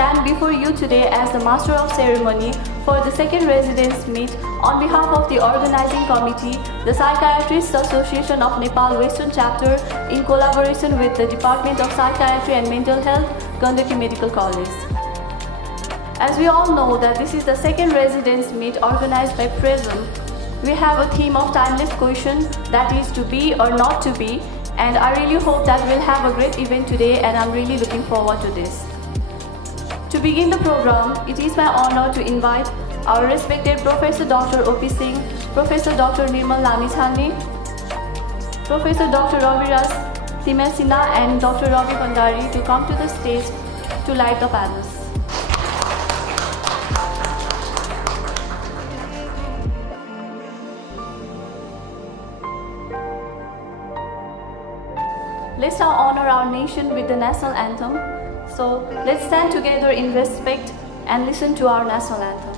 stand before you today as the Master of Ceremony for the second residence meet on behalf of the organizing committee, the Psychiatrist Association of Nepal Western Chapter, in collaboration with the Department of Psychiatry and Mental Health, Gandaki Medical College. As we all know that this is the second residence meet organized by PRESM, we have a theme of timeless question, that is to be or not to be, and I really hope that we'll have a great event today, and I'm really looking forward to this. To begin the program, it is my honor to invite our respected Professor Dr. O.P. Singh, Professor Dr. Nirmal Lamichhane, Professor Dr. Raviraj Timesina and Dr. Ravi Bandari to come to the stage to light the panels. Let's now honor our nation with the national anthem. So let's stand together in respect and listen to our national anthem.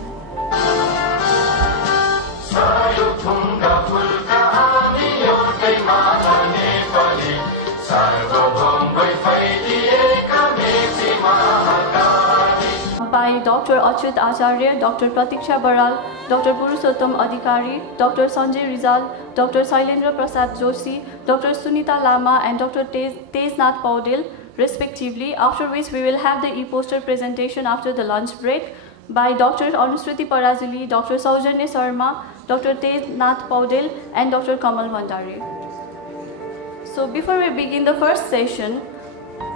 By Dr. Achyut Acharya, Dr. Pratiksha Baral, Dr. Purushottam Adhikari, Dr. Sanjay Rizal, Dr. Sailendra Prasad Joshi, Dr. Sunita Lama and Dr. Tejnath Paudel, respectively, after which we will have the e-poster presentation after the lunch break by Dr. Anusruti Parazuli, Dr. Saujanya Sharma, Dr. Tejnath Paudel and Dr. Kamal Bhandari. So before we begin the first session,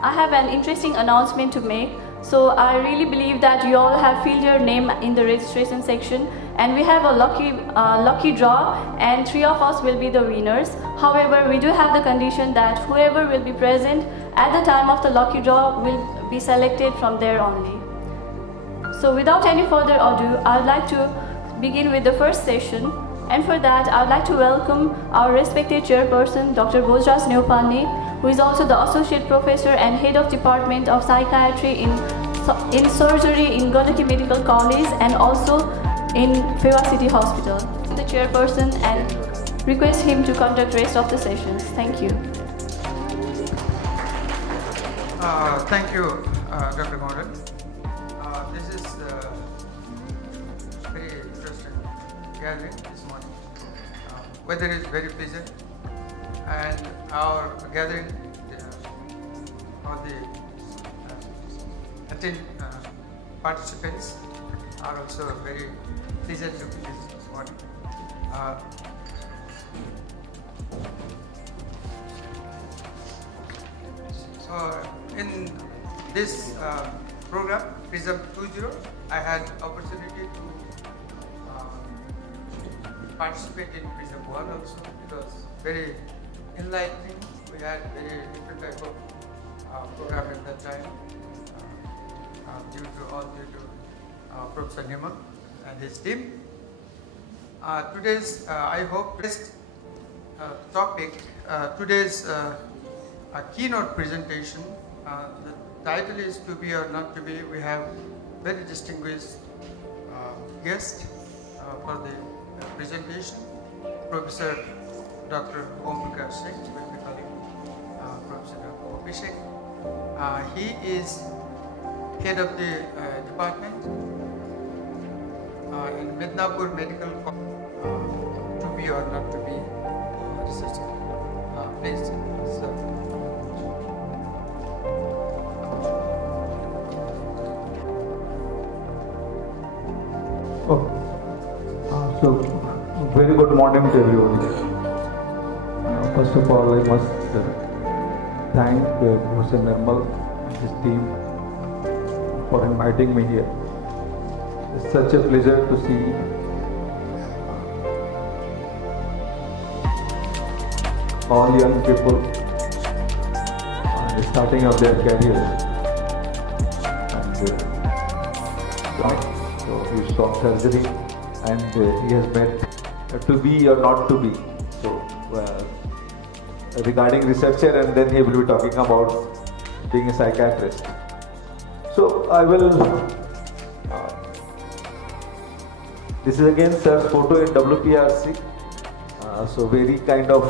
I have an interesting announcement to make. So I really believe that you all have filled your name in the registration section, and we have a lucky draw, and 3 of us will be the winners. However, we do have the condition that whoever will be present at the time of the lucky draw will be selected from there only. So without any further ado, I would like to begin with the first session, and for that I would like to welcome our respected chairperson, Dr. Bojraj Neupane, who is also the Associate Professor and Head of Department of Psychiatry in Surgery in Gandaki Medical College and also in Phewa City Hospital. The chairperson and request him to conduct the rest of the sessions. Thank you. Thank you, Dr. Gordon. This is a very interesting gathering this morning. Weather is very pleasant, and our gathering for the participants are also very pleasant to be this morning. So in this program, PRESM 20, I had opportunity to participate in PRESM 1 also. It was very enlightening. We had very different type of program at that time, due to Professor Nirmal and his team. Today's, I hope, today's topic, today's keynote presentation, the title is To Be or Not to Be. We have very distinguished guest for the presentation, Professor Dr. Singh, we'll be calling Professor Dr. O.P. Singh. He is head of the department in Midnapur Medical College, To Be or Not to Be research. Please, sir. So, very good morning to everyone. First of all, I must thank Professor Nirmal and his team for inviting me here. It's such a pleasure to see all young people starting of their career. And so he stopped surgery and he has met to be or not to be. So regarding researcher, and then he will be talking about being a psychiatrist. So I will, this is again sir's photo in WPRC. So very kind of,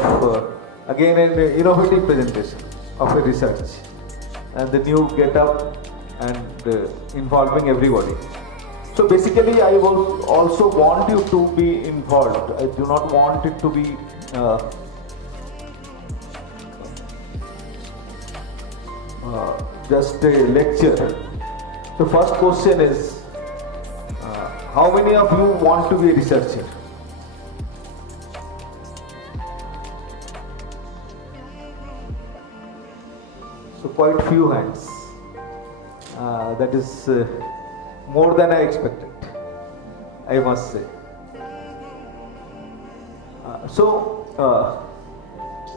again an innovative presentation of a research. And the new get-up and involving everybody. So basically, I will also want you to be involved. I do not want it to be just a lecture. The first question is, how many of you want to be a researcher? So quite few hands. That is more than I expected, I must say.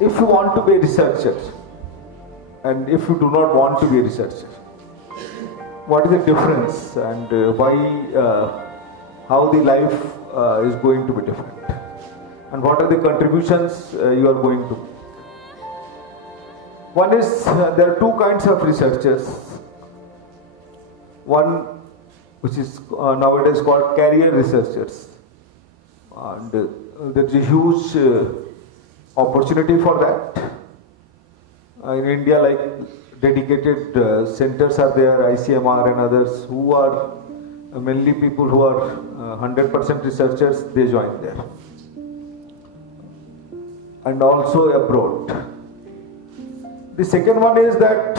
If you want to be a researcher and if you do not want to be a researcher, what is the difference and how the life is going to be different, and what are the contributions you are going to make? One is, there are two kinds of researchers. One which is nowadays called career researchers, and there is a huge opportunity for that. In India, like dedicated centers are there, ICMR and others, who are mainly people who are 100% researchers, they join there. And also abroad. The second one is that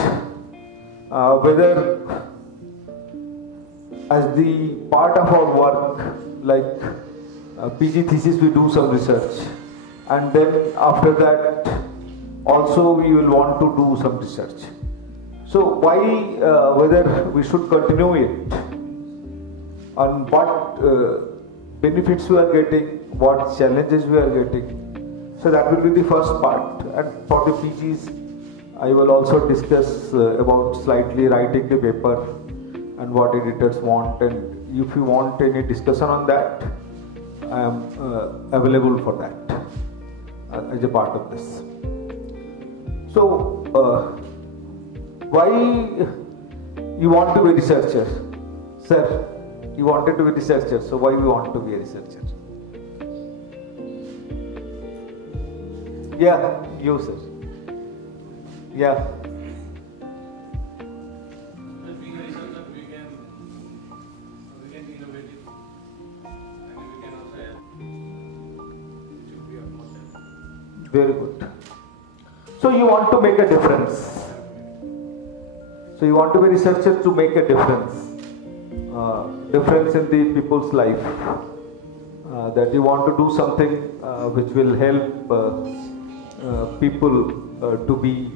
whether as the part of our work, like PG thesis, we do some research, and then after that also we will want to do some research. So why, whether we should continue it, and what benefits we are getting, what challenges we are getting. So that will be the first part. And for the PGs, I will also discuss about slightly writing the paper and what editors want, and if you want any discussion on that, I am available for that as a part of this. So, why you want to be a researcher? Sir, you wanted to be a researcher, so why you want to be a researcher? Yeah, you sir. Yeah. Being a researcher, we can be innovative, and we can also help. It should be of most help. Very good. So you want to make a difference. So you want to be a researcher to make a difference. Difference in the people's life. That you want to do something which will help people to be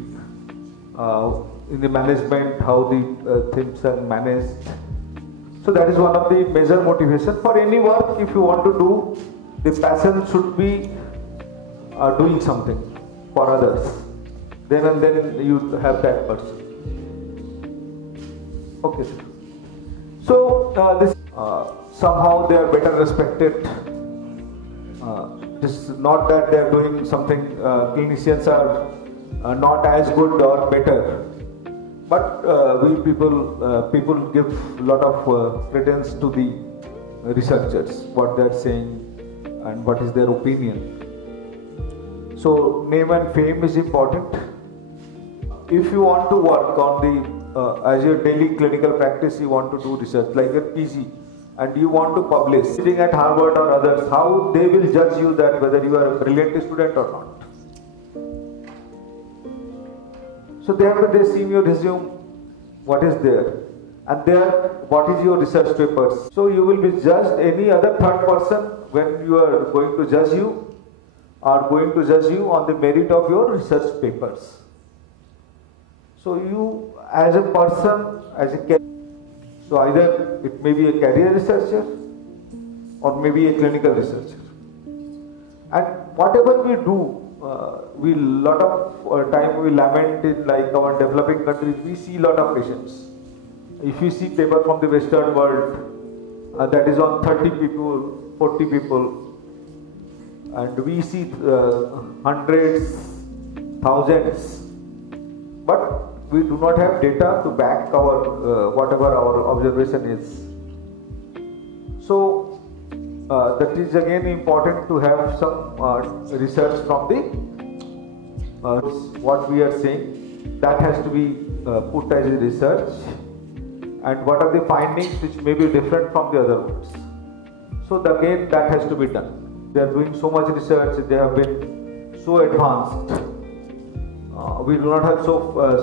in the management, how the things are managed. So that is one of the major motivation for any work. If you want to do, the passion should be doing something for others. Then and then you have that person. Okay, sir. So this somehow they are better respected. It's not that they are doing something. Clinicians are not as good or better, but we people give a lot of credence to the researchers, what they are saying and what is their opinion. So name and fame is important. If you want to work on the as your daily clinical practice, you want to do research like a PG, and you want to publish, sitting at Harvard or others, how they will judge you that whether you are a brilliant student or not. So there they see your resume, what is there, and there what is your research papers. So you will be judged, any other third person when you are going to judge you are going to judge you on the merit of your research papers. So you as a person, as a career, so either it may be a career researcher or maybe a clinical researcher. And whatever we do, we lot of time we lament in like our developing countries, we see lot of patients. If you see paper from the Western world, that is on 30 people, 40 people, and we see hundreds, thousands, but we do not have data to back our whatever our observation is. So that is again important to have some research from the what we are saying, that has to be put as a research, and what are the findings which may be different from the other ones. So again, that has to be done. They are doing so much research, they have been so advanced. We do not have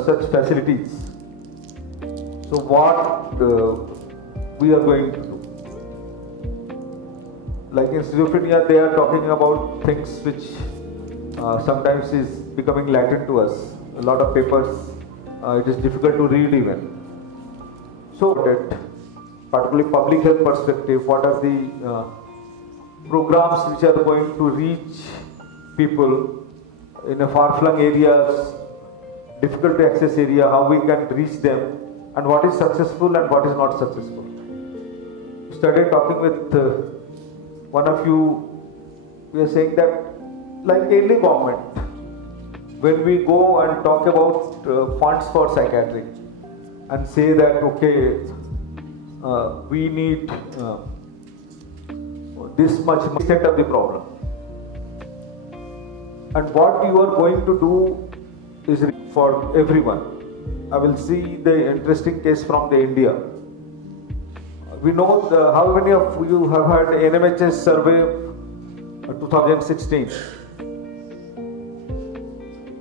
such facilities. So what we are going to do? Like in schizophrenia, they are talking about things which sometimes is becoming latent to us. A lot of papers, it is difficult to read even. So that particularly public health perspective, what are the programs which are going to reach people in a far-flung areas, difficult to access area, how we can reach them, and what is successful and what is not successful. Started talking with one of you. We are saying that like any government, when we go and talk about funds for psychiatry and say that okay, we need this much extent of the problem, and what you are going to do is for everyone. I will see the interesting case from the India. We know how many of you have heard NMHS survey 2016.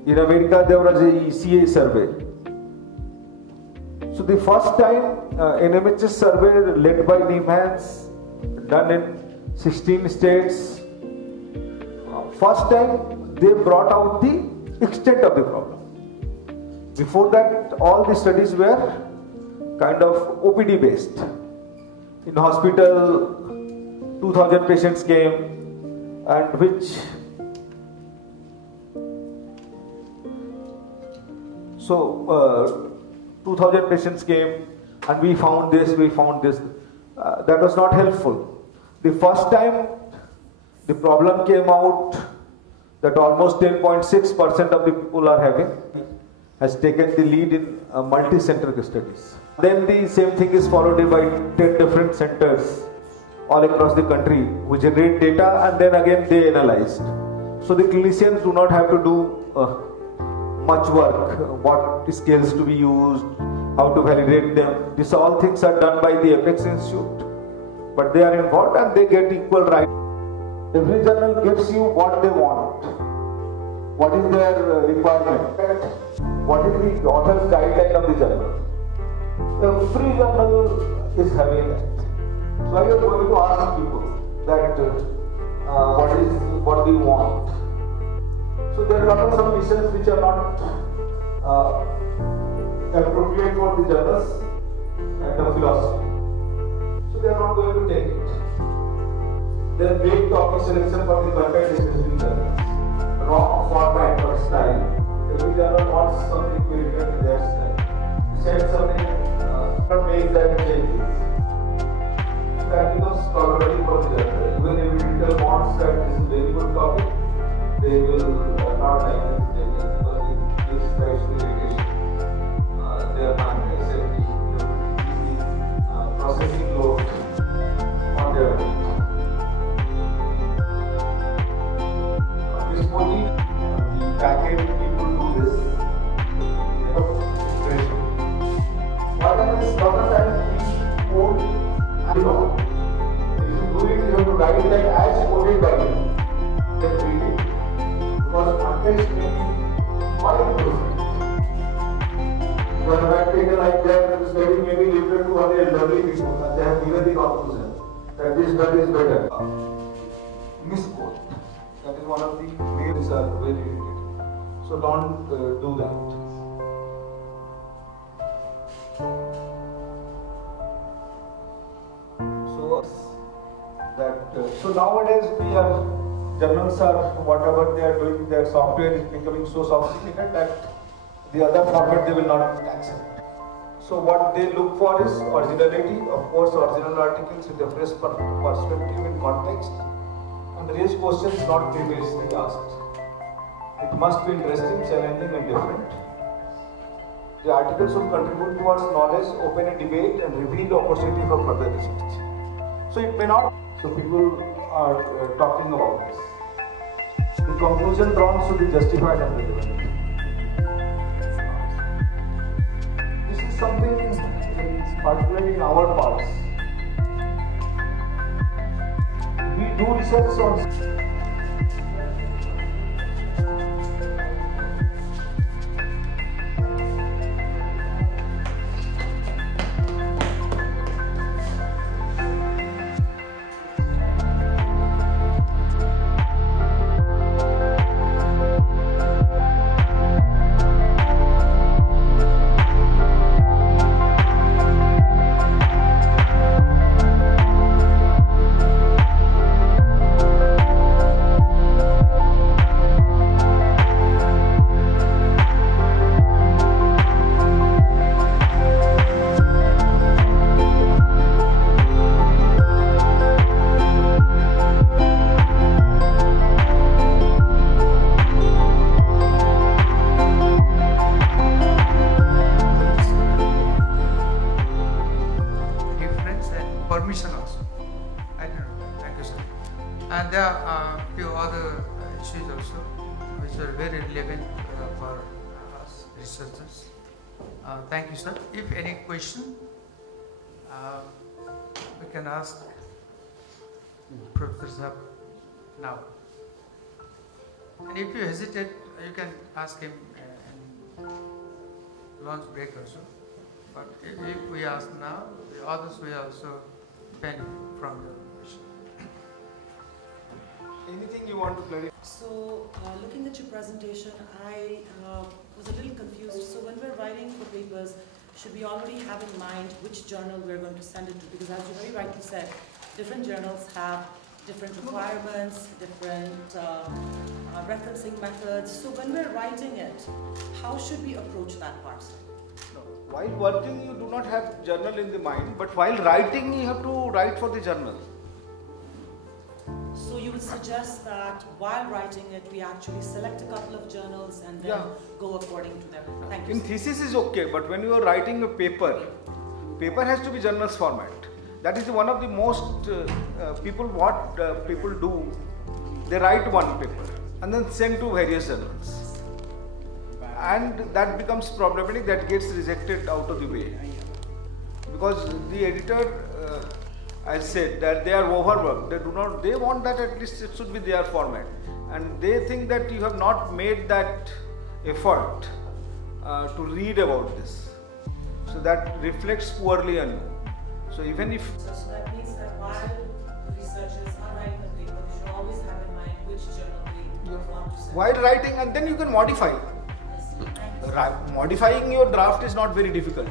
In America there was a ECA survey. So the first time NMHS survey led by Nirmal, done in 16 states. First time they brought out the extent of the problem. Before that, all the studies were kind of OPD based. In hospital, 2000 patients came, and which so 2000 patients came, and we found this, we found this. That was not helpful. The first time the problem came out that almost 10.6% of the people are having, has taken the lead in multi-center studies. Then the same thing is followed by 10 different centers all across the country who generate data, and then again they analyzed. So the clinicians do not have to do much work, what scales to be used, how to validate them. These all things are done by the Apex Institute, but they are involved and they get equal right. Every journal gives you what they want. What is their requirement? What is the author's guideline of the journal? Every journal is having that. So I am going to ask people that what do you want? So there are some missions which are not appropriate for the journals and the philosophy. So they are not going to take it. They are great topic selection for the content discussion journals. Wrong format or style. Every journal wants something to written in their style. Said something, not make that changes. That becomes problematic for the journal. Even if editor wants that this is a very good topic, they will not like it changes because it gives rise to irritation. They are not accepting the processing load on their own. Only the backend people do this. What happens? Lot of times we code, you know, if you do it, you have to write that as coded by you. Then read it. Because context may be quite different. When I take like that, study may be different to other lovely people, and they have given the conclusion that this drug is better. Misquote. That is one of the ways are very irritating. So don't do that. So nowadays journals are whatever they are doing, their software is becoming so sophisticated that the other format they will not accept. So what they look for is originality, of course original articles with a fresh perspective in context. And raise questions not previously asked. It must be interesting, challenging and different. The articles should contribute towards knowledge, open a debate and reveal the opportunity for further research. So it may not, so people are talking about this. The conclusion drawn should be justified and relevant. This is something in particularly in our parts. We do research on permission also. I don't know. Thank you, sir. And there are a few other issues also which are very relevant for us researchers. Thank you, sir. If any question, we can ask Professor now. And if you hesitate, you can ask him in lunch break also. But if we ask now, the others will also benefit from the question. anything you want to clarify? So, looking at your presentation, I was a little confused. So, when we're writing for papers, should we already have in mind which journal we're going to send it to? Because as you very rightly said, different journals have different requirements, different referencing methods. So, when we're writing it, how should we approach that part? While working, you do not have journal in the mind, but while writing, you have to write for the journal. So you would suggest that while writing it, we actually select a couple of journals and then go according to them. Thank you. In thesis is okay, but when you are writing a paper, paper has to be journals format. That is one of the most people do. They write one paper and then send to various journals. And that becomes problematic, that gets rejected out of the way. Because the editor, as said, that they are overworked. They want that at least it should be their format. And they think that you have not made that effort to read about this. So that reflects poorly on you. So even if... So that means that while researchers are writing a paper, they should always have in mind which journal they want to send. While writing, and then you can modify. Modifying your draft is not very difficult.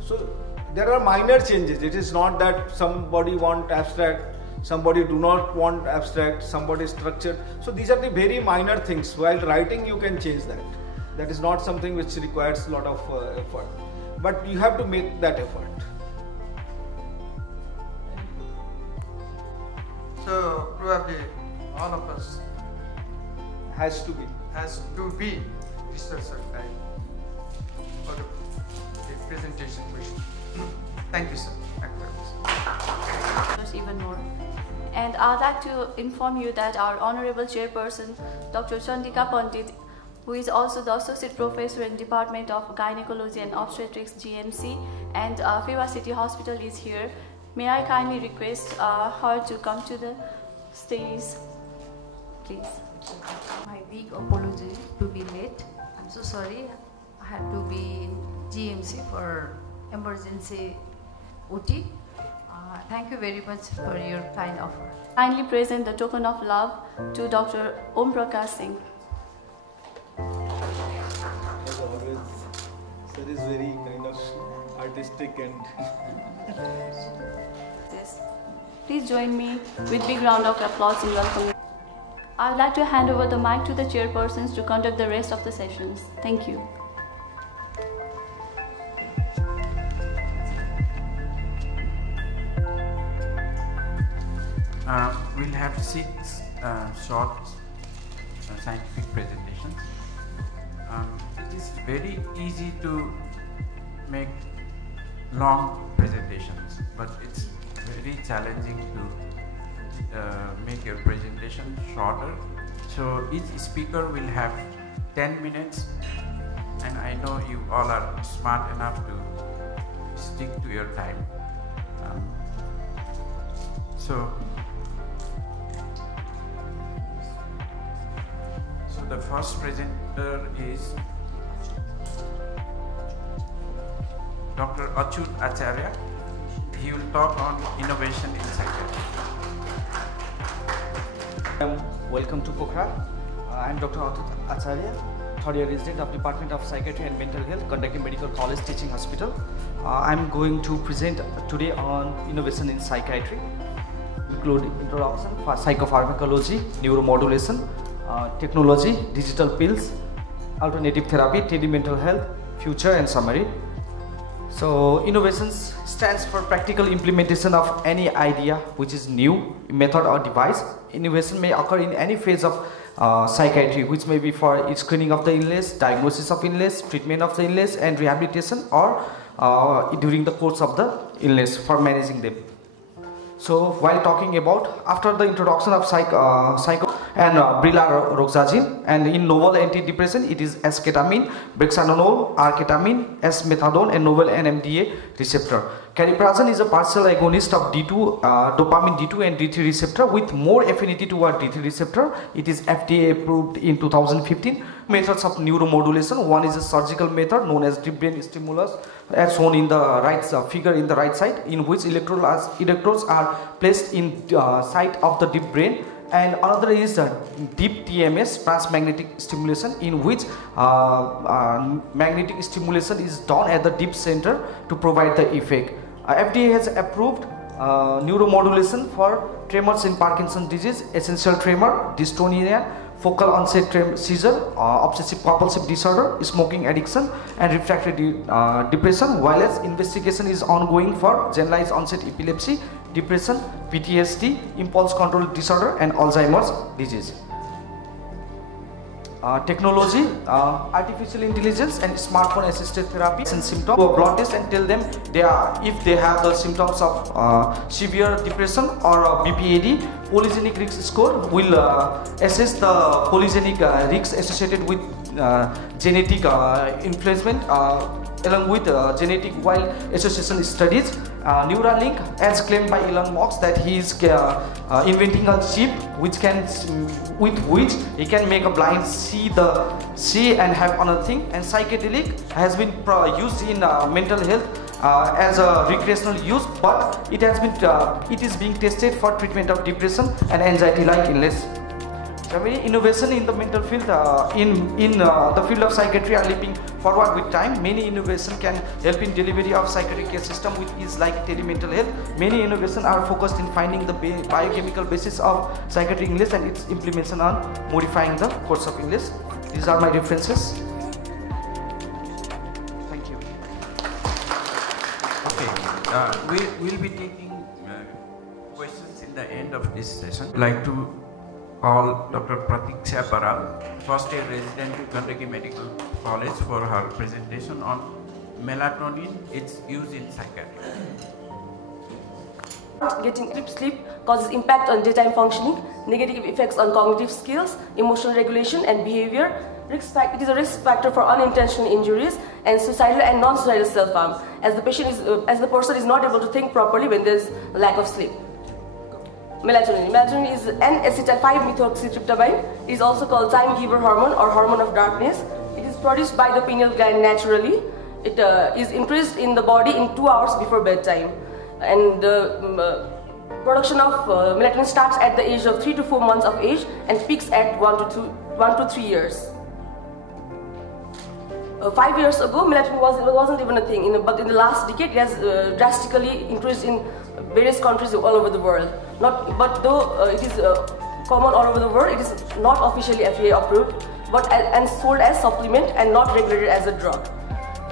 So there are minor changes. It is not that somebody want abstract, somebody do not want abstract, somebody structured. So these are the very minor things. While writing, you can change that. That is not something which requires a lot of effort. But you have to make that effort. So probably all of us Has to be researcher for the presentation question. Thank you, sir. Thank you very much. Even more. And I'd like to inform you that our Honorable Chairperson, Dr. Chandika Pandit, who is also the Associate Professor in Department of Gynecology and Obstetrics, GMC, and Fiwa City Hospital is here. May I kindly request her to come to the stage, please. My big apology to be late. I'm so sorry. I had to be in GMC for emergency OT. Thank you very much for your kind offer. Kindly present the token of love to Dr. Om Prakash Singh. As always, sir is very kind of artistic and Yes. Please join me with big round of applause in welcoming. I would like to hand over the mic to the chairpersons to conduct the rest of the sessions. Thank you. We'll have 6 short scientific presentations. It is very easy to make long presentations, but it's very challenging to make your presentation shorter. So each speaker will have 10 minutes, and I know you all are smart enough to stick to your time. So the first presenter is Dr. Achyut Acharya. He will talk on innovation in psychiatry. Welcome to Pokhara. I am Dr. Achyut Acharya, third year resident of Department of Psychiatry and Mental Health, conducting Medical College Teaching Hospital. I am going to present today on innovation in psychiatry, including introduction, psychopharmacology, neuromodulation, technology, digital pills, alternative therapy, telemental health, future and summary. So innovations stands for practical implementation of any idea which is new, method or device. Innovation may occur in any phase of psychiatry, which may be for screening of the illness, diagnosis of illness, treatment of the illness and rehabilitation, or during the course of the illness for managing them. So while talking about, after the introduction of psycho and brilaroxazine, and in novel antidepressant it is S-ketamine, brexanolone, R-ketamine, S-methadone and novel NMDA receptor. Cariprazine is a partial agonist of D2, dopamine D2 and D3 receptor with more affinity toward D3 receptor. It is FDA approved in 2015. Methods of neuromodulation. One is a surgical method known as deep brain stimulus, as shown in the right figure in the right side, in which electrodes are placed in site of the deep brain. And another is deep TMS, transmagnetic stimulation, in which magnetic stimulation is done at the deep center to provide the effect. FDA has approved neuromodulation for tremors in Parkinson's disease, essential tremor, dystonia, focal onset seizure, obsessive compulsive disorder, smoking addiction and refractory depression, while as investigation is ongoing for generalized onset epilepsy, depression, PTSD, impulse control disorder and Alzheimer's disease. Technology, artificial intelligence and smartphone assisted therapy and symptoms. Do a blood test and tell them if they have the symptoms of severe depression or BPAD. Polygenic risk score will assess the polygenic risks associated with genetic influencement along with genetic wild association studies. Neuralink, as claimed by Elon Musk, that he is inventing a chip with which he can make a blind see and have another thing. And psychedelic has been used in mental health as a recreational use, but it is being tested for treatment of depression and anxiety-like illness. So many innovation in the mental field, in the field of psychiatry are leaping forward with time. Many innovation can help in delivery of psychiatric care system with ease, like telemental health. Many innovation are focused in finding the biochemical basis of psychiatric illness and its implementation on modifying the course of illness. These are my references. Thank you. Okay, we'll be taking questions in the end of this session. I'd like to call Dr. Pratiksha Baral, first year resident at Gandhaki Medical College, for her presentation on melatonin, its use in psychiatry. Getting deep sleep causes impact on daytime functioning, negative effects on cognitive skills, emotional regulation and behavior. It is a risk factor for unintentional injuries and suicidal and non-suicidal self-harm, as the person is not able to think properly when there is lack of sleep. Melatonin. Melatonin is an acetyl-5-methoxytryptamine. It is also called time giver hormone or hormone of darkness. It is produced by the pineal gland naturally. It is increased in the body in 2 hours before bedtime. And the production of melatonin starts at the age of 3 to 4 months of age and peaks at 1 to 3 years. 5 years ago, melatonin wasn't even a thing, but in the last decade, it has drastically increased in various countries all over the world. But though it is common all over the world, it is not officially FDA approved, and sold as supplement and not regulated as a drug.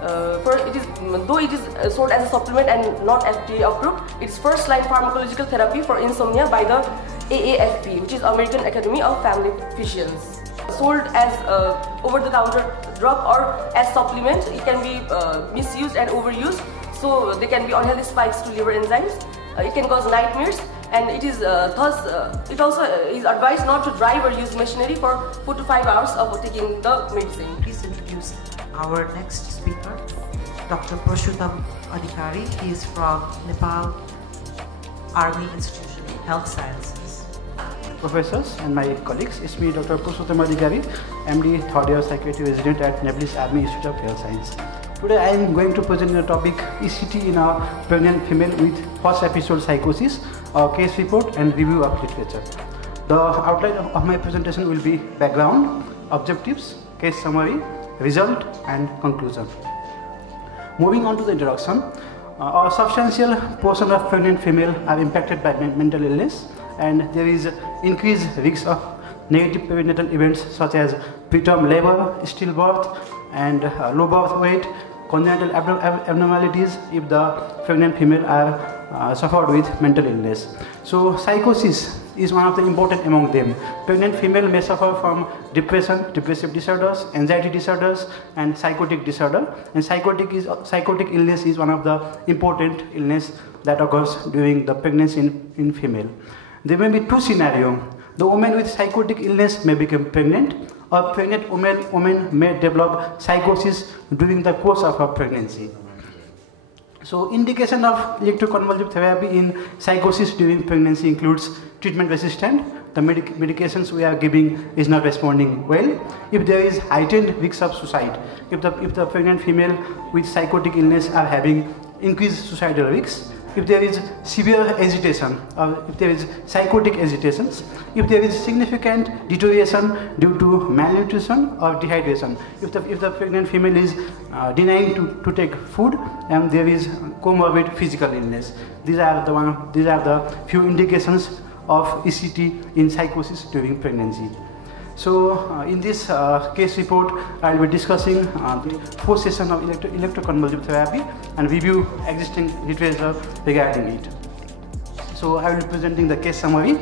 Though it is sold as a supplement and not FDA approved, it is first-line pharmacological therapy for insomnia by the AAFP, which is American Academy of Family Physicians. Sold as over-the-counter drug or as supplement, it can be misused and overused, so there can be unhealthy spikes to liver enzymes. It can cause nightmares, and it is it also is advised not to drive or use machinery for 4 to 5 hours of taking the medicine. Please introduce our next speaker. Dr. Purushottam Adhikari. He is from Nepal Army Institution of Health Sciences. Professors and my colleagues, it's me, Dr. Purushottam Adhikari, MD, third year psychiatry resident at Nepalese Army Institute of Health Science. Today I am going to present the topic ECT in a pregnant female with first episode psychosis, a case report and review of literature. The outline of my presentation will be background, objectives, case summary, result and conclusion. Moving on to the introduction, a substantial portion of pregnant female are impacted by mental illness, and there is increased risk of negative perinatal events such as preterm labor, stillbirth and low birth weight, congenital abnormalities if the pregnant female are suffered with mental illness. So psychosis is one of the important among them. Pregnant female may suffer from depression, depressive disorders, anxiety disorders and psychotic disorder. And psychotic illness is one of the important illness that occurs during the pregnancy in female. There may be two scenarios. The woman with psychotic illness may become pregnant, or pregnant woman may develop psychosis during the course of her pregnancy. So indication of electroconvulsive therapy in psychosis during pregnancy includes treatment resistant. The medications we are giving is not responding well. If there is heightened risk of suicide, if the pregnant female with psychotic illness are having increased suicidal risks, if there is severe agitation or if there is psychotic agitations, if there is significant deterioration due to malnutrition or dehydration, if the pregnant female is denying to take food and there is comorbid physical illness. These are the few indications of ECT in psychosis during pregnancy. So in this case report, I will be discussing the 4 sessions of electroconvulsive therapy and review existing literature regarding it. So I will be presenting the case summary.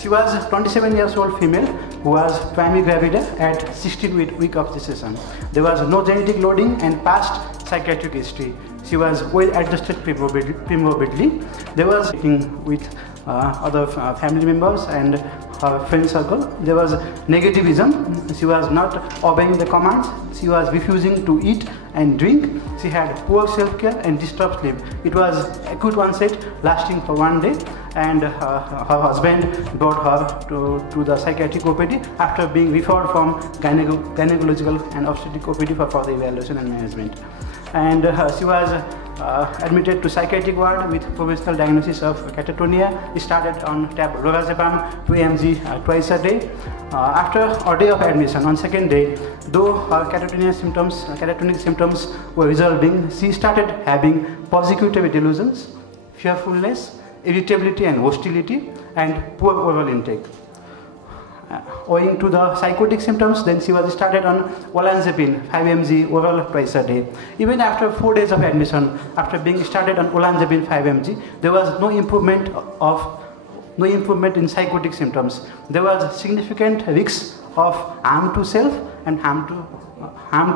She was a 27 years old female who was primary gravida at 16th week of gestation. There was no genetic loading and past psychiatric history. She was well adjusted premorbidly. There was with other family members and her friend circle. There was negativism. She was not obeying the commands. She was refusing to eat and drink. She had poor self-care and disturbed sleep. It was acute onset lasting for 1 day, and her husband brought her to the psychiatric OPD after being referred from gynecological and obstetric OPD for further evaluation and management. And she was admitted to psychiatric ward with provisional diagnosis of catatonia. Started on tab lorazepam 2 mg twice a day. After a day of admission, on second day, though her catatonic symptoms were resolving, she started having persecutory delusions, fearfulness, irritability and hostility, and poor oral intake. Owing to the psychotic symptoms, then she was started on olanzapine 5 mg oral twice a day. Even after 4 days of admission, after being started on olanzapine 5 mg, there was no improvement in psychotic symptoms. There was significant risk of harm to self and harm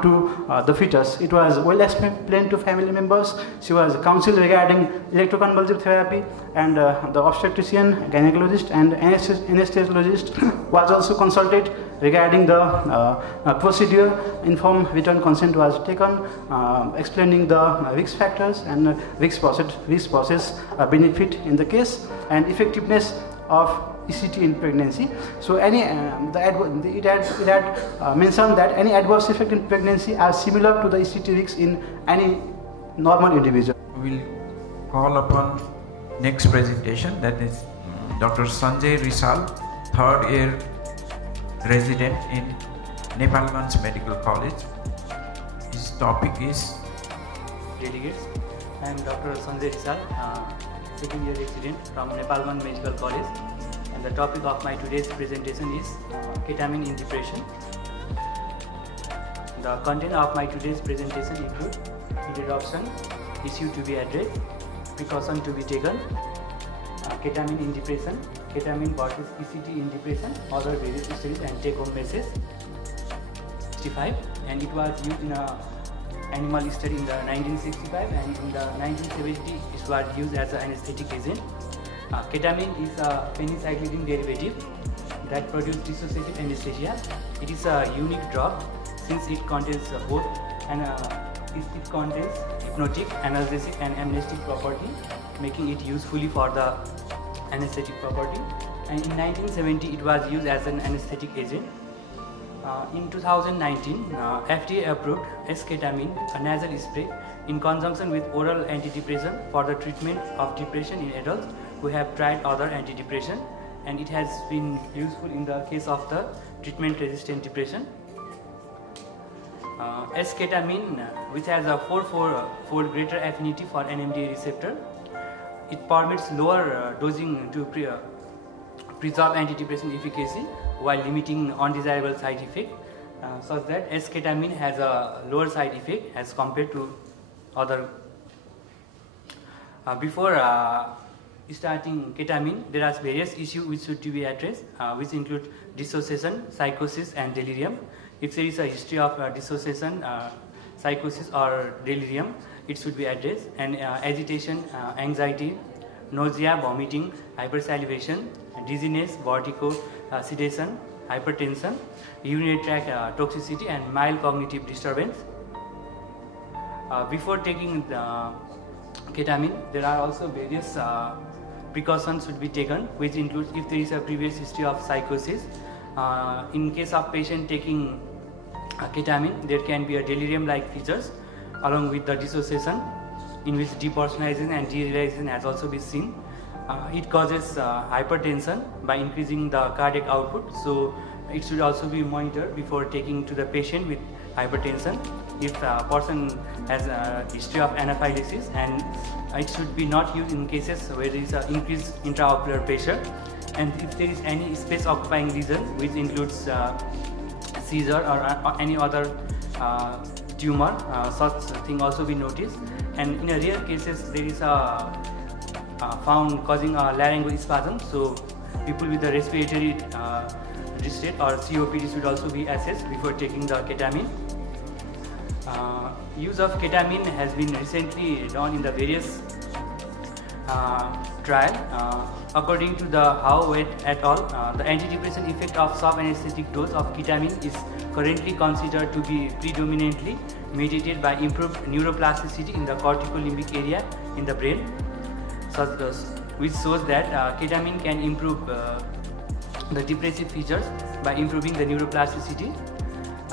to the fetus. It was well explained to family members. She was counseled regarding electroconvulsive therapy, and the obstetrician, gynecologist and anesthesiologist was also consulted regarding the procedure. Informed written consent was taken, explaining the risk factors and risk process benefit in the case and effectiveness of ECT in pregnancy. So it had mentioned that any adverse effect in pregnancy are similar to the ECT risks in any normal individual. We will call upon next presentation, that is Dr. Sanjay Rizal, third year resident in Nepalganj Medical College. His topic is delegates. I am Dr. Sanjay Rizal, second year resident from Nepalganj Medical College. And the topic of my today's presentation is ketamine in depression. The content of my today's presentation include introduction, issue to be addressed, precaution to be taken, ketamine in depression, ketamine versus ECT in depression, other various studies and take-home message. 65, and it was used in a animal study in the 1965, and in the 1970 it was used as an anesthetic agent. Ketamine is a phencyclidine derivative that produces dissociative anesthesia. It is a unique drug since it contains both It contains hypnotic, analgesic and amnestic property, making it usefully for the anesthetic property. And in 1970 it was used as an anesthetic agent. In 2019, FDA approved esketamine, a nasal spray, in conjunction with oral antidepressant for the treatment of depression in adults who have tried other antidepressant, and it has been useful in the case of the treatment-resistant depression. Esketamine, which has a 4-fold greater affinity for NMDA receptor, it permits lower dosing to preserve antidepressant efficacy while limiting undesirable side effect, such that esketamine has a lower side effect as compared to other. Before starting ketamine, there are various issues which should be addressed, which include dissociation, psychosis and delirium. If there is a history of dissociation, psychosis or delirium, it should be addressed. And agitation, anxiety, nausea, vomiting, hypersalivation, dizziness, vertigo, sedation, hypertension, urinary tract toxicity and mild cognitive disturbance. Before taking the ketamine, there are also various precautions should be taken, which includes if there is a previous history of psychosis. In case of patient taking ketamine, there can be a delirium-like features along with the dissociation, in which depersonalization and derealization has also been seen. It causes hypertension by increasing the cardiac output, so it should also be monitored before taking to the patient with hypertension. If a person has a history of anaphylaxis, and it should be not used in cases where there is an increased intraocular pressure, and if there is any space occupying lesion which includes seizure or any other tumor, such thing also be noticed. And in a rare cases there is a found causing a laryngospasm, so people with the respiratory distress or COPD should also be assessed before taking the ketamine. Use of ketamine has been recently done in the various trial. According to the Howe et al., the antidepressant effect of sub-anesthetic dose of ketamine is currently considered to be predominantly mediated by improved neuroplasticity in the corticolimbic area in the brain, which shows that ketamine can improve the depressive features by improving the neuroplasticity.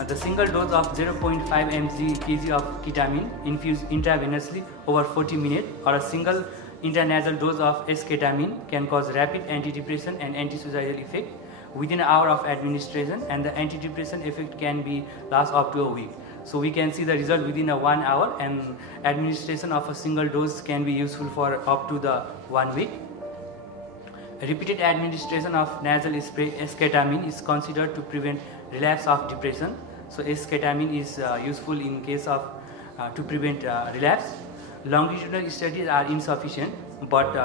The single dose of 0.5 mg/kg of ketamine infused intravenously over 40 minutes or a single intranasal dose of esketamine can cause rapid antidepressant and antisocial effect within an hour of administration, and the antidepressant effect can be last up to a week. So we can see the result within 1 hour, and administration of a single dose can be useful for up to the 1 week. Repeated administration of nasal spray esketamine is considered to prevent relapse of depression. So esketamine is useful in case of to prevent relapse. Longitudinal studies are insufficient, but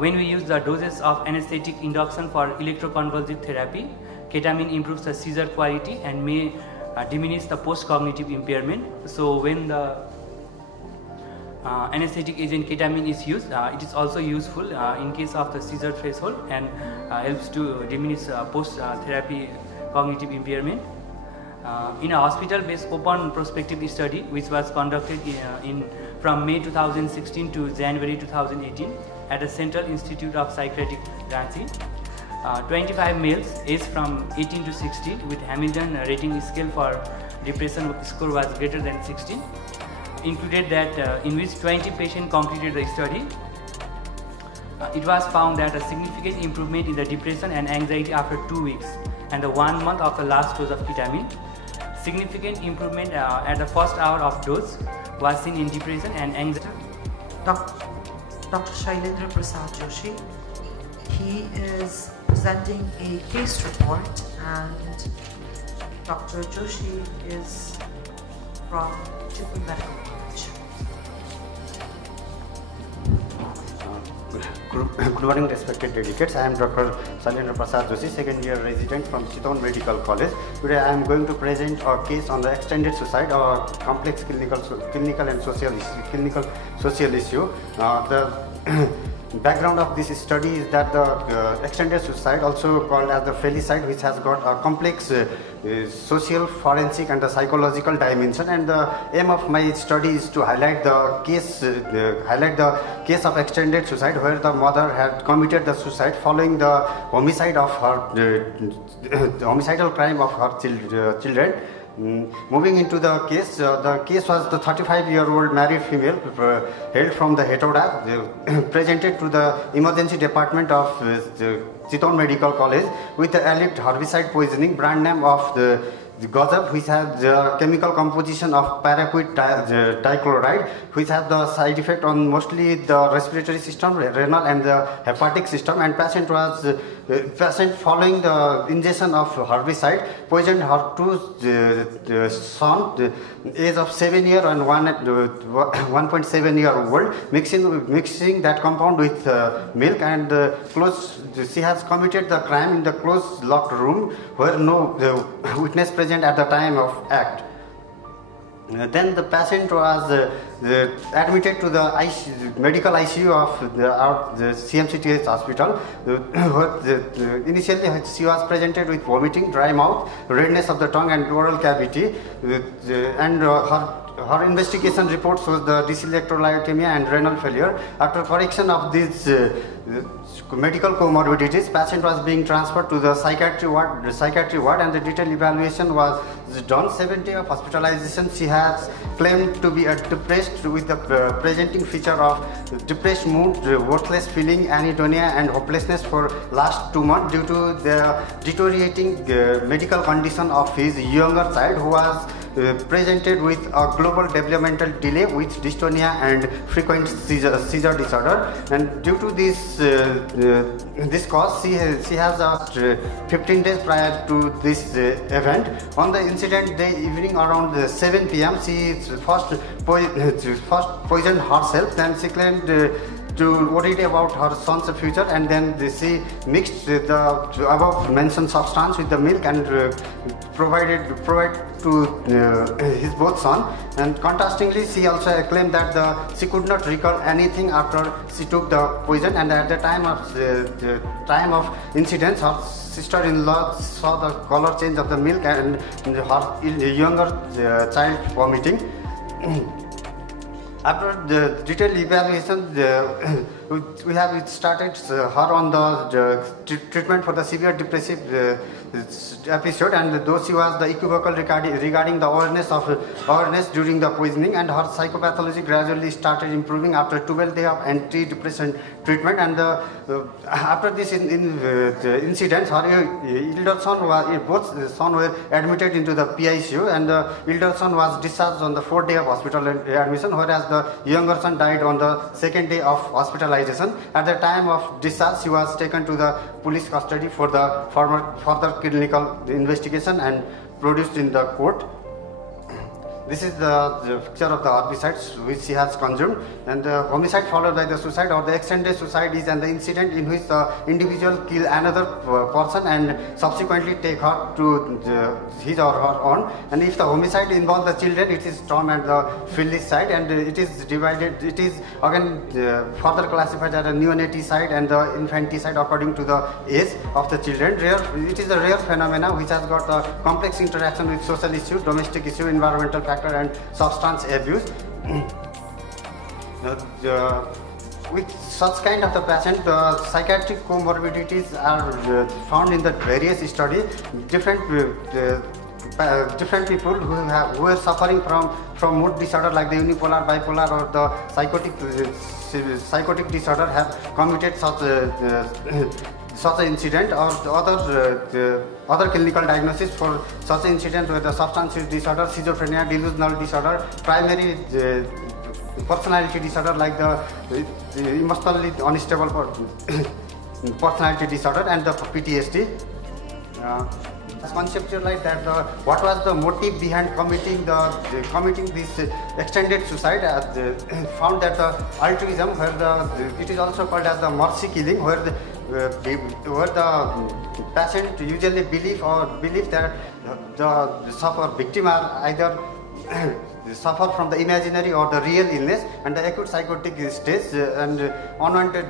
when we use the doses of anesthetic induction for electroconvulsive therapy, ketamine improves the seizure quality and may diminish the post-cognitive impairment. So when the anesthetic agent ketamine is used, it is also useful in case of the seizure threshold and helps to diminish post-therapy cognitive impairment. In a hospital-based open prospective study which was conducted from May 2016 to January 2018 at the Central Institute of Psychiatric Ranchi, 25 males aged from 18 to 60 with Hamilton rating scale for depression score was greater than 16 included that in which 20 patients completed the study. It was found that a significant improvement in the depression and anxiety after 2 weeks and the 1 month of the last dose of ketamine. Significant improvement at the first hour of dose was seen in depression and anxiety. Dr. Shailendra Prasad Joshi, he is presenting a case report, and Dr. Joshi is from Triple Medical College. Good morning, respected delegates. I am Dr. Shailendra Prasad Joshi, second year resident from Chitwan Medical College. Today I am going to present a case on the extended suicide or complex clinical and social issue. background of this study is that the extended suicide, also called as the felicide, which has got a complex social, forensic and the psychological dimension, and the aim of my study is to highlight the case of extended suicide, where the mother had committed the suicide following the homicide of her the homicidal crime of her children. Moving into the case was the 35-year-old married female hailed from the Hetoda, presented to the emergency department of Chiton Medical College with the alleged herbicide poisoning, brand name of the Gazab, which has the chemical composition of paraquat dichloride, which has the side effect on mostly the respiratory system, renal and the hepatic system, and patient following the ingestion of herbicide poisoned her two son, age of 7 years and 1.7 year old, mixing that compound with milk, and she has committed the crime in the closed locked room where no witness present at the time of act. Then the patient was admitted to the medical ICU of the CMCTH hospital. Initially, she was presented with vomiting, dry mouth, redness of the tongue and oral cavity, and her investigation report shows the dyselectrolytemia and renal failure. After correction of these medical comorbidities, patient was being transferred to the psychiatry ward, and the detailed evaluation was done. 7 days of hospitalization. She has claimed to be depressed with the presenting feature of depressed mood, worthless feeling, anhedonia and hopelessness for last 2 months due to the deteriorating medical condition of his younger child, who was presented with a global developmental delay with dystonia and frequent seizure disorder. And due to this cause, she has 15 days prior to this event. On the incident day evening around 7 p.m. she first poisoned herself. Then she claimed to worried about her son's future, and then she mixed the above mentioned substance with the milk and provide to his both son. And contrastingly, she also claimed that she could not recall anything after she took the poison, and at the time of incident, her sister-in-law saw the color change of the milk and her younger child vomiting. After the detailed evaluation, we have started her on the treatment for the severe depressive episode, and though she was the equivocal regarding the awareness during the poisoning, and her psychopathology gradually started improving after 12 days of antidepressant treatment. And after this incident, her elder son both sons were admitted into the PICU, and the elder son was discharged on the 4th day of hospital admission, whereas the younger son died on the 2nd day of hospitalization. At the time of discharge, she was taken to the police custody for the further clinical investigation and produced in the court. This is the picture of the herbicides which she has consumed, and the homicide followed by the suicide or the extended suicide is an incident in which the individual kill another person and subsequently take her to his or her own. And if the homicide involves the children, it is termed as the felicide, and it is divided. It is again further classified as a neonaticide and the infanticide according to the age of the children. It is a rare phenomena which has got a complex interaction with social issues, domestic issue, environmental factors and substance abuse. With such kind of the patient, the psychiatric comorbidities are found in the various studies. Different people who are suffering from mood disorder like the unipolar, bipolar or the psychotic disorder have committed such an incident, or the other clinical diagnosis for such an incident with the substance use disorder, schizophrenia, delusional disorder, primary personality disorder like the emotionally unstable personality disorder, and the PTSD. Conceptualize that what was the motive behind committing this extended suicide. Found that the altruism, where it is also called as the mercy killing, where the patient usually believe that the sufferer victim are either suffer from the imaginary or the real illness and the acute psychotic stage and unwanted.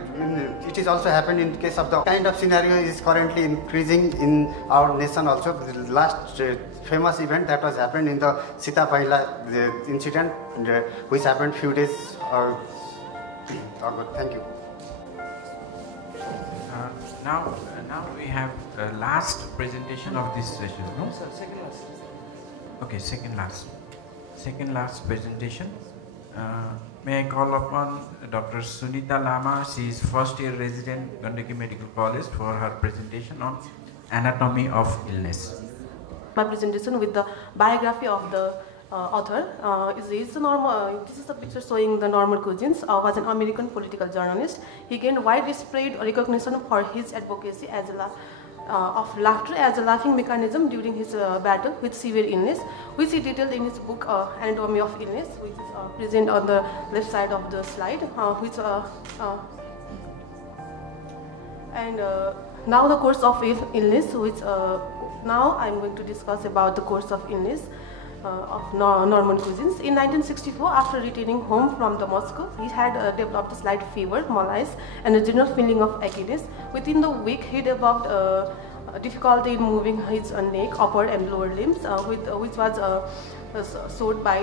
It is also happened in case of the kind of scenario is currently increasing in our nation also. The last famous event that was happened in the Sita Pahila incident which happened few days ago. Thank you. Now we have the last presentation of this session. No? Sir, second last. Okay, second last presentation. May I call upon Dr. Sunita Lama. She is first year resident Gandaki Medical College for her presentation on anatomy of illness. My presentation with the biography of the author is the normal. This is the picture showing the Nirmal Cousins. Was an American political journalist. He gained widespread recognition for his advocacy as of laughter as a laughing mechanism during his battle with severe illness, which he detailed in his book Anatomy of Illness, which is present on the left side of the slide. Now the course of illness, which now I am going to discuss about the course of illness of Nirmal Cousins. In 1964, after returning home from the Moscow, he had developed a slight fever, malaise, and a general feeling of achiness. Within the week, he developed difficulty in moving his neck, upper and lower limbs, which was showed by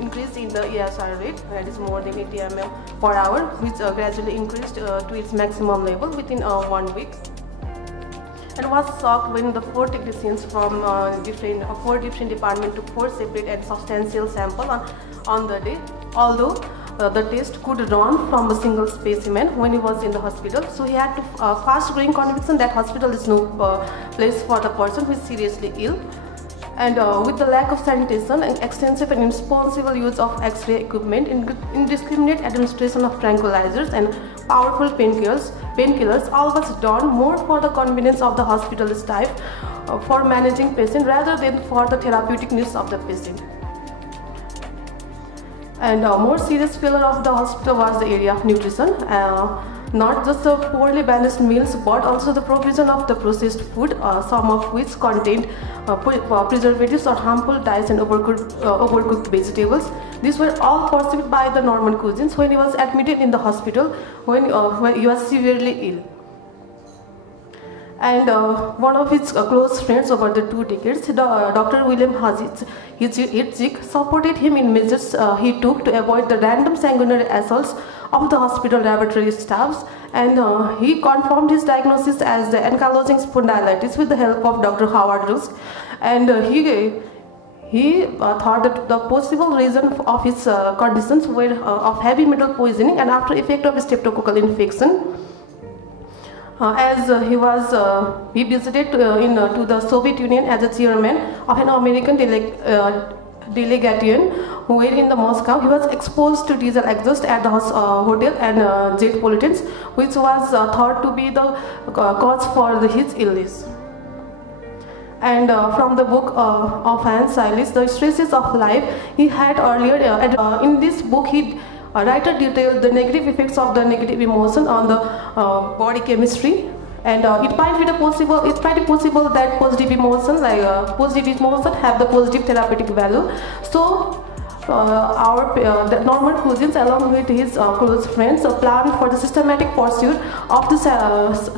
increase in the ESR rate, that is more than 80 mm per hour, which gradually increased to its maximum level within 1 week. And was shocked when the 4 technicians from 4 different departments took 4 separate and substantial samples on the day, although the test could run from a single specimen when he was in the hospital. So he had to fast growing conviction that hospital is no place for the person who is seriously ill. And with the lack of sanitation and extensive and irresponsible use of X-ray equipment, indiscriminate administration of tranquilizers and powerful painkillers, all was done more for the convenience of the hospital staff for managing patient rather than for the therapeutic needs of the patient. And more serious failure of the hospital was the area of nutrition. Not just the poorly balanced meals, but also the provision of the processed food, some of which contained preservatives or harmful dyes and overcooked vegetables. These were all perceived by the Nirmal Cousins when he was admitted in the hospital when he was severely ill. And one of his close friends over the 2 decades, Dr. William Hitzig, supported him in measures he took to avoid the random sanguinary assaults of the hospital laboratory staffs, and he confirmed his diagnosis as the ankylosing spondylitis with the help of Dr. Howard Rusk. And he thought that the possible reason of his conditions were of heavy metal poisoning and after effect of streptococcal infection. He visited to the Soviet Union as a chairman of an American delegation where in the Moscow he was exposed to diesel exhaust at the hotel and jet pollutants, which was thought to be the cause for his illness. And from the book of Hans Silis, The Stresses of Life, he had earlier, in this book, writer detailed the negative effects of the negative emotion on the body chemistry, and it might be possible that positive emotion have the positive therapeutic value. So the Nirmal Cousins, along with his close friends, planned for the systematic pursuit of the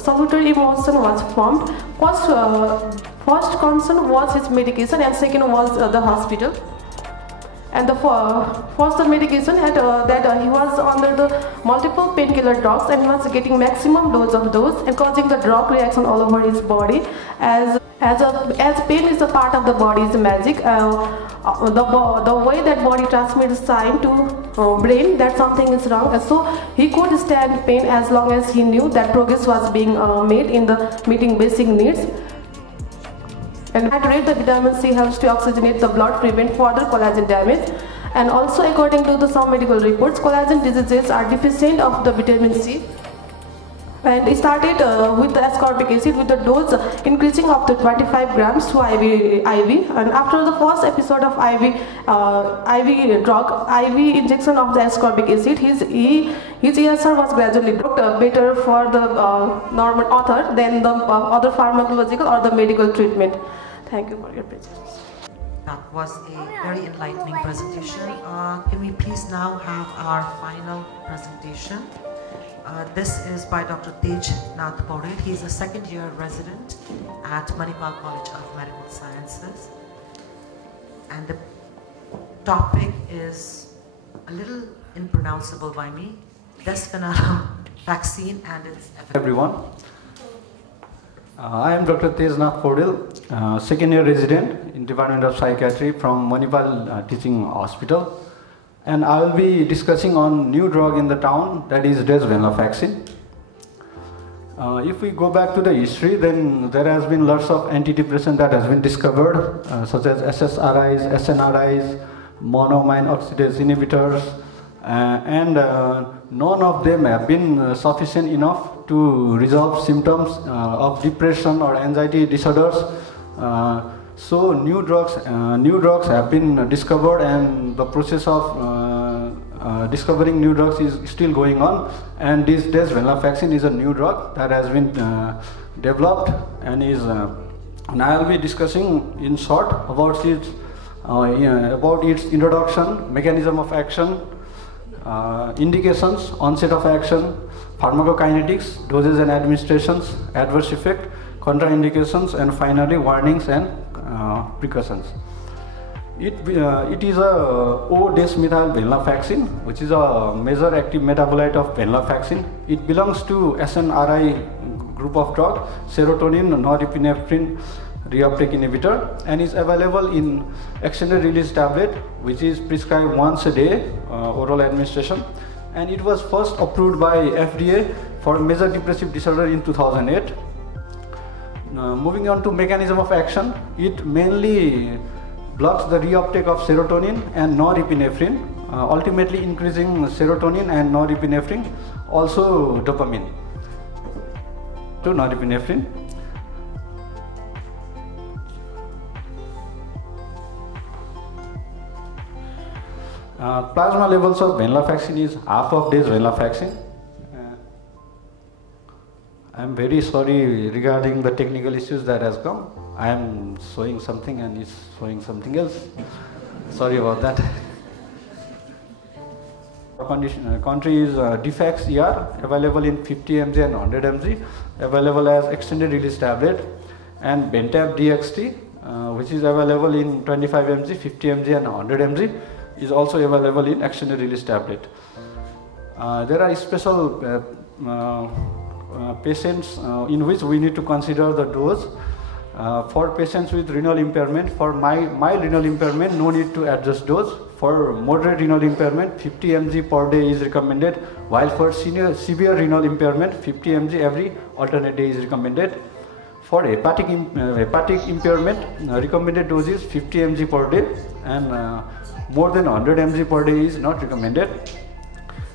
salutary emotion was formed. First concern was his medication, and second was the hospital. And the first medication had that he was under the multiple painkiller drugs and was getting maximum dose of those and causing the drug reaction all over his body. As pain is a part of the body's magic, the way that body transmits sign to brain that something is wrong, and so he could stand pain as long as he knew that progress was being made in the meeting basic needs. And hydrate the vitamin C helps to oxygenate the blood, prevent further collagen damage. And also, according to some medical reports, collagen diseases are deficient of the vitamin C. And he started with the ascorbic acid with the dose increasing up to 25 grams to IV. And after the first episode of IV injection of the ascorbic acid, his ESR was gradually better for the normal author than the other pharmacological or the medical treatment. Thank you for your presence. That was a very enlightening presentation. Can we please now have our final presentation? This is by Dr. Tej Nath Paudel. He is a second-year resident at Manipal College of Medical Sciences. And the topic is a little impronounceable by me, Desvenlafaxine vaccine and its effect. Everyone, I am Dr. Tej Nath Paudel, second-year resident in Department of Psychiatry from Manipal Teaching Hospital. And I will be discussing on new drug in the town, that is desvenlafaxine. If we go back to the history, then there has been lots of antidepressant that has been discovered, such as SSRIs, SNRIs, monoamine oxidase inhibitors, and none of them have been sufficient enough to resolve symptoms of depression or anxiety disorders. So new drugs have been discovered, and the process of discovering new drugs is still going on. And this desvenlafaxine is a new drug that has been developed and is. And I will be discussing in short about its introduction, mechanism of action, indications, onset of action, pharmacokinetics, doses and administrations, adverse effect, contraindications, and finally warnings and precautions. It is a O-desmethylvenlafaxine, which is a major active metabolite of venlafaxine. It belongs to SNRI group of drug, serotonin norepinephrine reuptake inhibitor, and is available in extended release tablet, which is prescribed once a day, oral administration. And it was first approved by FDA for major depressive disorder in 2008. Moving on to mechanism of action, it mainly blocks the reuptake of serotonin and norepinephrine, ultimately increasing serotonin and norepinephrine, also dopamine to norepinephrine. Plasma levels of venlafaxine is half of desvenlafaxine. I am very sorry regarding the technical issues that has come. I am showing something and it's showing something else. Sorry about that. Country is Defax ER, available in 50 mg and 100 mg, available as extended release tablet, and Bentab DXT, which is available in 25 mg, 50 mg and 100 mg, is also available in extended release tablet. There are special patients in which we need to consider the dose. For patients with renal impairment, for mild renal impairment, no need to adjust dose. For moderate renal impairment, 50 mg per day is recommended, while for severe renal impairment, 50 mg every alternate day is recommended. For hepatic impairment, recommended dose is 50 mg per day, and more than 100 mg per day is not recommended.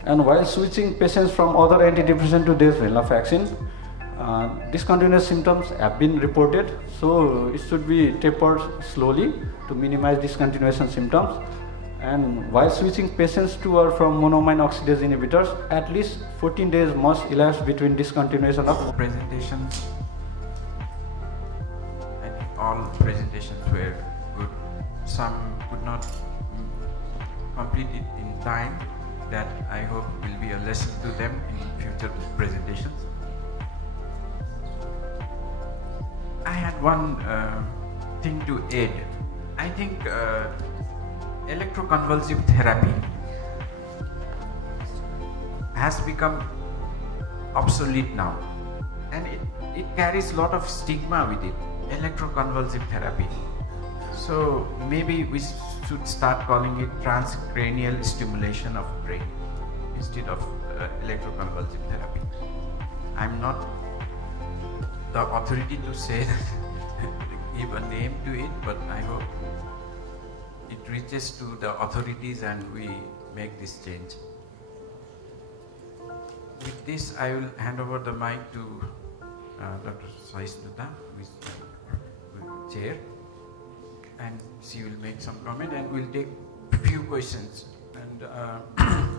And while switching patients from other antidepressant to desvenlafaxine, discontinuous symptoms have been reported, so it should be tapered slowly to minimize discontinuation symptoms. And while switching patients to or from monoamine oxidase inhibitors, at least 14 days must elapse between discontinuation of presentations. I think all presentations were good. Some could not complete it in time. That I hope will be a lesson to them in future presentations. I had one thing to add. I think electroconvulsive therapy has become obsolete now, and it carries a lot of stigma with it, electroconvulsive therapy. So maybe we should start calling it transcranial stimulation of brain instead of electroconvulsive therapy. I'm not the authority to say give a name to it, but I hope it reaches to the authorities and we make this change. With this, I will hand over the mic to Dr. Saisnuta, who is the chair, and she will make some comment and we'll take a few questions. And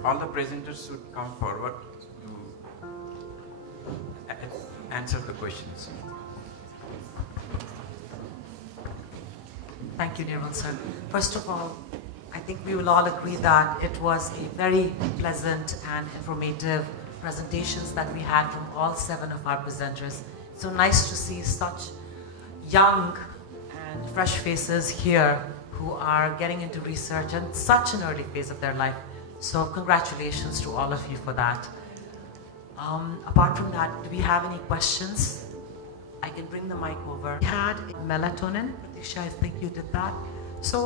all the presenters should come forward to answer the questions. Thank you, Nirmal sir. First of all, I think we will all agree that it was a very pleasant and informative presentations that we had from all 7 of our presenters. So nice to see such young and fresh faces here who are getting into research at such an early phase of their life. So congratulations to all of you for that. Apart from that, do we have any questions? I can bring the mic over. We had melatonin. Pratisha, I think you did that. So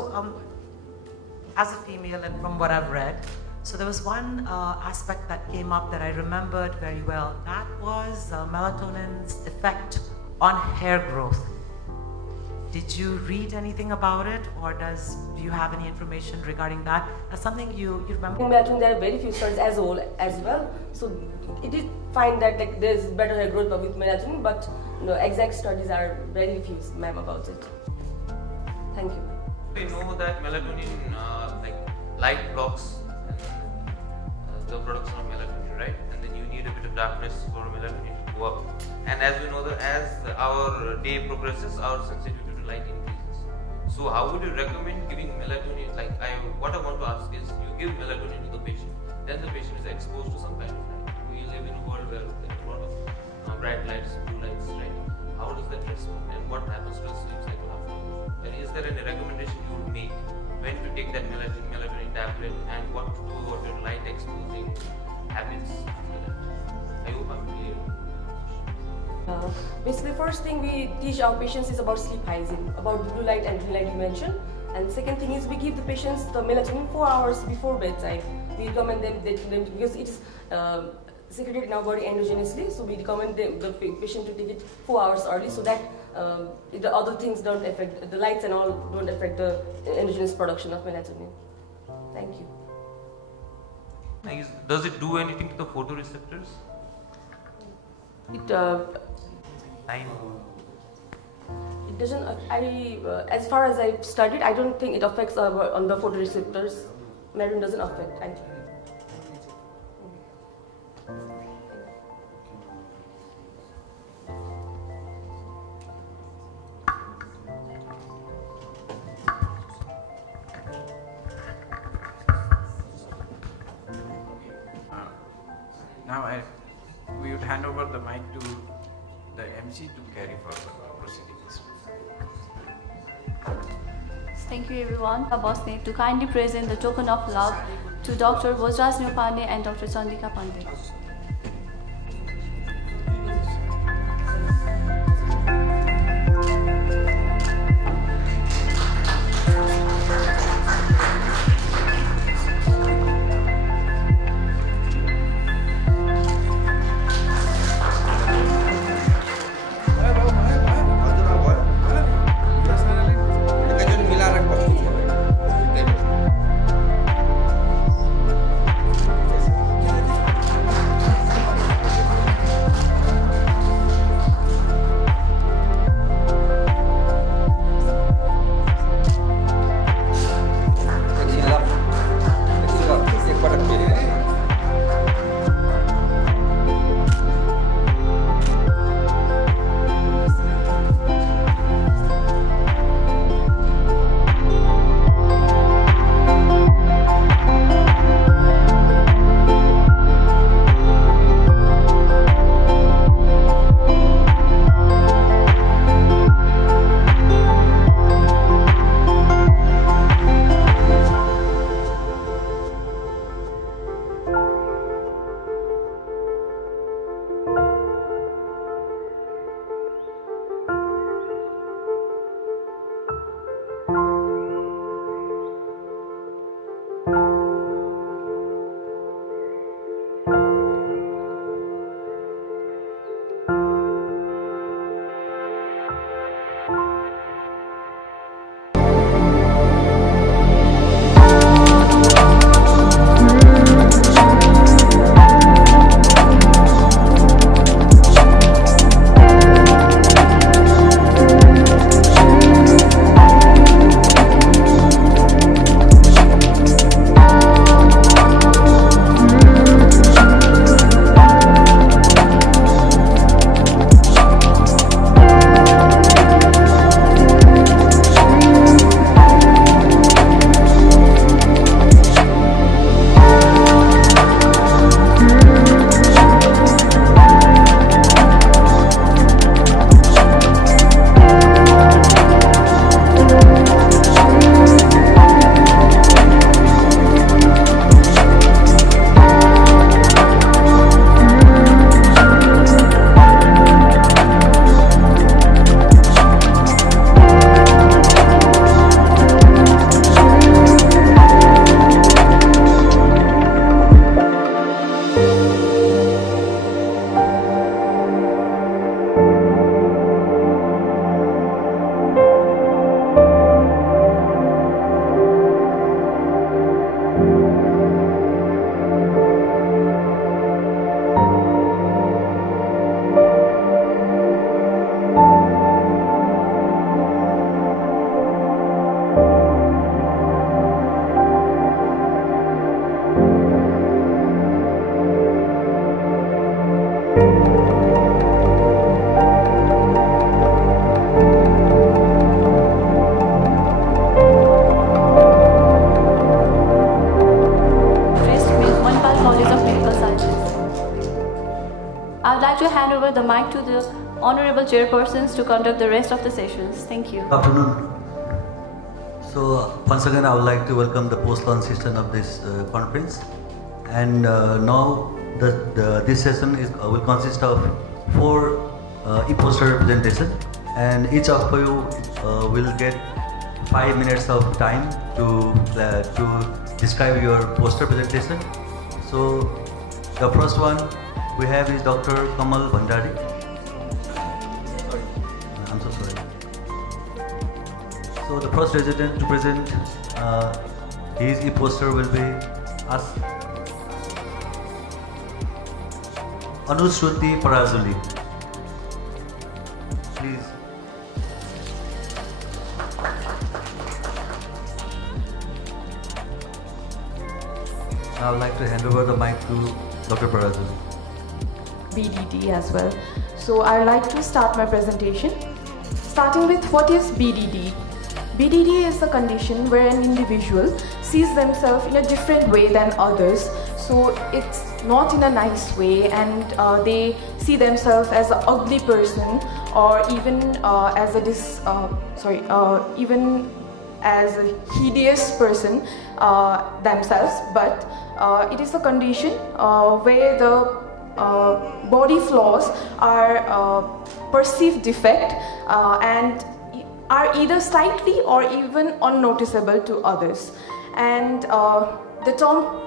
as a female and from what I've read, so there was one aspect that came up that I remembered very well. That was melatonin's effect on hair growth. Did you read anything about it, or do you have any information regarding that? That's something you remember? In melatonin, there are very few studies as well. So it is find that like there's better hair growth with melatonin, but exact studies are very few, ma'am, about it. Thank you. We know that melatonin, light blocks the production of melatonin, right? And then you need a bit of darkness for melatonin to go up. And as we know that as our day progresses, our sensitivity to light increases. So how would you recommend giving melatonin? What I want to ask is, you give melatonin to the patient, then the patient is exposed to some kind of light. We live in a world where there are a lot of bright lights, blue lights, right? How does that respond, and what happens to the sleep cycle after? And is there any recommendation you would make when to take that melatonin tablet, and what to do about your light exposing habits? I hope I'm clear. Basically, first thing we teach our patients is about sleep hygiene, about blue light and green light you mentioned. And second thing is we give the patients the melatonin 4 hours before bedtime. We recommend them because it is secreted in our body endogenously, so we recommend the patient to take it 4 hours early, so that the other things don't affect, the lights and all don't affect the endogenous production of melatonin. Thank you. Does it do anything to the photoreceptors? It doesn't. As far as I've studied, I don't think it affects on the photoreceptors. Melatonin doesn't affect. I think. Now we would hand over the mic to the MC to carry further proceedings. Thank you everyone. Bosne to kindly present the token of love to Dr. Bojraj Nupane and Dr. Chandika Pandey. the honorable chairpersons to conduct the rest of the sessions. Thank you. Good afternoon. So once again, I would like to welcome the post-launch session of this conference. And now this session will consist of 4 e-poster presentation, and each of you will get 5 minutes of time to describe your poster presentation. So the first one we have is Dr. Kamal Bhandari. I'm so sorry. So the first resident to present his e-poster will be us, Anusruti Parazuli. Please. I would like to hand over the mic to Dr. Parazuli. BDD as well. So I'd like to start my presentation. Starting with what is BDD? BDD is a condition where an individual sees themselves in a different way than others. So it's not in a nice way, and they see themselves as an ugly person, or even even as a hideous person themselves. But it is a condition where the body flaws are perceived defect and are either slightly or even unnoticeable to others. And the term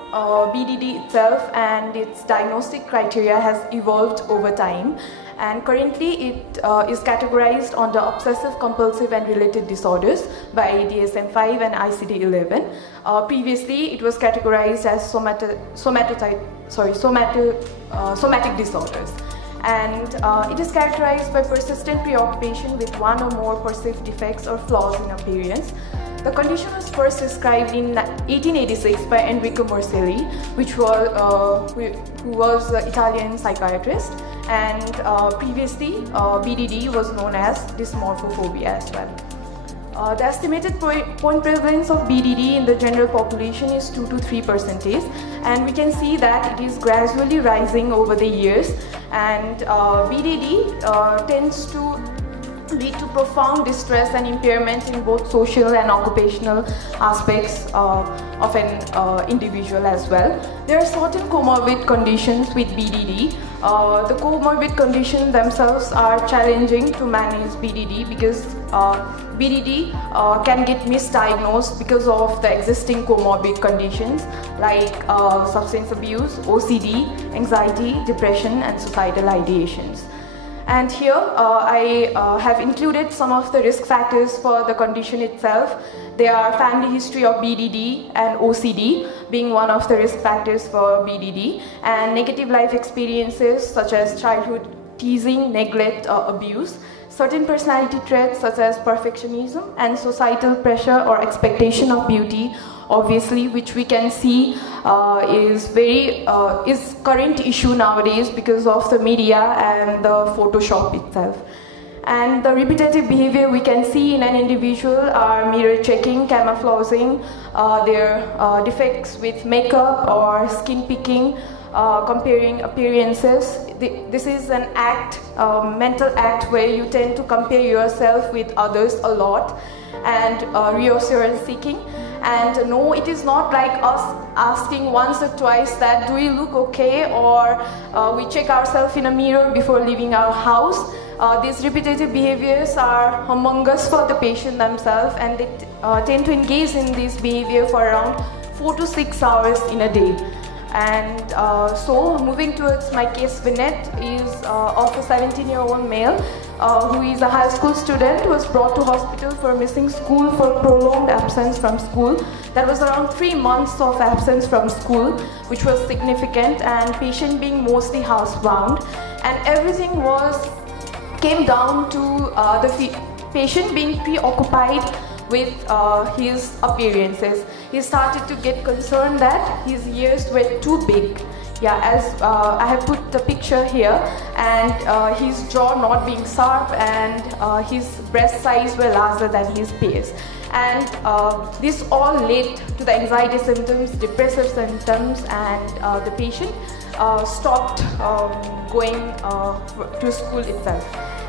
BDD itself and its diagnostic criteria has evolved over time, and currently it is categorized under obsessive compulsive and related disorders by DSM-5 and ICD-11. Previously it was categorized as somatic disorders, and it is characterized by persistent preoccupation with one or more perceived defects or flaws in appearance. The condition was first described in 1886 by Enrico Morselli, who was an Italian psychiatrist, and previously BDD was known as dysmorphophobia as well. The estimated point prevalence of BDD in the general population is 2 to 3%, and we can see that it is gradually rising over the years, and BDD tends to lead to profound distress and impairment in both social and occupational aspects of an individual as well. There are certain comorbid conditions with BDD. The comorbid conditions themselves are challenging to manage BDD because BDD can get misdiagnosed because of the existing comorbid conditions like substance abuse, OCD, anxiety, depression, and suicidal ideations. And here I have included some of the risk factors for the condition itself. There are family history of BDD and OCD being one of the risk factors for BDD, and negative life experiences such as childhood teasing, neglect, or abuse. Certain personality traits such as perfectionism and societal pressure or expectation of beauty, obviously, which we can see is current issue nowadays because of the media and the Photoshop itself. And the repetitive behavior we can see in an individual are mirror checking, camouflaging, their defects with makeup or skin picking, comparing appearances. This is an act, mental act, where you tend to compare yourself with others a lot, and reassurance seeking. And no, it is not like us asking once or twice that do we look okay, or we check ourselves in a mirror before leaving our house. These repetitive behaviors are humongous for the patient themselves, and they tend to engage in this behavior for around 4 to 6 hours in a day. And so moving towards my case vignette is of a 17-year-old male who is a high school student who was brought to hospital for missing school for prolonged absence from school. That was around 3 months of absence from school, which was significant, and patient being mostly housebound, and everything came down to the patient being preoccupied with his appearances. He started to get concerned that his ears were too big. Yeah, as I have put the picture here, and his jaw not being sharp, and his breast size were larger than his face. And this all led to the anxiety symptoms, depressive symptoms, and the patient stopped going to school itself.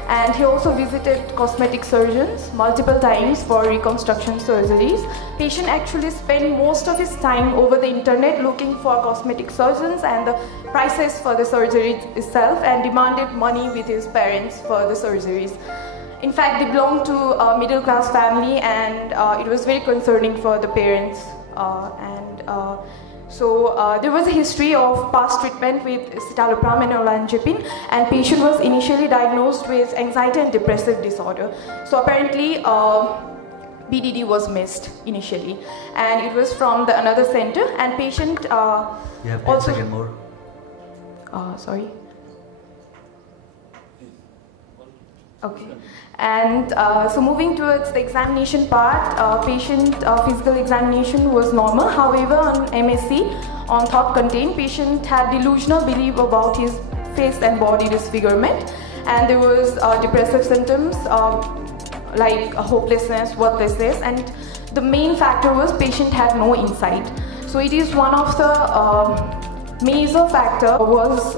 And he also visited cosmetic surgeons multiple times for reconstruction surgeries. Patient actually spent most of his time over the internet looking for cosmetic surgeons and the prices for the surgery itself, and demanded money with his parents for the surgeries. In fact, they belonged to a middle class family, and it was very concerning for the parents. So there was a history of past treatment with citalopram and olanzapine, and patient was initially diagnosed with anxiety and depressive disorder. So apparently BDD was missed initially, and it was from the another center, and patient you have 10 seconds more. Sorry. Okay. And so moving towards the examination part, patient physical examination was normal. However, on MSc, on thought contained, patient had delusional belief about his face and body disfigurement, and there was depressive symptoms like hopelessness, worthlessness, and the main factor was patient had no insight. So it is one of the major factor was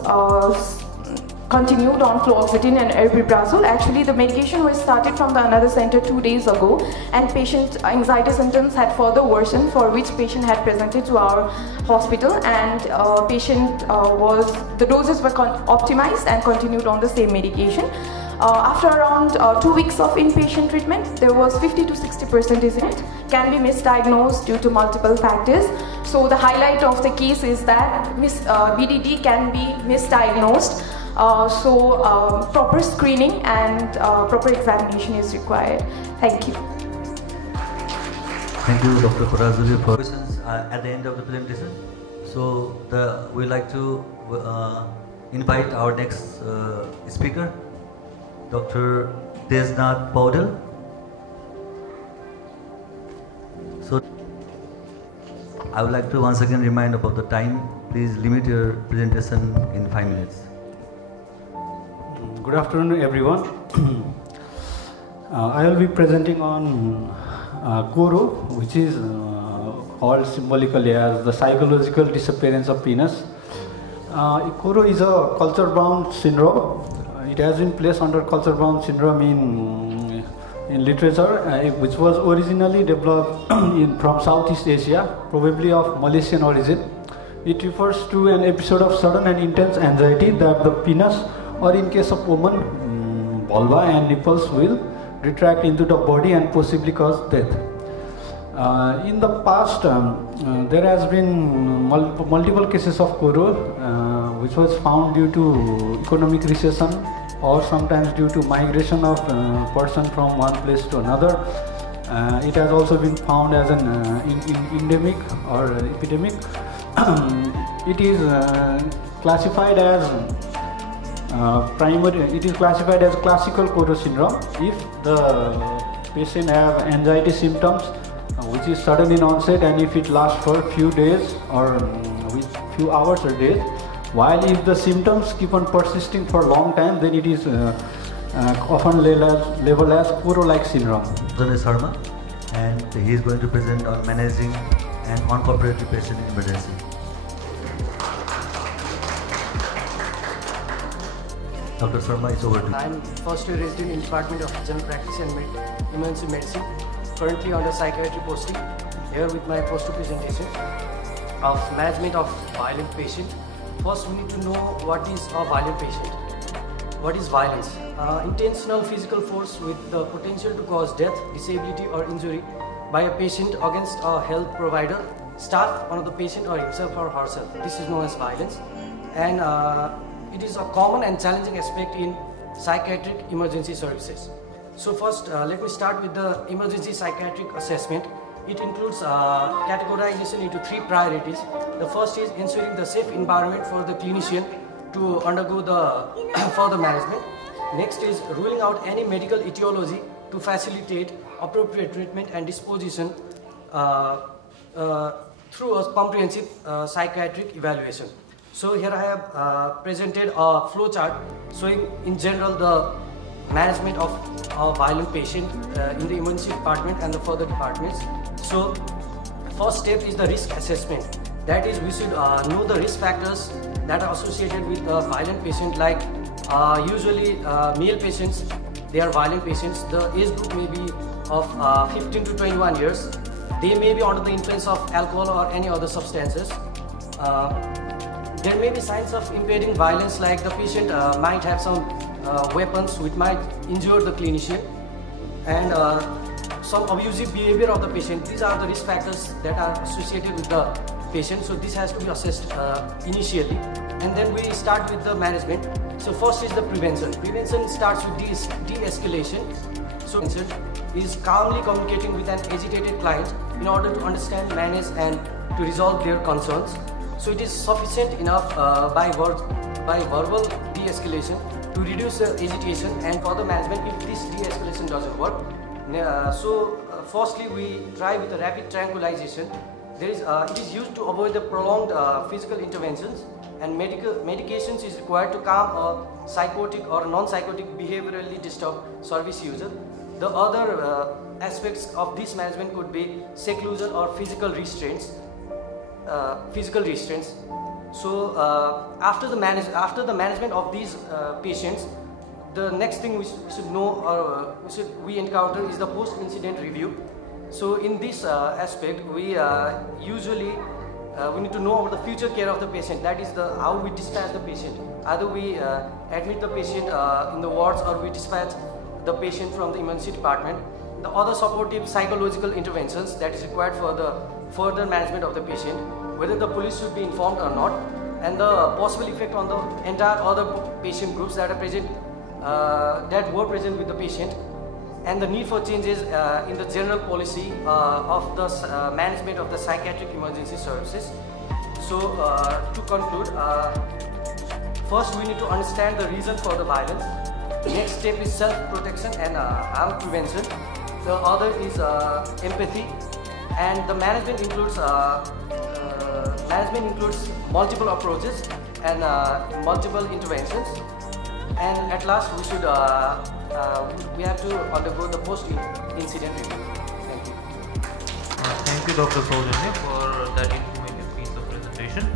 continued on fluoxetine and aripiprazole. Actually, the medication was started from the another center 2 days ago, and patient anxiety symptoms had further worsened, for which patient had presented to our hospital, and the doses were optimized and continued on the same medication. After around 2 weeks of inpatient treatment, there was 50 to 60% incident can be misdiagnosed due to multiple factors. So the highlight of the case is that BDD can be misdiagnosed. Proper screening and proper examination is required. Thank you. Thank you, Dr. Parazuli, for questions at the end of the presentation. So we like to invite our next speaker, Dr. Desnath Paudel. So I would like to once again remind about the time. Please limit your presentation in 5 minutes. Good afternoon, everyone. I will be presenting on Koro, which is called symbolically as the psychological disappearance of penis. Koro is a culture-bound syndrome. It has been placed under culture-bound syndrome in literature, which was originally developed from Southeast Asia, probably of Malaysian origin. It refers to an episode of sudden and intense anxiety that the penis, or in case of women, vulva and nipples, will retract into the body and possibly cause death. In the past, there has been multiple cases of Koro, which was found due to economic recession, or sometimes due to migration of person from one place to another. It has also been found as an endemic or epidemic. It is classified as it is classified as classical Koro syndrome if the patient have anxiety symptoms which is sudden in onset, and if it lasts for a few days or with few hours or days, while if the symptoms keep on persisting for a long time, then it is often labeled as Koro-like syndrome. Sharma, and he is going to present on managing an uncooperative patient in emergency. Dr. Sharma, it's over to you. I am first year resident in Department of General Practice and Emergency Medicine, currently under psychiatry posting, here with my first presentation of management of violent patient. First, we need to know what is a violent patient. What is violence? Intentional physical force with the potential to cause death, disability or injury by a patient against a health provider, staff, one of the patient or himself or herself. This is known as violence, and it is a common and challenging aspect in psychiatric emergency services. So first, let me start with the emergency psychiatric assessment. It includes categorization into 3 priorities. The first is ensuring the safe environment for the clinician to undergo the further management. Next is ruling out any medical etiology to facilitate appropriate treatment and disposition through a comprehensive psychiatric evaluation. So here I have presented a flow chart showing in general the management of a violent patient in the emergency department and the further departments. So first step is the risk assessment. That is, we should know the risk factors that are associated with a violent patient, like usually male patients, they are violent patients. The age group may be of 15 to 21 years. They may be under the influence of alcohol or any other substances. There may be signs of impending violence, like the patient might have some weapons which might injure the clinician, and some abusive behavior of the patient. These are the risk factors that are associated with the patient, so this has to be assessed initially, and then we start with the management. So first is the prevention. Prevention starts with de-escalation. So is calmly communicating with an agitated client in order to understand, manage and to resolve their concerns. So it is sufficient enough by verbal de-escalation to reduce the agitation and further management if this de-escalation doesn't work. Firstly we try with the rapid tranquilization. It is used to avoid the prolonged physical interventions, and medications is required to calm a psychotic or non-psychotic behaviorally disturbed service user. The other aspects of this management could be seclusion or physical restraints. So after the management of these patients, the next thing we should know or we encounter is the post-incident review. So in this aspect, we usually we need to know about the future care of the patient. That is how we dispatch the patient. Either we admit the patient in the wards, or we dispatch the patient from the emergency department. The other supportive psychological interventions that is required for the further management of the patient, whether the police should be informed or not, and the possible effect on the entire other patient groups that are present, that were present with the patient, and the need for changes in the general policy of the management of the psychiatric emergency services. So to conclude, first we need to understand the reason for the violence. The next step is self-protection and harm prevention. The other is empathy, and the management includes multiple approaches and multiple interventions. And at last, we have to undergo the post-incident review. Thank you. Thank you, Dr. Saujanya, for that informative piece of presentation.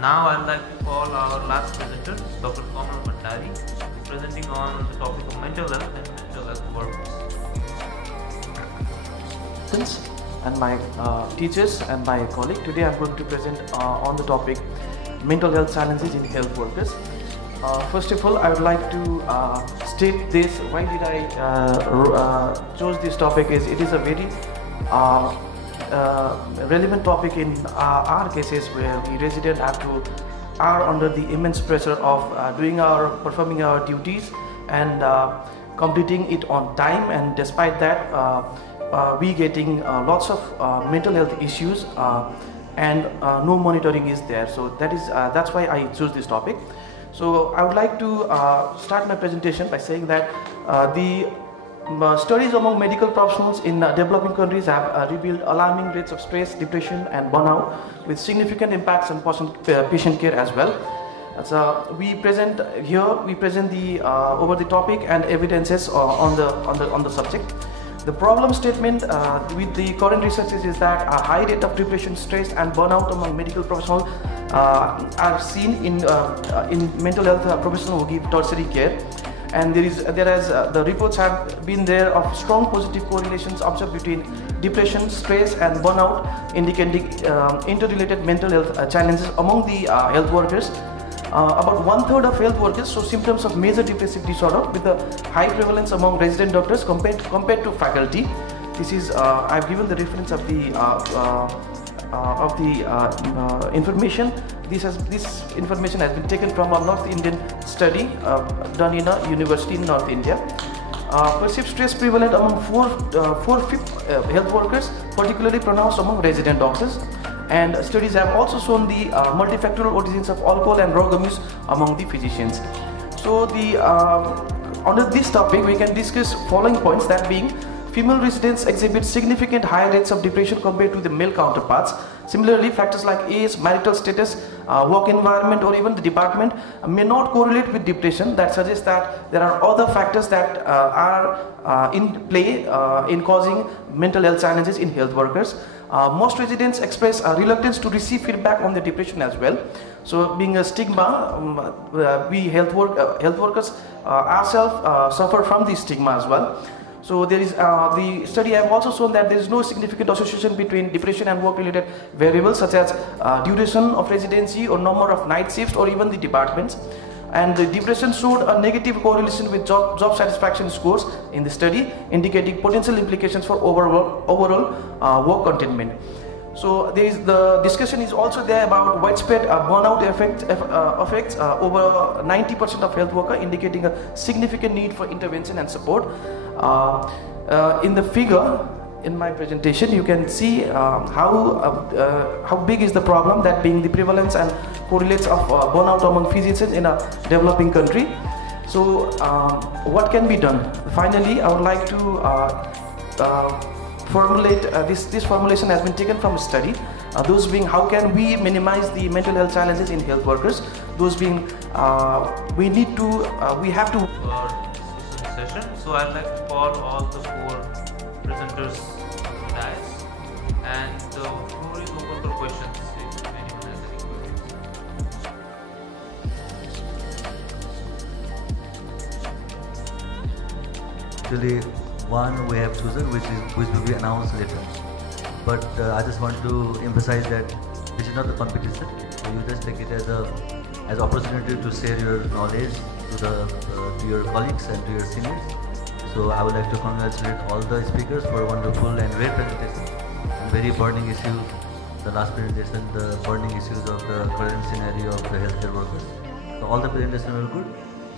Now I would like to call our last presenter, Dr. Kamal Bhandari, presenting on the topic of mental health and mental health workers. And my teachers and my colleague, today I am going to present on the topic mental health challenges in health workers. First of all, I would like to state this. Why did I choose this topic? It is a very relevant topic in our cases, where we residents are under the immense pressure of performing our duties and completing it on time, and despite that we getting lots of mental health issues and no monitoring is there. So that's why I choose this topic. So I would like to start my presentation by saying that the studies among medical professionals in developing countries have revealed alarming rates of stress, depression and burnout, with significant impacts on patient care as well. So we present the over the topic and evidences on the subject. The problem statement with the current researches is that a high rate of depression, stress and burnout among medical professionals are seen in mental health professionals who give tertiary care, and the reports have been there of strong positive correlations observed between depression, stress and burnout, indicating interrelated mental health challenges among the health workers. About 1/3 of health workers show symptoms of major depressive disorder, with a high prevalence among resident doctors compared to faculty. This is I've given the reference of the information. This information has been taken from a North Indian study done in a university in North India. Perceived stress prevalent among 4/5 health workers, particularly pronounced among resident doctors. And studies have also shown the multifactorial origins of alcohol and drug abuse among the physicians. So under this topic we can discuss following points, that being female residents exhibit significant higher rates of depression compared to the male counterparts. Similarly, factors like age, marital status, work environment or even the department may not correlate with depression. That suggests that there are other factors that are in play in causing mental health challenges in health workers. most residents express a reluctance to receive feedback on their depression as well. So being a stigma, we health workers ourselves suffer from this stigma as well. So there is the study have also shown that there is no significant association between depression and work-related variables such as duration of residency or number of night shifts or even the departments. And the depression showed a negative correlation with job satisfaction scores in the study, indicating potential implications for overall work contentment. So there is the discussion is also there about widespread burnout affects over 90% of health workers, indicating a significant need for intervention and support. In the figure in my presentation, you can see how big is the problem, that being the prevalence and correlates of burnout among physicians in a developing country. So what can be done? Finally, I would like to formulate this formulation has been taken from a study. Those being, how can we minimize the mental health challenges in health workers? Those being, we have to session. So I'd like to call all the 4 presenters to dais, and the floor is open for questions if anyone has any queries. Actually, one we have chosen which will be announced later. But I just want to emphasize that this is not a competition. So you just take it as an opportunity to share your knowledge to your colleagues and to your seniors. So I would like to congratulate all the speakers for a wonderful and rare presentation. And very burning issues, the last presentation, the burning issues of the current scenario of the healthcare workers. So all the presentations were good.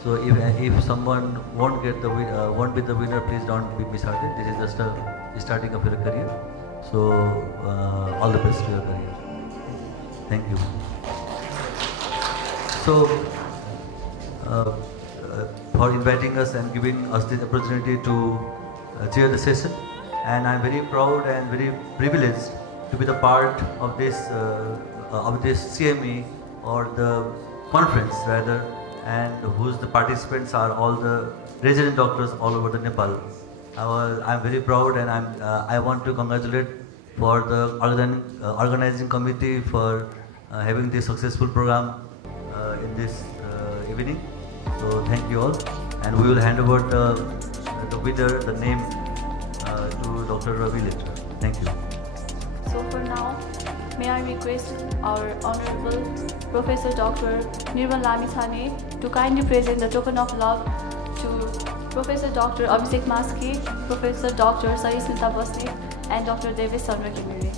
So if someone won't be the winner, please don't be disheartened. This is just a starting of your career. So all the best to your career. Thank you. So for inviting us and giving us this opportunity to chair the session, and I'm very proud and very privileged to be the part of this CME or the conference rather, and whose the participants are all the resident doctors all over the Nepal. I'm very proud, and I want to congratulate for the organizing committee for having this successful program in this evening. So thank you all, and we will hand over the winner, the name to Dr. Ravi later. Thank you. So for now, may I request our Honorable Professor Dr. Nirmal Lamichhane to kindly present the token of love to Professor Dr. Abhishek Maske, Professor Dr. Sarismita Basne, and Dr. Devesh Chandra Kimire.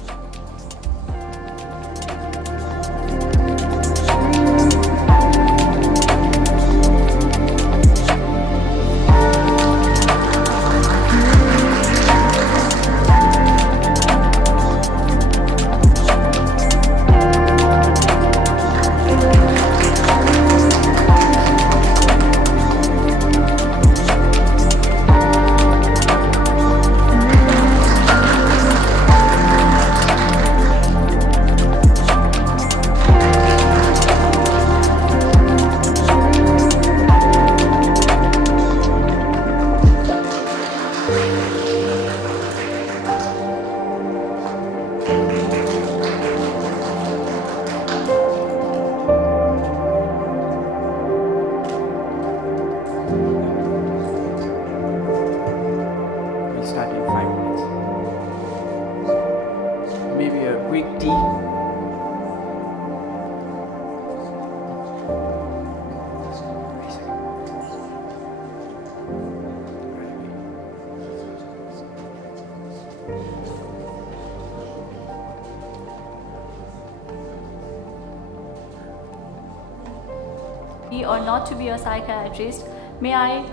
Or not to be a psychiatrist, may I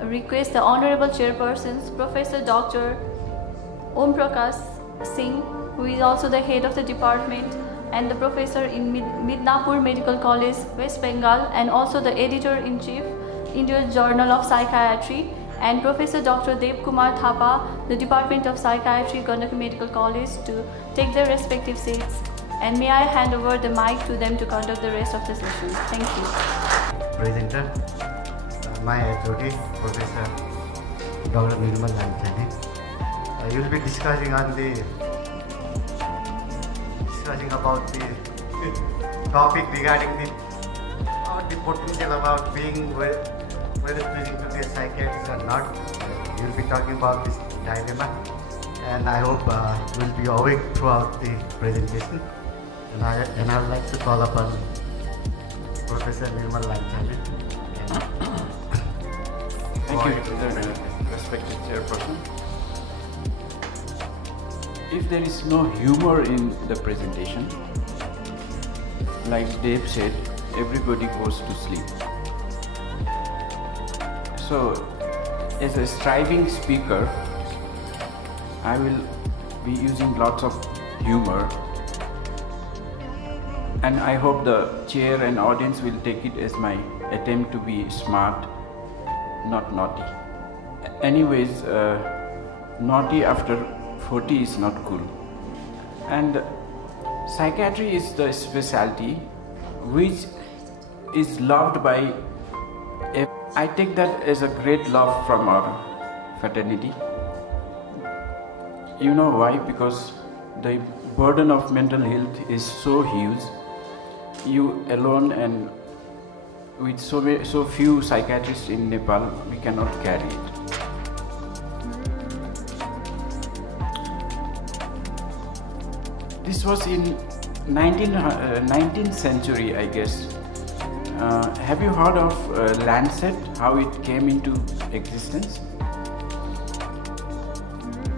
request the Honorable Chairpersons, Professor Dr. Om Prakash Singh, who is also the head of the department and the professor in Midnapur Medical College, West Bengal, and also the editor-in-chief, Indian Journal of Psychiatry, and Professor Dr. Dev Kumar Thapa, the Department of Psychiatry, Gandaki Medical College, to take their respective seats. And may I hand over the mic to them to conduct the rest of the session. Thank you. Presenter, my HOD, Professor Dr. Nirmal Lamichhane. You will be discussing on the discussing about the topic regarding the potential about being whether choosing to be a psychiatrist or not. You'll be talking about this dilemma, and I hope you'll be awake throughout the presentation. And I would like to call upon Professor Nirmal Lamichhane. Thank you, respected chairperson. If there is no humor in the presentation, like Dave said, everybody goes to sleep. So, as a striving speaker, I will be using lots of humor, and I hope the chair and audience will take it as my attempt to be smart, not naughty. Anyways, naughty after 40 is not cool. And psychiatry is the specialty which is loved by I take that as a great love from our fraternity. You know why? Because the burden of mental health is so huge. You alone and with so few psychiatrists in Nepal, we cannot carry it. This was in 19th century, I guess. Have you heard of Lancet, how it came into existence?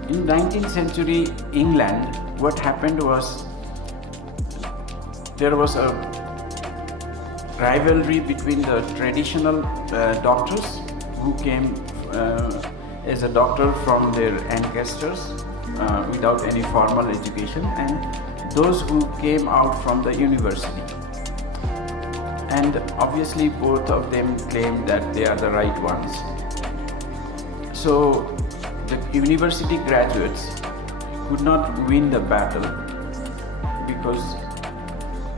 In 19th century England, what happened was there was a rivalry between the traditional doctors who came as a doctor from their ancestors without any formal education, and those who came out from the university. And obviously both of them claim that they are the right ones. So the university graduates could not win the battle because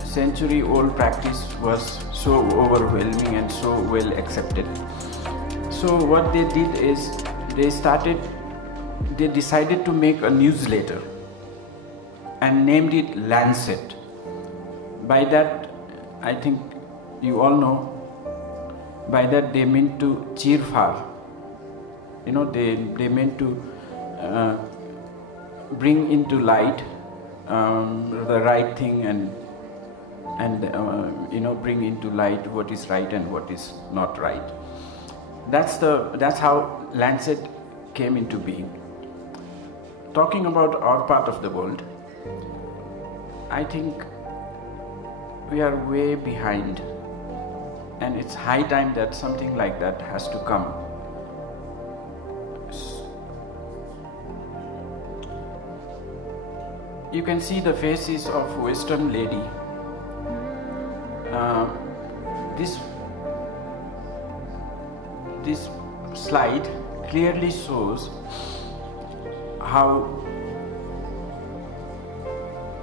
century-old practice was so overwhelming and so well accepted. So what they did is they decided to make a newsletter and named it Lancet. By that, I think you all know, by that they meant to cheer far. You know, they meant to bring into light the right thing and you know, bring into light what is right and what is not right. That's how Lancet came into being. Talking about our part of the world, I think we are way behind, and it's high time that something like that has to come. You can see the faces of Western lady. This slide clearly shows how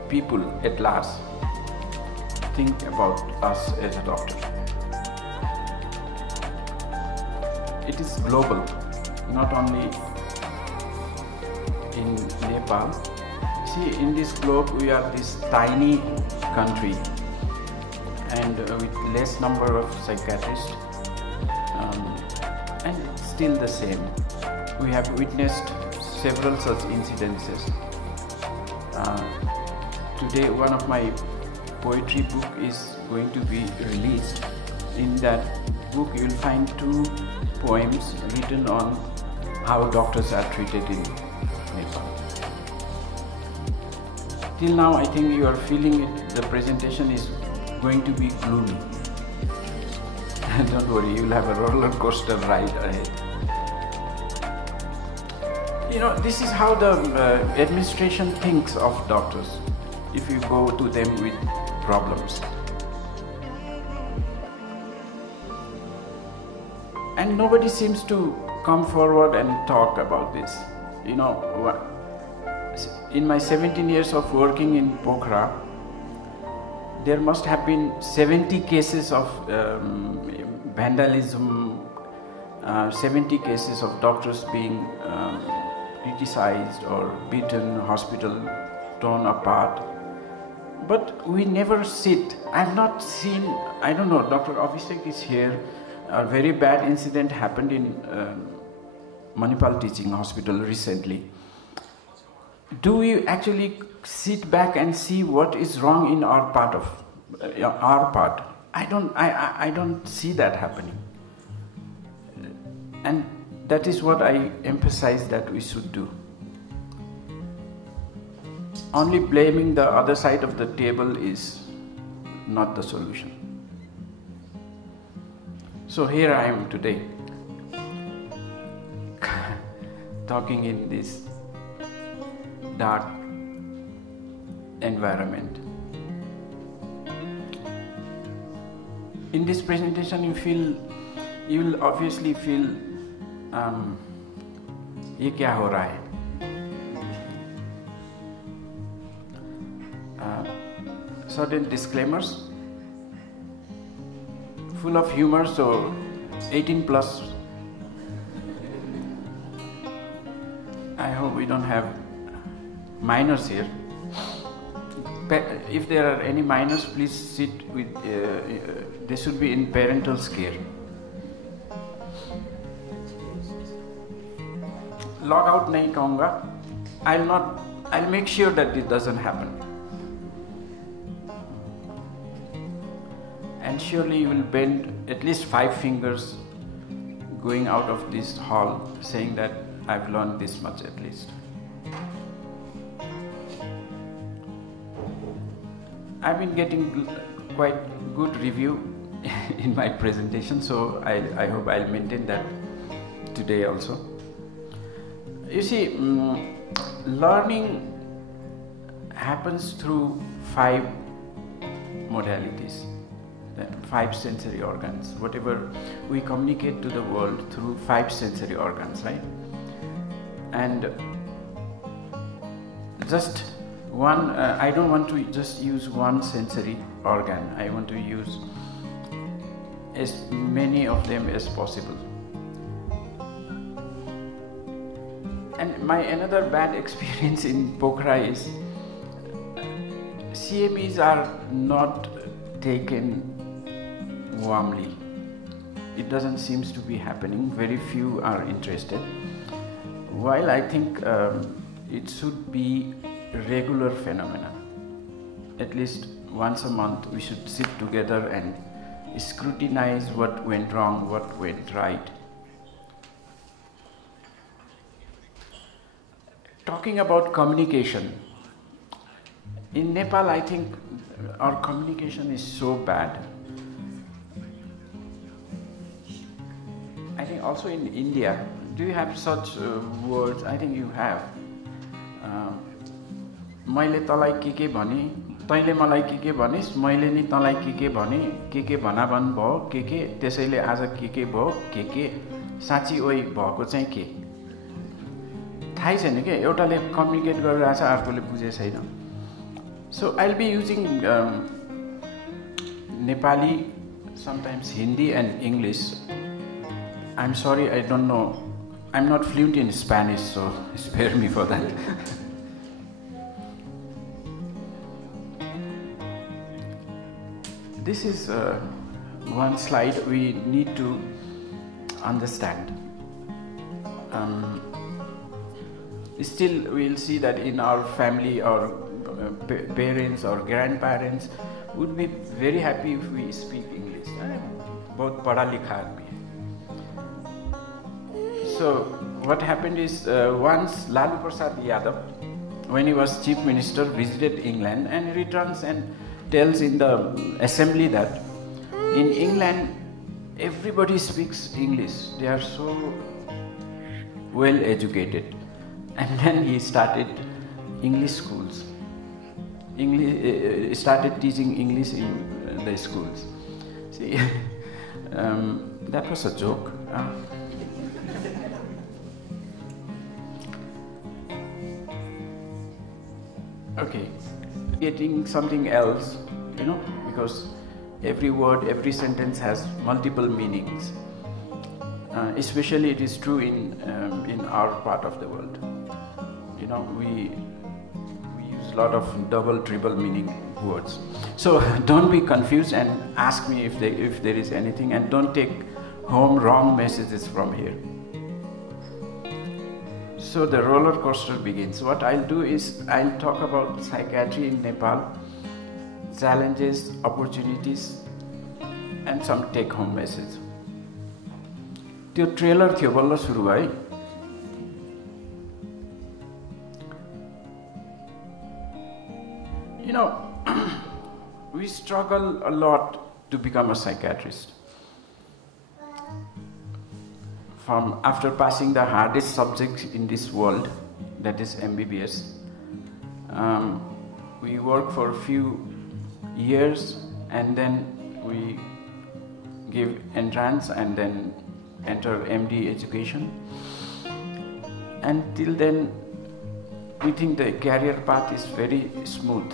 people at large think about us as a doctor. It is global, not only in Nepal. See, in this globe we are this tiny country, and with less number of psychiatrists, and it's still the same. We have witnessed several such incidences. Today one of my poetry book is going to be released. In that book you will find 2 poems written on how doctors are treated in Nepal. Till now I think you are feeling it, the presentation is going to be gloomy. Don't worry, you will have a roller coaster ride ahead. You know, this is how the administration thinks of doctors if you go to them with problems. And nobody seems to come forward and talk about this. You know, in my 17 years of working in Pokhara, there must have been 70 cases of vandalism, 70 cases of doctors being criticized or beaten, hospital torn apart. but we never sit. I've not seen, I don't know, Dr. Abhishek is here. A very bad incident happened in Manipal Teaching Hospital recently. Do we actually sit back and see what is wrong in our part of our part? I don't see that happening. And that is what I emphasize that we should do. Only blaming the other side of the table is not the solution. So here I am today, talking in this dark environment. In this presentation, you will obviously feel, ये क्या हो रहा है? Certain disclaimers, full of humor, so 18 plus. I hope we don't have minors here. If there are any minors, please sit with, they should be in parental care. Log out nahi kahunga. I'll make sure that it doesn't happen. And surely you will bend at least 5 fingers going out of this hall saying that I've learned this much at least. I've been getting quite good review in my presentation, so I hope I'll maintain that today also. You see, learning happens through 5 modalities, 5 sensory organs. Whatever we communicate to the world through 5 sensory organs, right? And just one, I don't want to just use one sensory organ. I want to use as many of them as possible. And my another bad experience in Pokhara is CMEs are not taken warmly. It doesn't seem to be happening. Very few are interested. While I think it should be a regular phenomenon. At least once a month we should sit together and scrutinize what went wrong, what went right. Talking about communication, in Nepal I think our communication is so bad. I think also in India, do you have such words? I think you have. मैले तलाई के भने तैले मलाई के भनिस् मैले नि तलाई के भने के भनाभन भयो के त्यसैले आज के भयो के साँच्ची ओइ भएको चाहिँ के थाहै छैन के एउटाले कम्युनिकेट गरिरहेछ अर्कोले बुझे छैन. So I'll be using Nepali, sometimes Hindi and English. I'm sorry, I don't know. I'm not fluent in Spanish, so spare me for that. This is one slide we need to understand. Still, we'll see that in our family, our parents or grandparents would be very happy if we speak English. Both padha likha aadmi. So what happened is once Lalu Prasad Yadav, when he was Chief Minister, visited England and returns and tells in the assembly that in England everybody speaks English. They are so well educated. And then he started English schools. Started teaching English in the schools. See, that was a joke. Okay, getting something else, you know, because every word, every sentence has multiple meanings. Especially it is true in our part of the world. You know, we use a lot of double, triple meaning words. So don't be confused and ask me if there is anything, and don't take home wrong messages from here. So the roller coaster begins. What I'll do is I'll talk about psychiatry in Nepal, challenges, opportunities, and some take home message. त्यो trailer थियो बल्ल सुरु भयो है। You know, we struggle a lot to become a psychiatrist. From after passing the hardest subject in this world, that is MBBS, we work for a few years and then we give entrance and then enter MD education. And till then, we think the career path is very smooth.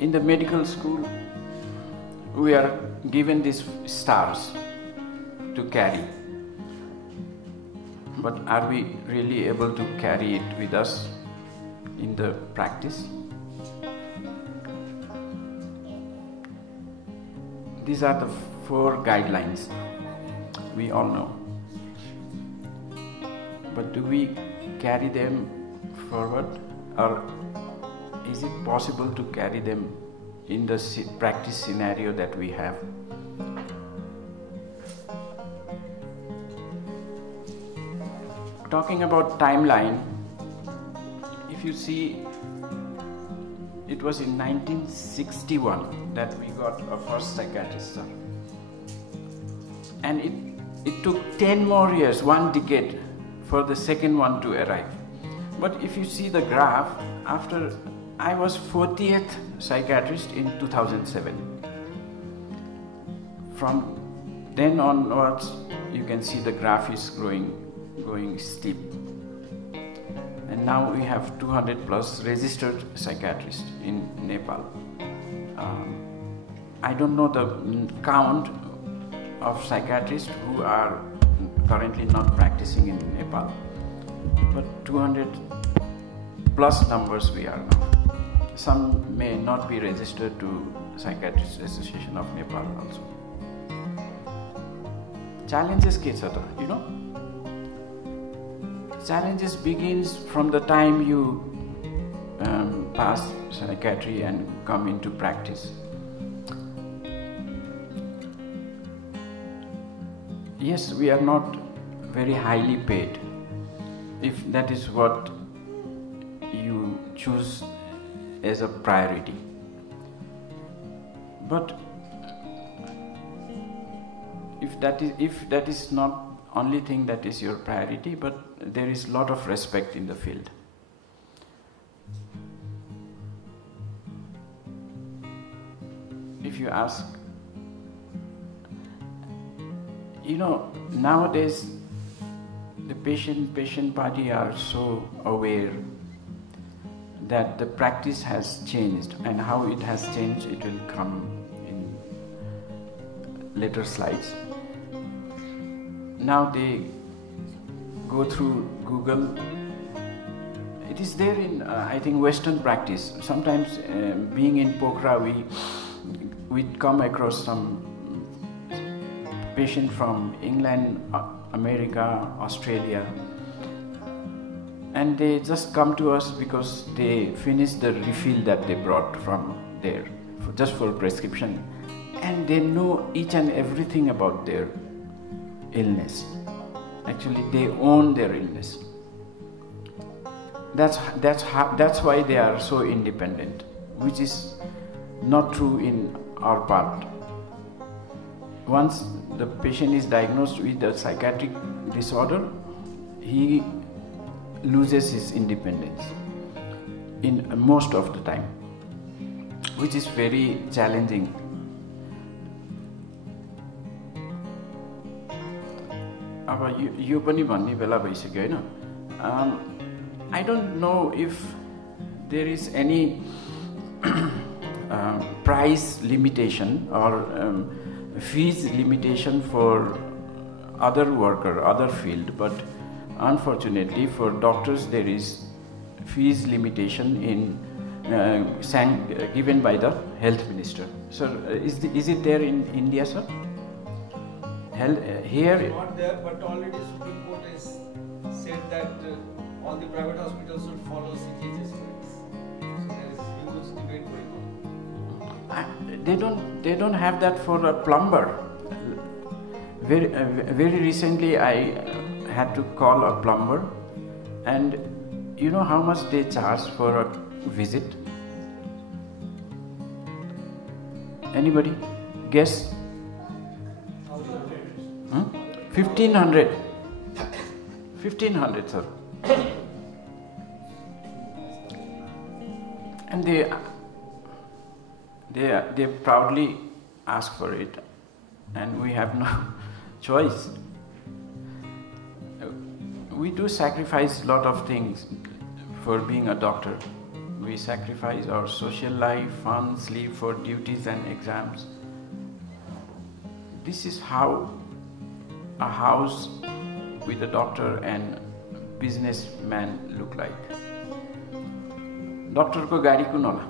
In the medical school, we are given these stars to carry. But are we really able to carry it with us in the practice? These are the 4 guidelines we all know. But do we carry them forward, or is it possible to carry them in the practice scenario that we have? Talking about timeline, if you see, it was in 1961 that we got our first psychiatrist, sir. And it took 10 more years, 1 decade, for the second one to arrive. But if you see the graph, after I was 40th psychiatrist in 2007. From then onwards, you can see the graph is going steep. And now we have 200 plus registered psychiatrists in Nepal. I don't know the count of psychiatrists who are currently not practicing in Nepal, but 200 plus numbers we are now. Some may not be registered to Psychiatrist Association of Nepal also. Challenges ke cha ta, you know? Challenges begins from the time you pass psychiatry and come into practice. Yes, we are not very highly paid, if that is what you choose as a priority. But if that is not only thing that is your priority, but there is a lot of respect in the field. If you ask, you know, nowadays the patient party are so aware that the practice has changed, and how it has changed, it will come in later slides. Now they go through Google. It is there in, I think, Western practice. Sometimes being in Pokhara, we come across some patient from England, America, Australia, and they just come to us because they finished the refill that they brought from there, just for prescription, and they know each and everything about their illness. Actually, they own their illness. That's why they are so independent, which is not true in our part. Once the patient is diagnosed with a psychiatric disorder, he loses his independence in most of the time, which is very challenging. अब यो पनि भन्ने बेला भइसक्यो हैन. I don't know if there is any price limitation or fees limitation for other worker, other field, but unfortunately for doctors there is fees limitation in given by the health minister. Sir, is it there in India, sir? Here. Not there, but already Supreme Court has said that all the private hospitals should follow CGHS rates. So there is huge debate going on. They don't have that for a plumber. Very recently I had to call a plumber, and you know how much they charge for a visit? Anybody guess? 1500. 1500, sir. And they proudly ask for it, and we have no choice. We do sacrifice a lot of things for being a doctor. We sacrifice our social life, fun, sleep for duties and exams. This is how a house with a doctor and businessman look like. Doctor ko gari kun hola.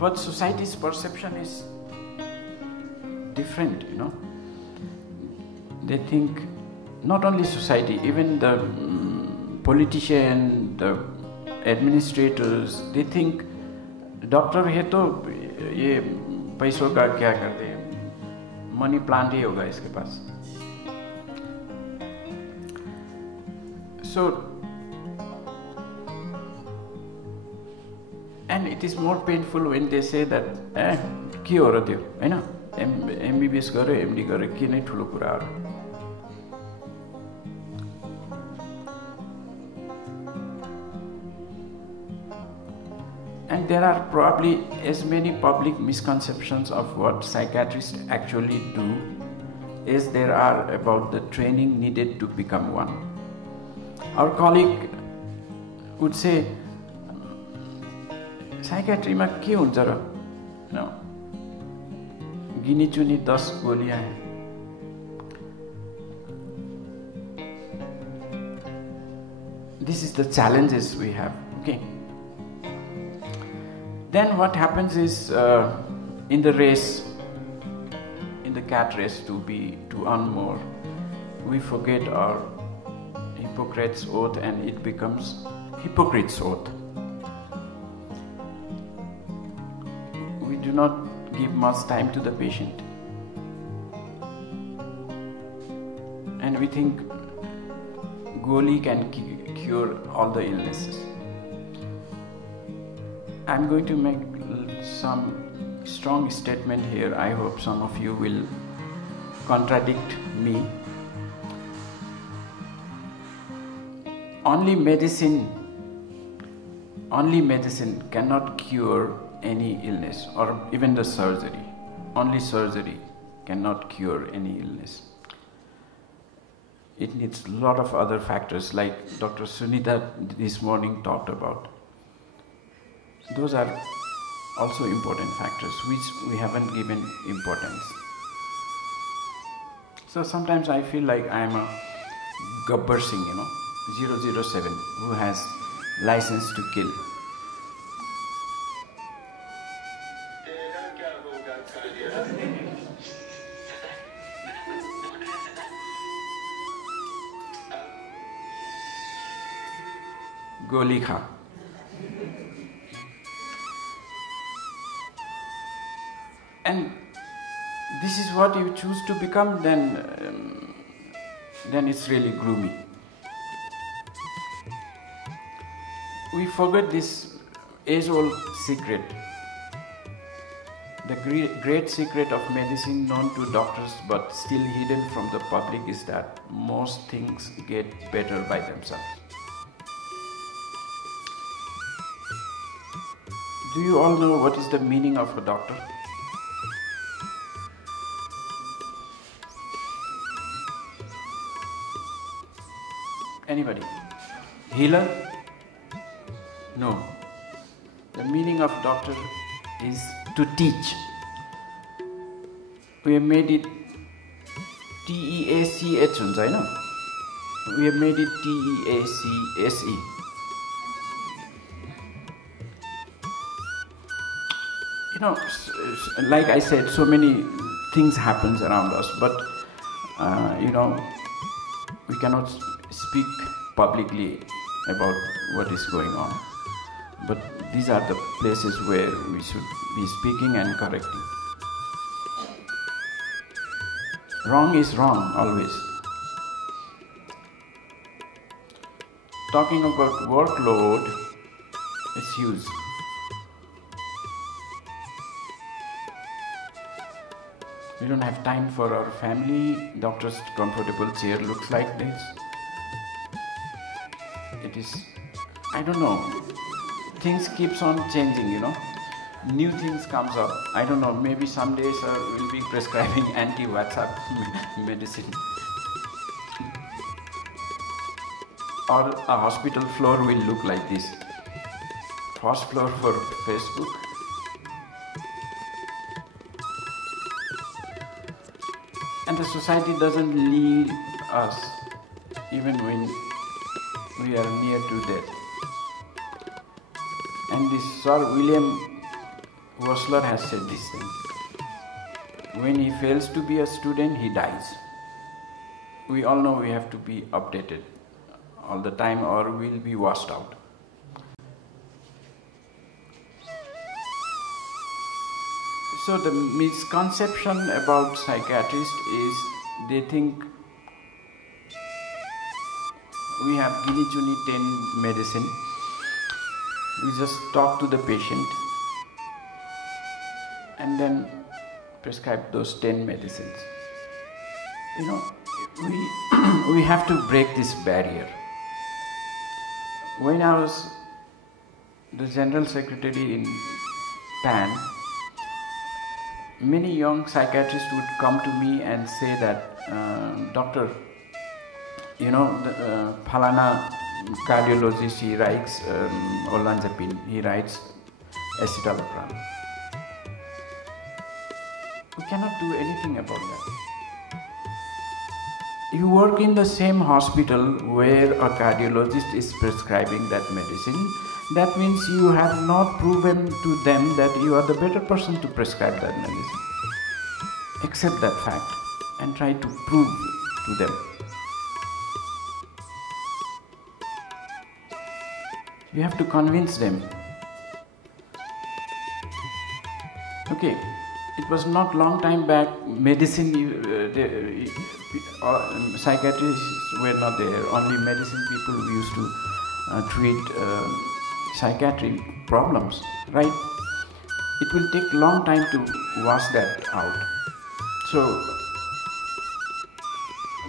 But society's perception is different, you know. They think, not only society, even the politician, the administrators, they think doctor है तो ये पैसों का क्या करते हैं, money plant ही होगा इसके पास. So, and it is more painful when they say that के हो रहा थियो, है ना? MBBS गरे, MD गरे, के नहीं ठुलो कुराहरु. And there are probably as many public misconceptions of what psychiatrists actually do as there are about the training needed to become one. Our colleague would say, psychiatry ma ke huncha ra? No. Gini chuni 10 goliyan hai. This is the challenges we have, okay? Then what happens is, in the race, in the cat race to earn more, we forget our Hippocrates oath and it becomes hypocrite's oath. We do not give much time to the patient. And we think Goli can cure all the illnesses. I'm going to make some strong statement here. I hope some of you will contradict me. Only medicine cannot cure any illness, or even the surgery. Only surgery cannot cure any illness. It needs a lot of other factors, like Dr. Sunita this morning talked about. Those are also important factors which we haven't given importance. So sometimes I feel like I am a Gabbar Singh, you know, 007, who has license to kill. Goli kha. And this is what you choose to become, then it's really gloomy. We forget this age-old secret. The great secret of medicine known to doctors but still hidden from the public is that most things get better by themselves. Do you all know what is the meaning of a doctor? Anybody? Healer? No. The meaning of doctor is to teach. We have made it TEACH, We have made it TEACSE. You know, like I said, so many things happens around us, but you know, we cannot speak publicly about what is going on. But these are the places where we should be speaking and correcting. Wrong is wrong, always. Talking about workload is huge. We don't have time for our family. Doctor's comfortable chair looks like this. It is, I don't know, things keeps on changing, you know. New things comes up. I don't know, maybe someday sir will be prescribing anti-WhatsApp medicine. Or a hospital floor will look like this. First floor for Facebook. And the society doesn't leave us even when we are near to death. And this Sir William Wosler has said this thing. When he fails to be a student, he dies. We all know we have to be updated all the time or we'll be washed out. So the misconception about psychiatrists is they think we have Guinea-Chuni 10 medicine. We just talk to the patient and then prescribe those 10 medicines. You know, we have to break this barrier. When I was the General Secretary in PAN, many young psychiatrists would come to me and say that, Doctor, you know, Phalana cardiologist, he writes olanzapine, he writes escitalopram. We cannot do anything about that. You work in the same hospital where a cardiologist is prescribing that medicine. That means you have not proven to them that you are the better person to prescribe that medicine. Accept that fact and try to prove to them. You have to convince them. Okay, it was not long time back, medicine, psychiatrists were not there, only medicine people used to treat psychiatric problems, right? It will take long time to wash that out. So,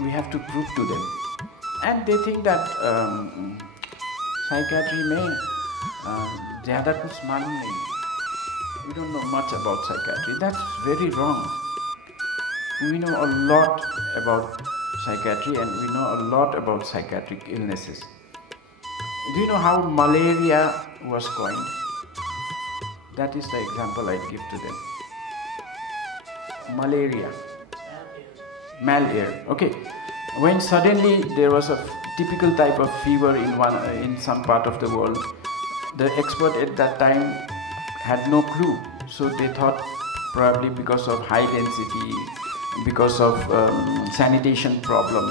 we have to prove to them. And they think that psychiatry में ज़्यादा कुछ मालूम नहीं. We don't know much about psychiatry. That's very wrong. We know a lot about psychiatry and we know a lot about psychiatric illnesses. Do you know how malaria was coined? That is the example I give to them. Malaria. Malaria. Okay. When suddenly there was a typical type of fever in some part of the world, the expert at that time had no clue. So they thought probably because of high density, because of sanitation problem,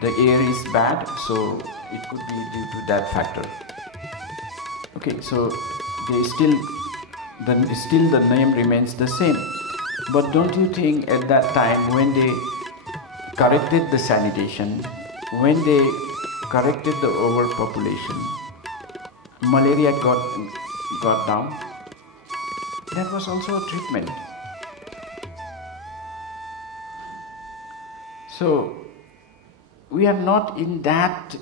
the air is bad, so it could be due to that factor. Okay, so they still the name remains the same. But don't you think at that time when they corrected the sanitation, when they corrected the overpopulation, malaria got down? That was also a treatment. So we are not in that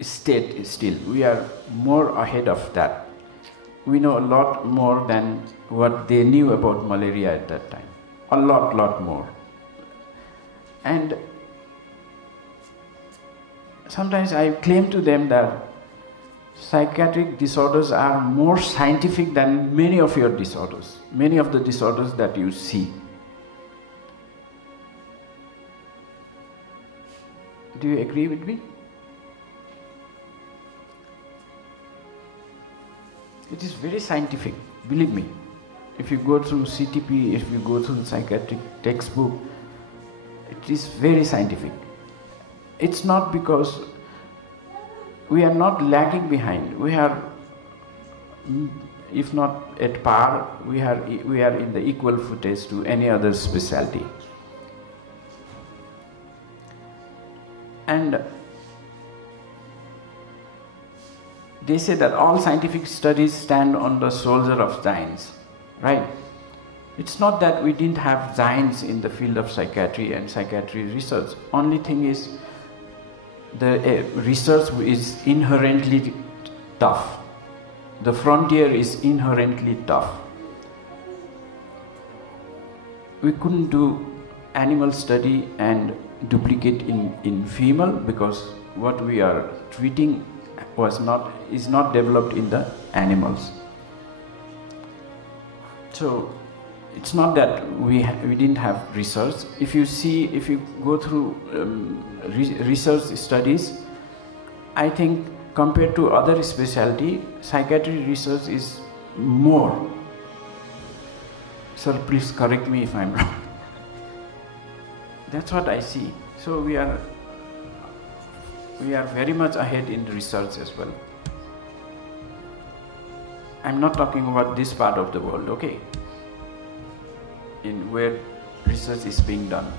state still. We are more ahead of that. We know a lot more than what they knew about malaria at that time. A lot more. And sometimes I claim to them that psychiatric disorders are more scientific than many of your disorders, many of the disorders that you see. Do you agree with me? It is very scientific, believe me. If you go through CTP, if you go through the psychiatric textbook, it is very scientific. It's not because we are not lagging behind. We are, if not at par, we are in the equal footage to any other specialty. And they say that all scientific studies stand on the shoulder of giants, right? It's not that we didn't have giants in the field of psychiatry and psychiatry research. Only thing is, the research is inherently tough. The frontier is inherently tough. We couldn't do animal study and duplicate in female because what we are treating is not developed in the animals. So it's not that we didn't have research. If you go through research studies, I think compared to other specialty, psychiatry research is more. Sir, please correct me if I'm wrong. That's what I see. So we are very much ahead in research as well. I'm not talking about this part of the world, okay? In where research is being done.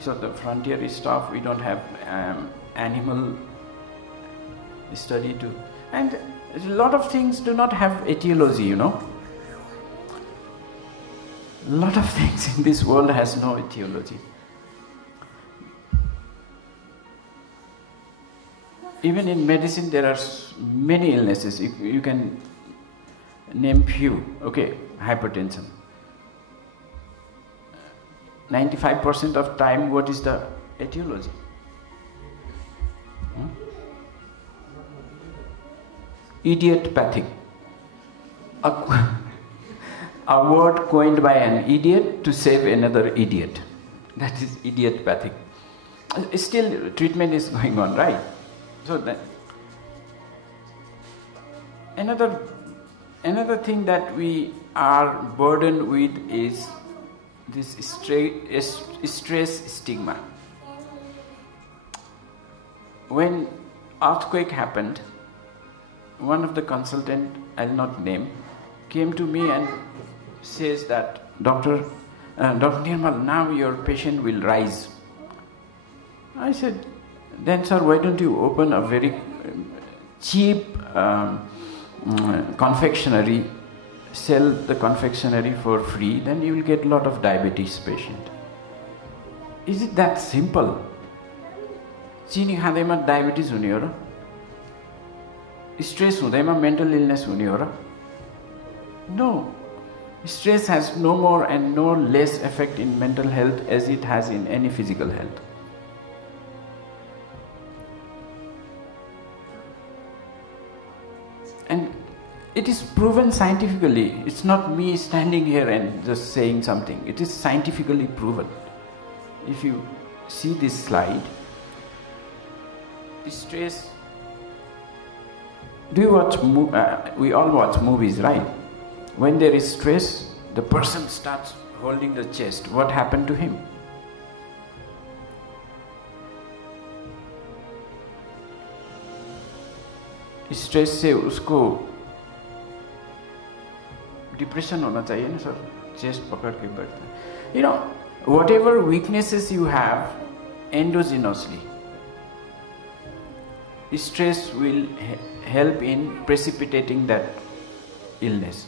So the frontier is tough. We don't have animal study to, and a lot of things do not have etiology, you know. A lot of things in this world has no etiology. Even in medicine, there are many illnesses. You can name few. Okay, hypertension. 95% of time, what is the etiology? Idiopathic. A word coined by an idiot to save another idiot. That is idiopathic. Still, treatment is going on, right? So that another thing that we are burdened with is this stress stigma. When earthquake happened, one of the consultant, I'll not name, came to me and says that, Dr. Nirmal, now your patient will rise. I said, then sir, why don't you open a very cheap confectionery, sell the confectionery for free, then you will get a lot of diabetes patient. Is it that simple? Chini khaँदैमा diabetes हुने हो र? Stress हुँदैमा mental illness हुने हो र? No. Stress has no more and no less effect in mental health as it has in any physical health. And it is proven scientifically. It's not me standing here and just saying something. It is scientifically proven. If you see this slide, stress. Do you watch? We all watch movies, right? When there is stress, the person starts holding the chest. What happened to him? Stress से उसको depression होना चाहिए ना sir, chest पकड़ के बैठता है. You know, whatever weaknesses you have endogenously, stress will help in precipitating that illness.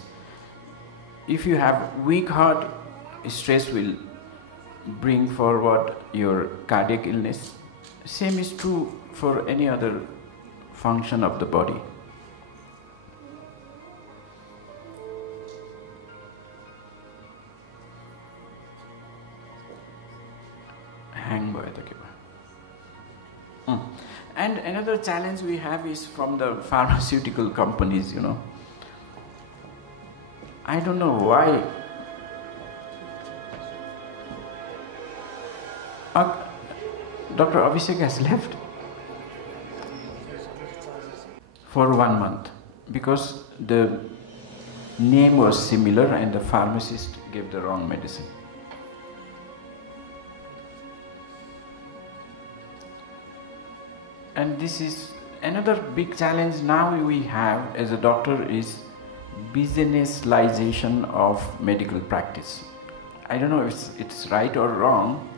If you have weak heart, stress will bring forward your cardiac illness. Same is true for any other function of the body. Hang by the keeper. And another challenge we have is from the pharmaceutical companies, you know. I don't know why Dr. Abhishek has left for 1 month because the name was similar and the pharmacist gave the wrong medicine. And this is another big challenge now we have as a doctor is businessization of medical practice. I don't know if it's right or wrong.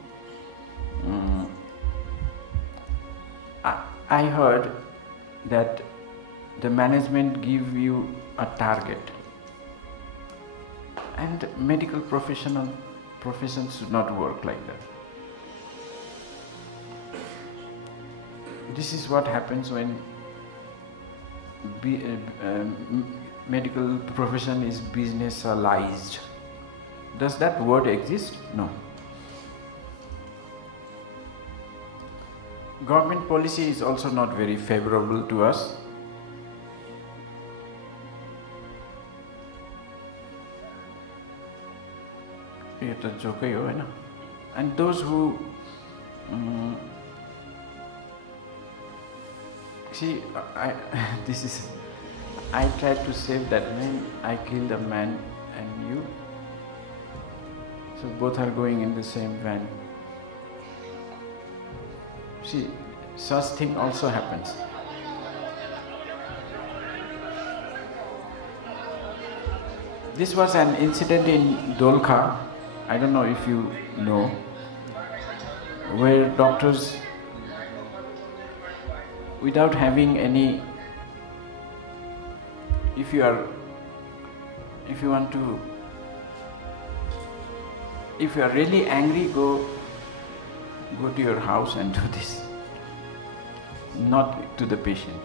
I heard that the management give you a target, and medical professions should not work like that. This is what happens when medical profession is businessalized. Does that word exist? No. Government policy is also not very favorable to us. And those who see, I tried to save that man, I killed a man and you. So both are going in the same van. See, such thing also happens. This was an incident in Dolkha, I don't know if you know, where doctors, without having any, if you are really angry, go to your house and do this, not to the patient.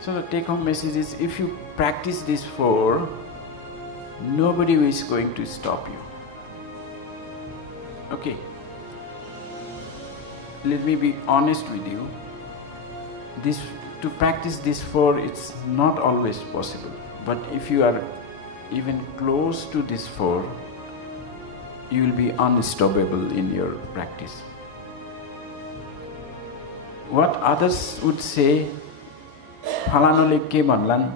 So the take-home message is, if you practice this for, nobody is going to stop you. Okay. Let me be honest with you. To practice this for, it's not always possible. But if you are even close to this for, you will be unstoppable in your practice. What others would say, Halanole ke manlan,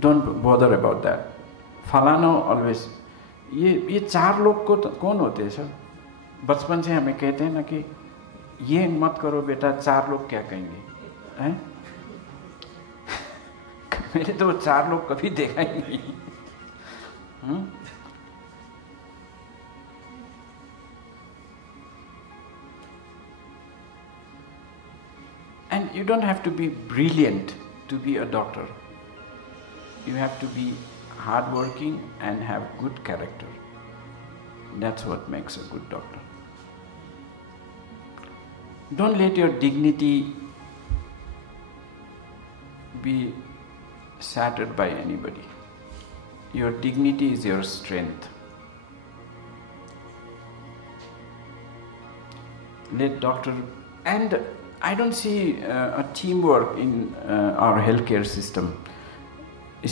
don't bother about that. Falano always, ये 4 लोग को कौन होते हैं sir? बचपन से हमें कहते हैं ना कि ये मत करो बेटा, 4 लोग क्या कहेंगे, हैं? मैंने तो 4 लोग कभी देखा ही नहीं. And you don't have to be brilliant to be a doctor. You have to be hardworking and have good character. That's what makes a good doctor. Don't let your dignity be shattered by anybody. Your dignity is your strength. Let doctor, and I don't see a teamwork in our healthcare system. I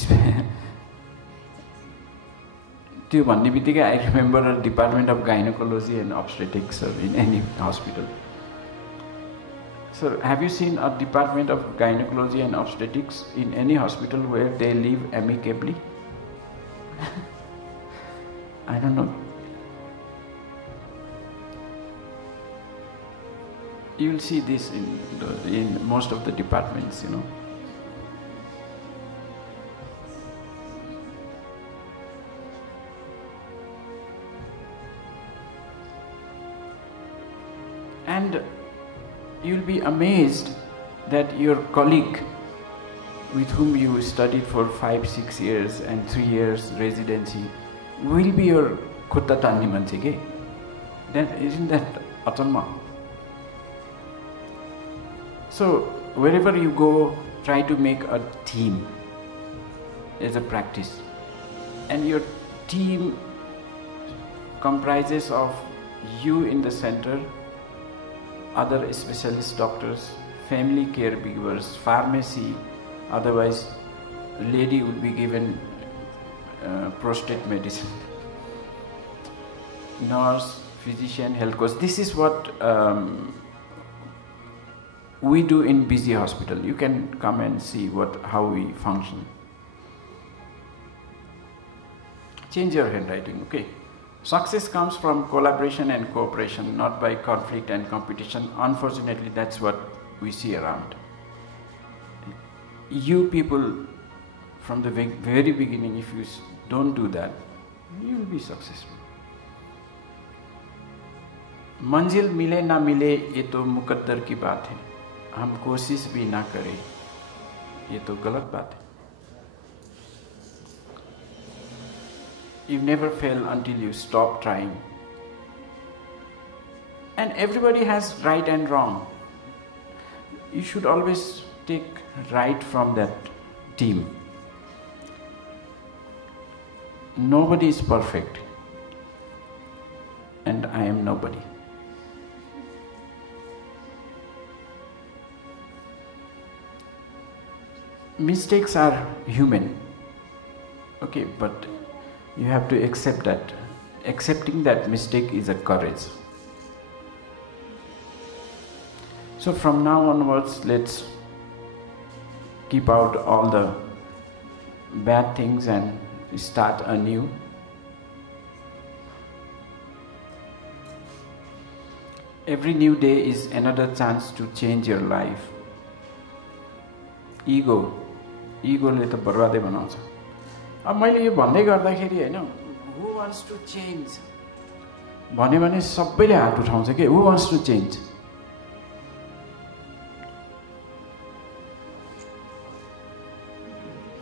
remember a department of gynecology and obstetrics in any hospital. So have you seen a department of gynecology and obstetrics in any hospital where they live amicably? I don't know. You will see this in most of the departments, you know. And you'll be amazed that your colleague with whom you studied for 5-6 years and 3 years residency will be your khutta tanni manche ke. Then isn't that achamma? So wherever you go, try to make a team as a practice, and your team comprises of you in the center, other specialist doctors, family caregivers, pharmacy, otherwise lady would be given prostate medicine. nurse, physician, health coach. This is what we do in busy hospital. You can come and see how we function. Change your handwriting, okay? Success comes from collaboration and cooperation, not by conflict and competition. Unfortunately, that's what we see around. You people, from the very beginning, if you don't do that, you will be successful. मंजिल मिले ना मिले ये तो मुकद्दर की बात है, हम कोशिश भी ना करें ये तो गलत बात है. You never fail until you stop trying. And everybody has right and wrong. You should always take right from that team. Nobody is perfect, and I am nobody. Mistakes are human, okay, but you have to accept that. Accepting that mistake is a courage. So from now onwards, let's keep out all the bad things and start anew. Every new day is another chance to change your life. Ego-ले त बर्बादै बनाउँछ. अब मैले यो भन्दै गर्दाखेरि हैन, who wants to change भन्यो भने सबैले हात उठाउँछ के, who wants to change?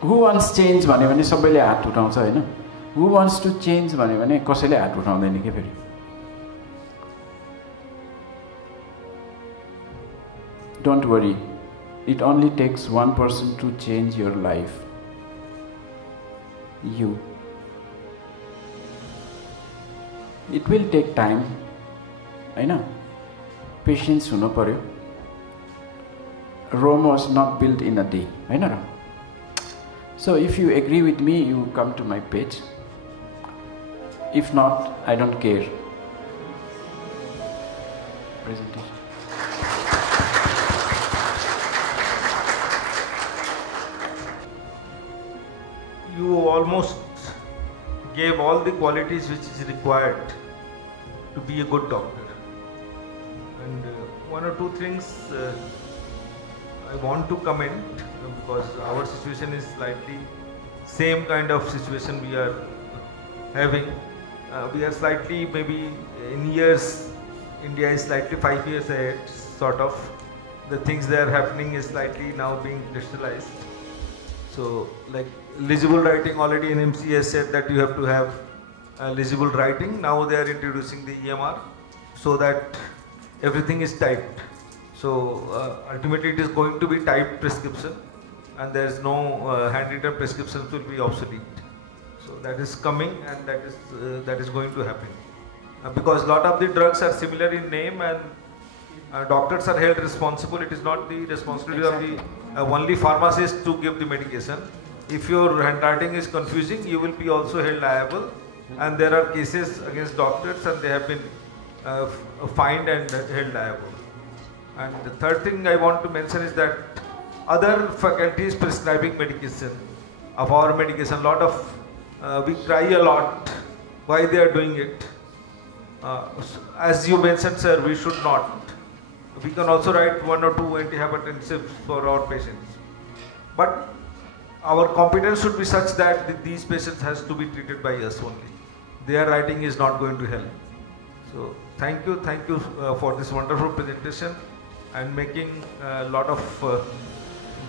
Who wants change भन्यो भने सबैले हात उठाउँछ हैन. Who wants to change भन्यो भने कसैले हात उठाउँदैन के फेरि. Don't worry. It only takes one person to change your life. You. It will take time. Hahn. Patience हुनु पर्यो. Rome was not built in a day. Hahn raw. So if you agree with me, you come to my page. If not, I don't care. Presentation. You almost gave all the qualities which is required to be a good doctor. And one or two things I want to comment, because our situation is slightly same kind of situation we are having. We are slightly, maybe in years, India is slightly 5 years ahead, sort of. The things that are happening is slightly now being crystallized. So, like legible writing, already NMC has said that you have to have legible writing. Now they are introducing the EMR so that everything is typed. So ultimately it is going to be typed prescription, and there is no handwritten prescriptions will be obsolete. So that is coming, and that is going to happen. Because a lot of the drugs are similar in name, and doctors are held responsible. It is not the responsibility of the only pharmacist to give the medication. If your handwriting is confusing, you will be also held liable, and there are cases against doctors, and they have been fined and held liable. And the third thing I want to mention is that other faculties prescribing medication, of our medication, a lot of, we cry a lot why they are doing it. As you mentioned, sir, we should not. We can also write 1 or 2 antihypertensives for our patients. But our competence should be such that these patients has to be treated by us only. Their writing is not going to help. So thank you for this wonderful presentation, and making a lot of,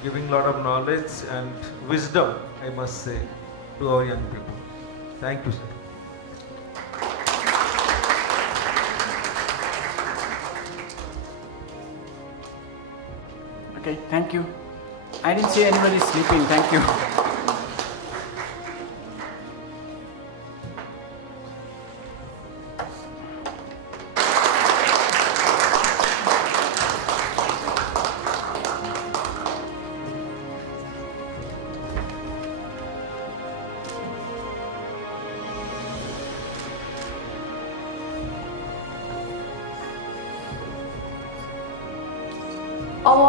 giving a lot of knowledge and wisdom, I must say, to our young people. Thank you, sir. Okay, thank you. I didn't see anybody sleeping, thank you.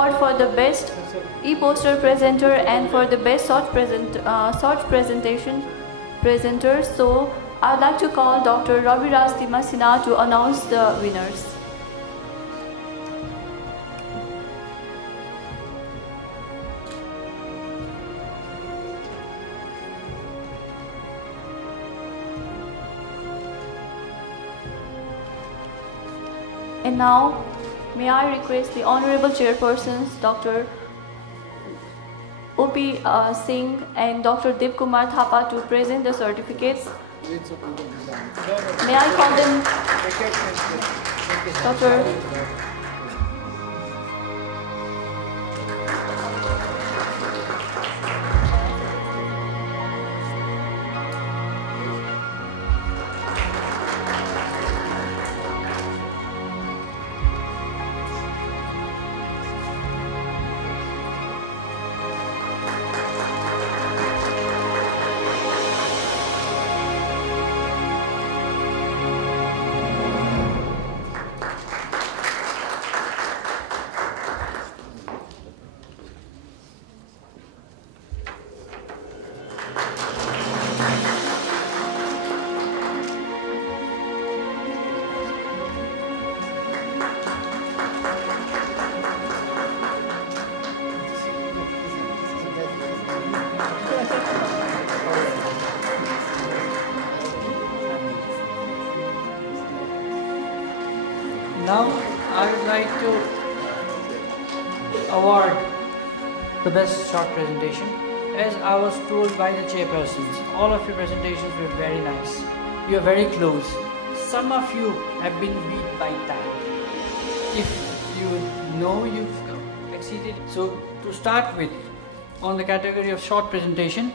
award for the best e-poster presenter and for the best short presentation presenter. So I'd like to call Dr. Raviraj Timasina to announce the winners. And now, may I request the Honorable Chairpersons, Dr. O.P. Singh and Dr. Deep Kumar Thapa to present the certificates. May I call them Dr. Now I would like to award the best short presentation. As I was told by the chairpersons, all of your presentations were very nice. You are very close. Some of you have been beat by time. If you know you've exceeded. So to start with, on the category of short presentation,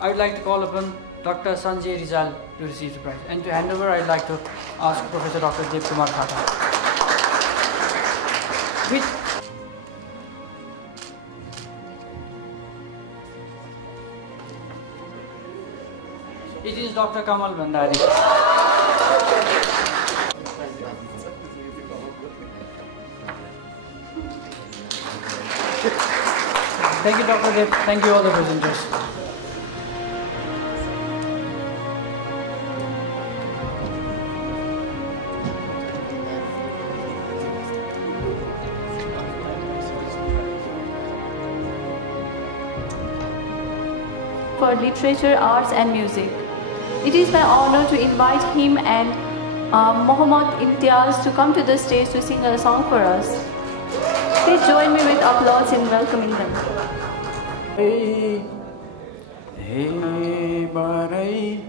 I would like to call upon Dr. Sanjay Rizal to receive the prize. And to hand over, I would like to ask Professor Dr. Deep Kumar Thapa. It is Dr. Kamal Bandari. Thank you, Dr. Dev. Thank you, all the presenters. For literature, arts and music. It is my honor to invite him and Mohammad Imtiaz to come to the stage to sing a song for us. Please join me with applause in welcoming them. Hey barai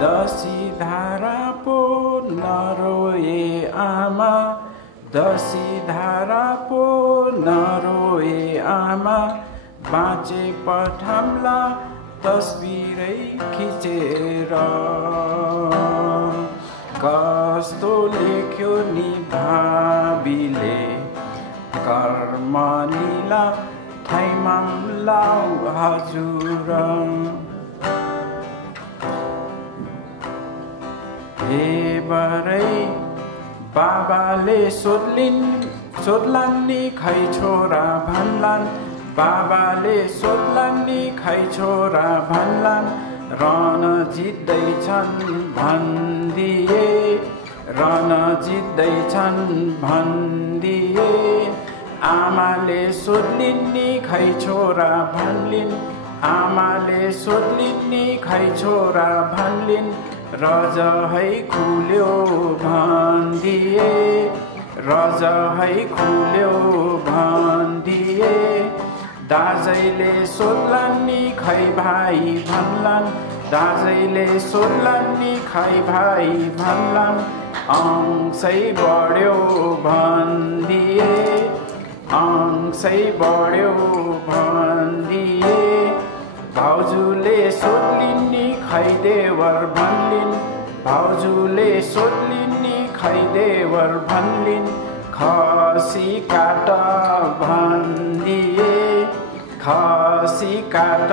dasi dhara po naroe ama dasi dhara po naroe ama bache pathamla tasbirai khichera kasto lekhyo ni bhabile karma nila thaimam lau hazura he barai babale sodlan ni khai chora bhanlan babale sodlan ni khai chora bhanlan rana jiddai chan bhandiye rana jiddai chan bhandiye amale sodlin ni khai chora bhanlin amale sodlin ni khai chora bhanlin raja hai khulyo bhandiye raja hai khulyo bhandiye दाजैले सोध्लान नि खै भाइ भन्लान दाजैले सोध्लान नि खै भाइ भन्लान अंशै बढ्यो भन्दिए अंशै बढ्यो भन्दिए भाउजूले सोध्लिन् नि खै देवर भन्लिन् भाउजूले सोध्लिन् नि खै देवर भन्लिन् खसी काट भन्दिए खसी काट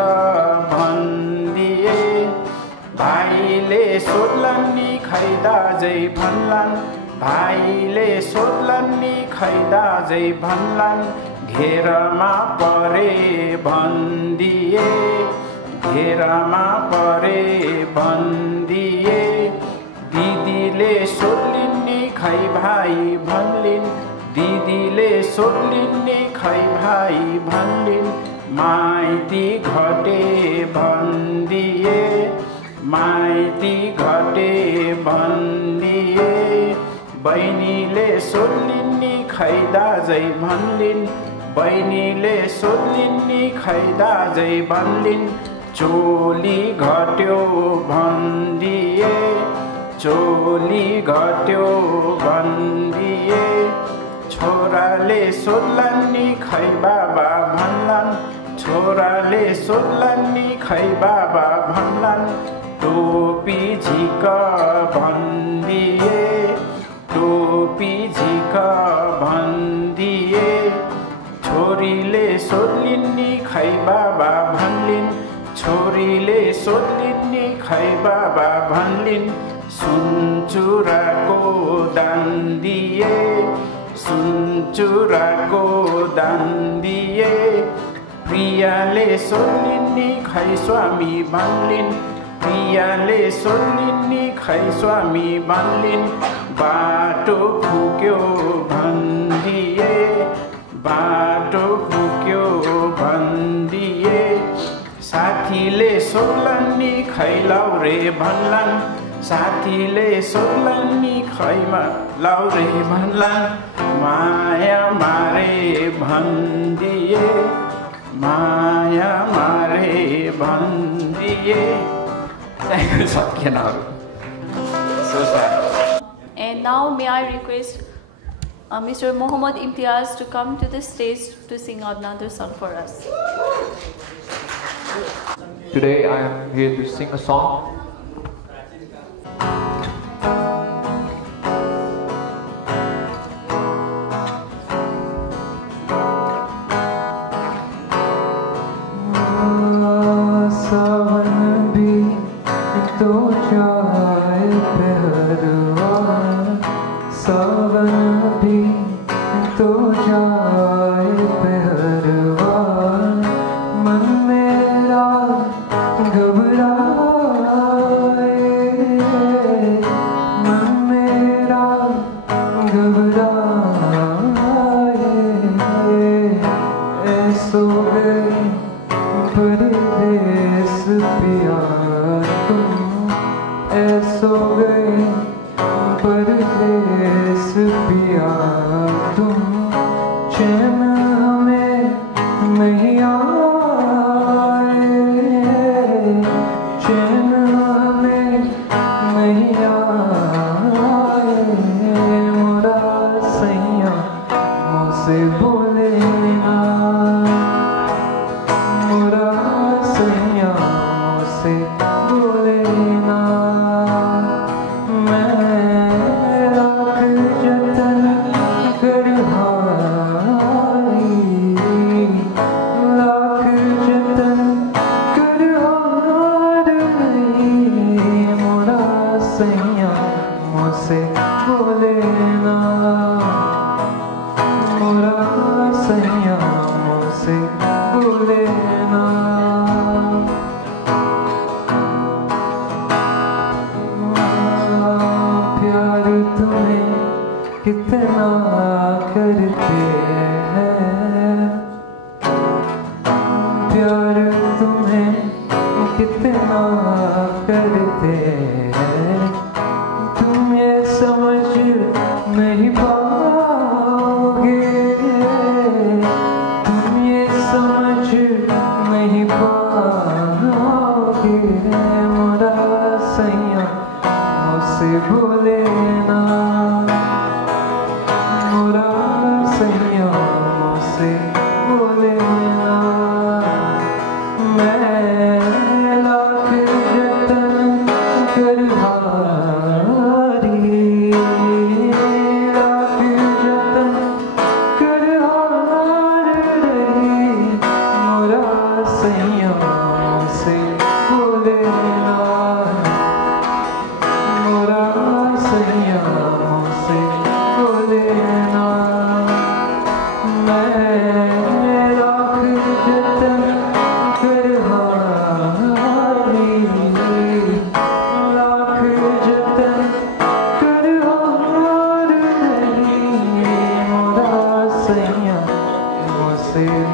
भन्दिए भाइले सोध्लान् नि खै दाजै भन्लान् भाइले सोध्लान् नि खै दाजै भन्लान् घेरमा परे भन्दिए घेरमा परे भन्दिए दिदीले सोध्लिन् नि खै भाइ भन्लिन् दिदीले सोध्लिन् नि खै भाइ भन्लिन् माइती घटे भन्दिए माइती घटे भन्दिए बहिनीले सोध्लिन् नि खै दाजै भन्लिन् बहिनीले सोध्लिन् नि खै दाजै भन्लिन् चोली घट्यो भन्दिए चोली घट्यो भन्दिए छोराले सोध्लान् नि खै बाबा भन्लान् छोराले सोध्लान् नि खै बाबा भन्लान् टोपी झिक भन्दिए टोपी झिक भन्दिए छोरीले सोध्लिन् नि खै बाबा भन्लिन् छोरीले सोध्लिन् नि खै बाबा भन्लिन् सुनचुराको दान दिए सुनचुराको दान दिए प्रियाले सोध्लिन् नि खै स्वामी भन्लिन् प्रियाले सोध्लिन् नि खै स्वामी भन्लिन् बाटो फुक्यो भन्दिए बाटो फुक्यो भन्दिए साथीले सोध्लान् नि खै लाउरे भन्लान् साथीले सोध्लान् नि खैमा लाउरे भन्लान् माया मारे भन्दिए माया मारे भन्दिए सकिएन so sad. And now may I request Mr. Mohammad Imtiaz to come to the stage to sing another song for us. Today I am here to sing a song.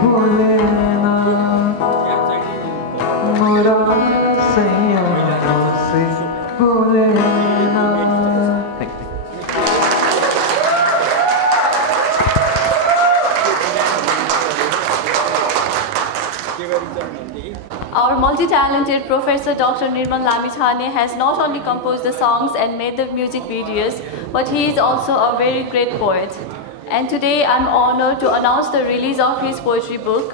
बोलेना मोरा सैया से बोलेना. Our multi-talented Professor Dr. Nirmal Lamichhane has not only composed the songs and made the music videos, but he is also a very great poet. And today I'm honored to announce the release of his poetry book.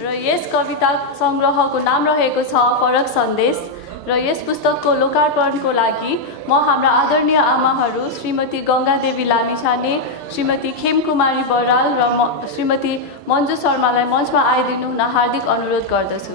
र यस कविता संग्रहको नाम रहेको छ फरक सन्देश र yes पुस्तकको लोकार्पणको लागि म हाम्रा आदरणीय आमाहरू श्रीमती गंगा देवी लामिछाने, श्रीमती खेमकुमारी बराल र श्रीमती मञ्जु शर्मालाई मञ्चमा आइदिनु हुन हार्दिक अनुरोध गर्दछु.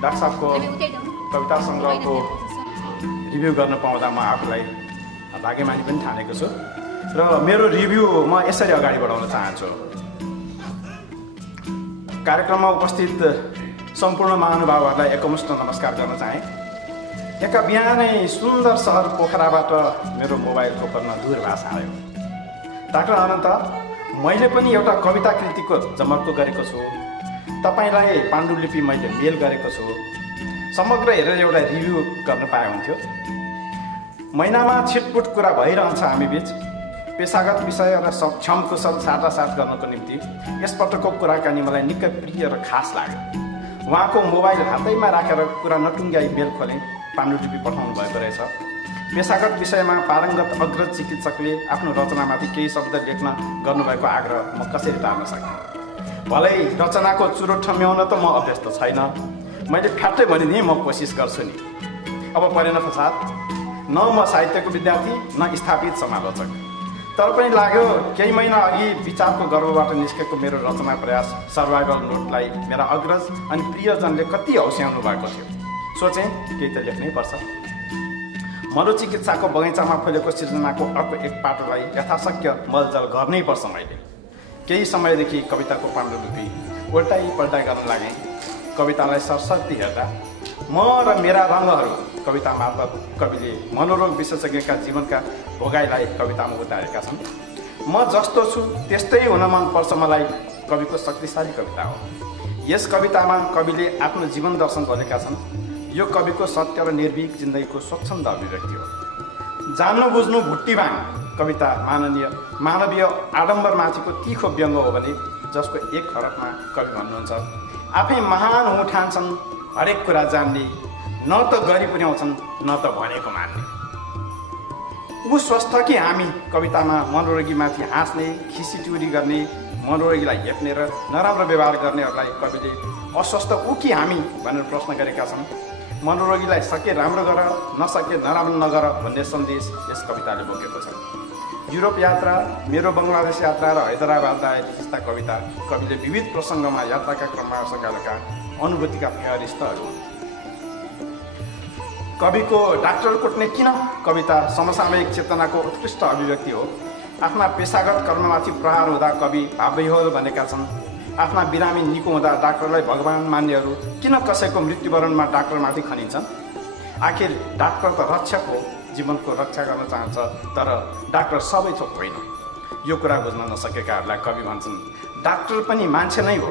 डाक्टर साहबको कविता सङ्ग्रहको रिभ्यू गर्न पाउँदा म आफूलाई भाग्यमानी पनि ठानेको छु र मेरो रिभ्यू म यसरी अगाडि बढाउन चाहन्छु. कार्यक्रममा उपस्थित सम्पूर्ण महानुभावहरूलाई एकमुष्ट नमस्कार गर्न चाहे. एका बिहानै सुन्दर सहर पोखराबाट मेरो मोबाइलको परमा दूरभाष आयो. डाक्टर अनन्त, मैले पनि एउटा कविता कृतिको जमर्को गरेको छु. तपाईलाई पाण्डुलिपि मैले मेल गरेको छु. समग्र हेरेर एउटा रिभ्यू गर्न पाए हुन्थ्यो. महिनामा छिटपुट कुरा भइरहन्छ हामी बीच. पेसागत विषय र सक्षम कुशल साटासाट गर्नको निम्ति यसपटकको कुराकानी मलाई निकै प्रिय र खास लाग्यो. उहाँको मोबाइल हातैमा राखेर कुरा नटुङ्ग्याई मेल खोले पाण्डुलिपि पठाउनु भएको रहेछ. पेसागत विषयमा पारङ्गत अग्रज चिकित्सकले आफ्नो रचनामाथि केही शब्द लेख्न गर्नुभएको आग्रह म कसरी टार्न सक्ने. भलै रचनाको चुरो ठम्याउन त म अभ्यस्त छैन. मैले फ्याट्टै भने नि म कोसिस गर्छु नि. अब परेन फसाद, न म साहित्यको विद्यार्थी न स्थापित समालोचक. तर पनि लाग्यो केही महिना अघि विचारको गर्भबाट निस्केको मेरो रचना प्रयास सर्भाइभल नोटलाई मेरा अग्रज अनि प्रियजनले कति हौस्याउनु भएको थियो. सोचेँ केही त लेख्नै पर्छ. मनोचिकित्साको बगैँचामा फुलेको सृजनाको अर्को एक पाटोलाई यथाशक्य मलजल गर्नै पर्छ. मैले केही समयदेखि कविताको पाण्डुलिपि उल्टाइ पल्टाइ गर्न लागेँ. कवितालाई सरसर्ती हेर्दा म र मेरा रङ्गहरू कविता मार्फत कविले मनोरोग विशेषज्ञका जीवनका भोगाइलाई कवितामा उतारेका छन्. म जस्तो छु त्यस्तै हुन मनपर्छ मलाई कविको शक्तिशाली कविता हो. यस कवितामा कविले आफ्नो जीवन दर्शन गरेका छन्. यो कविको सत्य र निर्भीक जिन्दगीको स्वच्छन्द अभिव्यक्ति हो. जान्नु बुझ्नु भुट्टीबाङ कविता मानवीय आडम्बरमाथिको तीखो व्यङ्ग हो भने जसको एक हरफमा कवि भन्नुहुन्छ, आफै महान हुँ ठान्छन् हरेक कुरा जान्ने, न त गरी पुर्याउँछन् न त भनेको मान्ने. ऊ स्वस्थ कि हामी कवितामा मनोरोगीमाथि हाँस्ने खिसीटिउरी गर्ने मनोरोगीलाई हेप्ने र नराम्रो व्यवहार गर्नेहरूलाई कविले अस्वस्थ ऊ कि हामी भनेर प्रश्न गरेका छन्। मनोरोगीलाई सके राम्रो गर नसके नराम्रो नगर भन्ने सन्देश यस कविताले बोकेको छ। युरोप यात्रा, मेरो बङ्गलादेश यात्रा र हैदराबाद आए जस्ता कविता कविले विविध प्रसङ्गमा यात्राका क्रममा सकालेका अनुभूतिका फेहरिस्तहरू। कविको डाक्टर कुट्ने किन कविता समसामयिक चेतनाको उत्कृष्ट अभिव्यक्ति हो। आफ्ना पेसागत कर्ममाथि प्रहार हुँदा कवि भावविह्वल बनेका छन्। आफ्ना बिरामी निको हुँदा डाक्टरलाई भगवान मान्नेहरू किन कसैको मृत्युवरणमा डाक्टरमाथि खनिन्छन्। आखिर डाक्टर त रक्षक हो, जीवनको रक्षा गर्न चाहन्छ, तर डाक्टर सबै थोक होइन। यो कुरा बुझ्न नसकेकाहरूलाई कवि भन्छन् डाक्टर पनि मान्छे नै हो,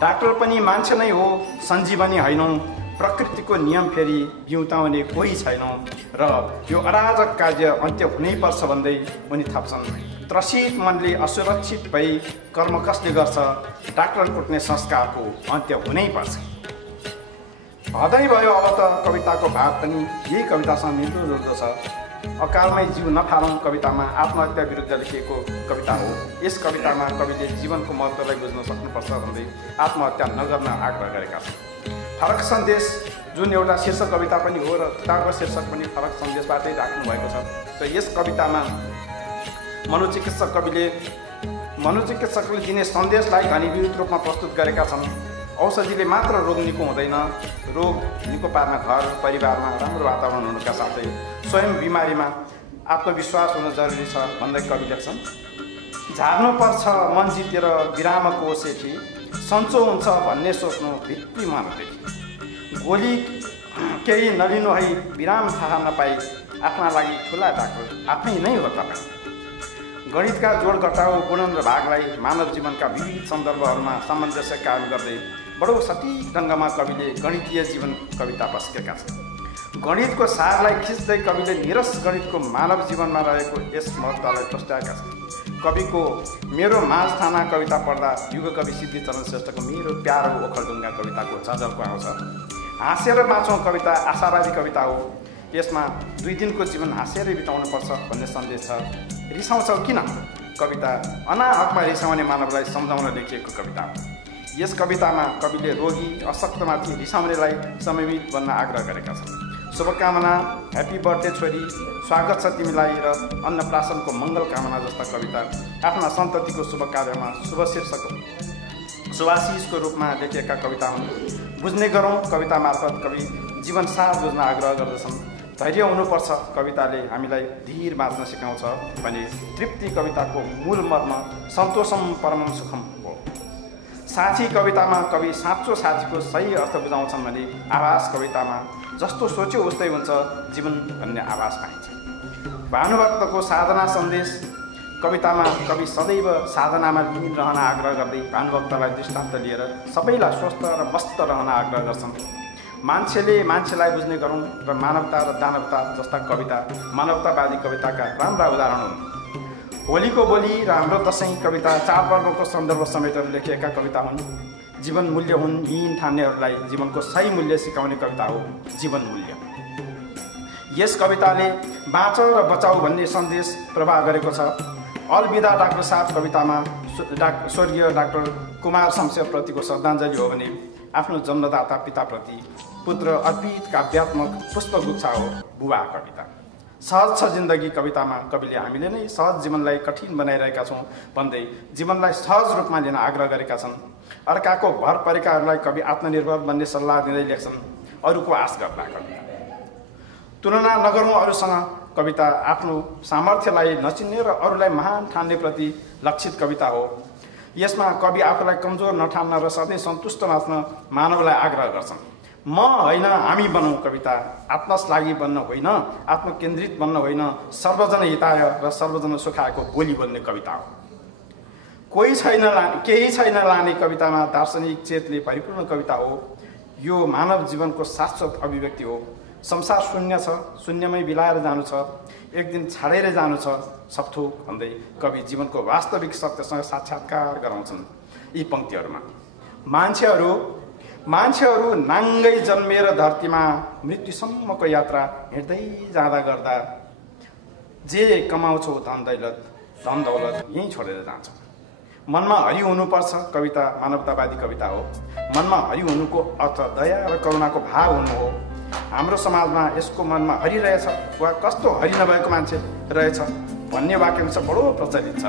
डाक्टर पनि मान्छे नै हो, सञ्जीवनी होइनौँ, प्रकृतिको नियम फेरि बिउताउने कोही छैनौँ र यो अराजक कार्य अन्त्य हुनैपर्छ भन्दै उनी थप्छन् त्रसित मनले असुरक्षित भई कर्म कसले गर्छ, डाक्टर कुट्ने संस्कारको अन्त्य हुनैपर्छ। हदै भयो अब त कविताको भाव पनि यही कवितासँग मिल्दोजुल्दो छ। अकालमै जीव नफालौँ कवितामा आत्महत्या विरुद्ध लेखिएको कविता हो। यस कवितामा कविले जीवनको महत्त्वलाई बुझ्न सक्नुपर्छ भन्दै आत्महत्या नगर्न आग्रह गरेका छन्। फरक सन्देश जुन एउटा शीर्षक कविता पनि हो र किताबको शीर्षक पनि फरक सन्देशबाटै राख्नु भएको छ। र यस कवितामा मनोचिकित्सकले दिने सन्देशलाई घनीभूत रूपमा प्रस्तुत गरेका छन्। औषधिले मात्र रोग निको हुँदैन, रोग निको पार्न घर परिवारमा राम्रो वातावरण हुनुका साथै स्वयं बिमारीमा आत्मविश्वास हुन जरुरी छ भन्दै कवि लेख्छन् झार्नुपर्छ मन जितेर बिरामको सेठी, सन्चो हुन्छ भन्ने सोच्नु भित्री मनदेखि, गोली केही नलिनु है बिराम थाहा नपाई, आफ्ना लागि ठुला डाक्टर आफै नै हो तपाईँ। गणितका जोड घटाउ गुणन र भागलाई मानव जीवनका विविध सन्दर्भहरूमा सामञ्जस्य कायम गर्दै बडो सटीक ढङ्गमा कविले गणितीय जीवन कविता पस्केका छन्। गणितको सारलाई खिच्दै कविले निरस गणितको मानव जीवनमा रहेको यस महत्त्वलाई प्रस्ट्याएका छन्। कविको मेरो माझ थाना कविता पढ्दा युग कवि सिद्धिचरण श्रेष्ठको मेरो प्यारो ओखलढुङ्गा कविताको झझल्को आउँछ। हाँसेर बाँचौँ कविता आशावादी कविता हो। यसमा 2 दिनको जीवन हाँसेरै बिताउनुपर्छ भन्ने सन्देश छ। रिसाउँछौ किन कविता अनाहकमा रिसाउने मानवलाई सम्झाउन लेखिएको कविता हो। यस कवितामा कविले रोगी अशक्तमाथि रिसाउनेलाई समयमित बन्न आग्रह गरेका छन्। शुभकामना, ह्याप्पी बर्थडे छोरी, स्वागत छ तिमीलाई र अन्नप्राशनको मङ्गल कामना जस्ता कविता आफ्ना सन्ततिको शुभ कार्यमा शुभ शीर्षक शुभाशिषको रूपमा लेखिएका कविता हुन्। बुझ्ने गरौँ कविता मार्फत कवि जीवन साथ बुझ्न आग्रह गर्दछन्। धैर्य हुनुपर्छ कविताले हामीलाई धीर बाँच्न सिकाउँछ भने तृप्ति कविताको मूल मर्म सन्तोषम परमम सुखम हो। साथी कवितामा कवि साँचो साथीको सही अर्थ बुझाउँछन् भने आभास कवितामा जस्तो सोच्यो उस्तै हुन्छ जीवन भन्ने आभास पाइन्छ। भानुभक्तको साधना सन्देश कवितामा कवि सदैव साधनामा लीन रहन आग्रह गर्दै भानुभक्तलाई दृष्टान्त लिएर सबैलाई स्वस्थ र मस्त रहन आग्रह गर्छन्। मान्छेले मान्छेलाई बुझ्ने गरौँ र मानवता र दानवता जस्ता कविता मानवतावादी कविताका राम्रा उदाहरण हुन्। होलीको बोली र हाम्रो दशैं कविता चाडपर्वको सन्दर्भ समेटेर लेखिएका कविता हुन्। जीवन मूल्य हुन् हीन ठान्नेहरूलाई जीवनको सही मूल्य सिकाउने कविता हो जीवन मूल्य। यस कविताले बाँच र बचाऊ भन्ने सन्देश प्रवाह गरेको छ। अलविदा डाक्टर साहब कवितामा स्वर्गीय डाक्टर कुमार शमशेरप्रतिको श्रद्धाञ्जली हो भने आफ्नो जन्मदाता पिताप्रति पुत्र अर्पित काव्यात्मक पुष्पगुच्छा हो बुबा कविता। सहज छ जिन्दगी कवितामा कविले हामीले नै सहज जीवनलाई कठिन बनाइरहेका छौँ भन्दै जीवनलाई सहज रूपमा लिन आग्रह गरेका छन्। अर्काको भर परेकाहरूलाई कवि आत्मनिर्भर बन्ने सल्लाह दिँदै लेख्छन् अरूको आश गर्दा कविता। तुलना नगरौँ अरूसँग कविता आफ्नो सामर्थ्यलाई नचिन्ने र अरूलाई महान ठान्ने प्रति लक्षित कविता हो। यसमा कवि आफूलाई कमजोर नठान्न र सधैँ सन्तुष्ट बाँच्न मानवलाई आग्रह गर्छन्। म होइन हामी बनौँ कविता आत्मश्लाघी बन्न होइन, आत्मकेन्द्रित बन्न होइन, सर्वजन हिताय र सर्वजन सुखाएको बोली बोल्ने कविता हो। केही छैन लाने कवितामा दार्शनिक चेतले परिपूर्ण कविता हो। यो मानव जीवनको शाश्वत अभिव्यक्ति हो। संसार शून्य छ, शून्यमै बिलाएर जानु छ, एक दिन छाडेरै जानु छ सबथोक भन्दै कवि जीवनको वास्तविक सत्यसँग साक्षात्कार गराउँछन् यी पंक्तिहरूमा। मान्छेहरू नाङ्गै जन्मेर धरतीमा मृत्युसम्मको यात्रा हिँड्दै जाँदा गर्दा जे कमाउँछौ धन दौलत यहीँ छोडेर जान्छ। मनमा हरि हुनुपर्छ कविता मानवतावादी कविता हो। मनमा हरि हुनुको अर्थ दया र करुणाको भाव हुनु हो। हाम्रो समाजमा यसको मनमा हरि रहेछ वा कस्तो हरि नभएको मान्छे रहेछ भन्ने वाक्यांश बडो प्रचलित छ।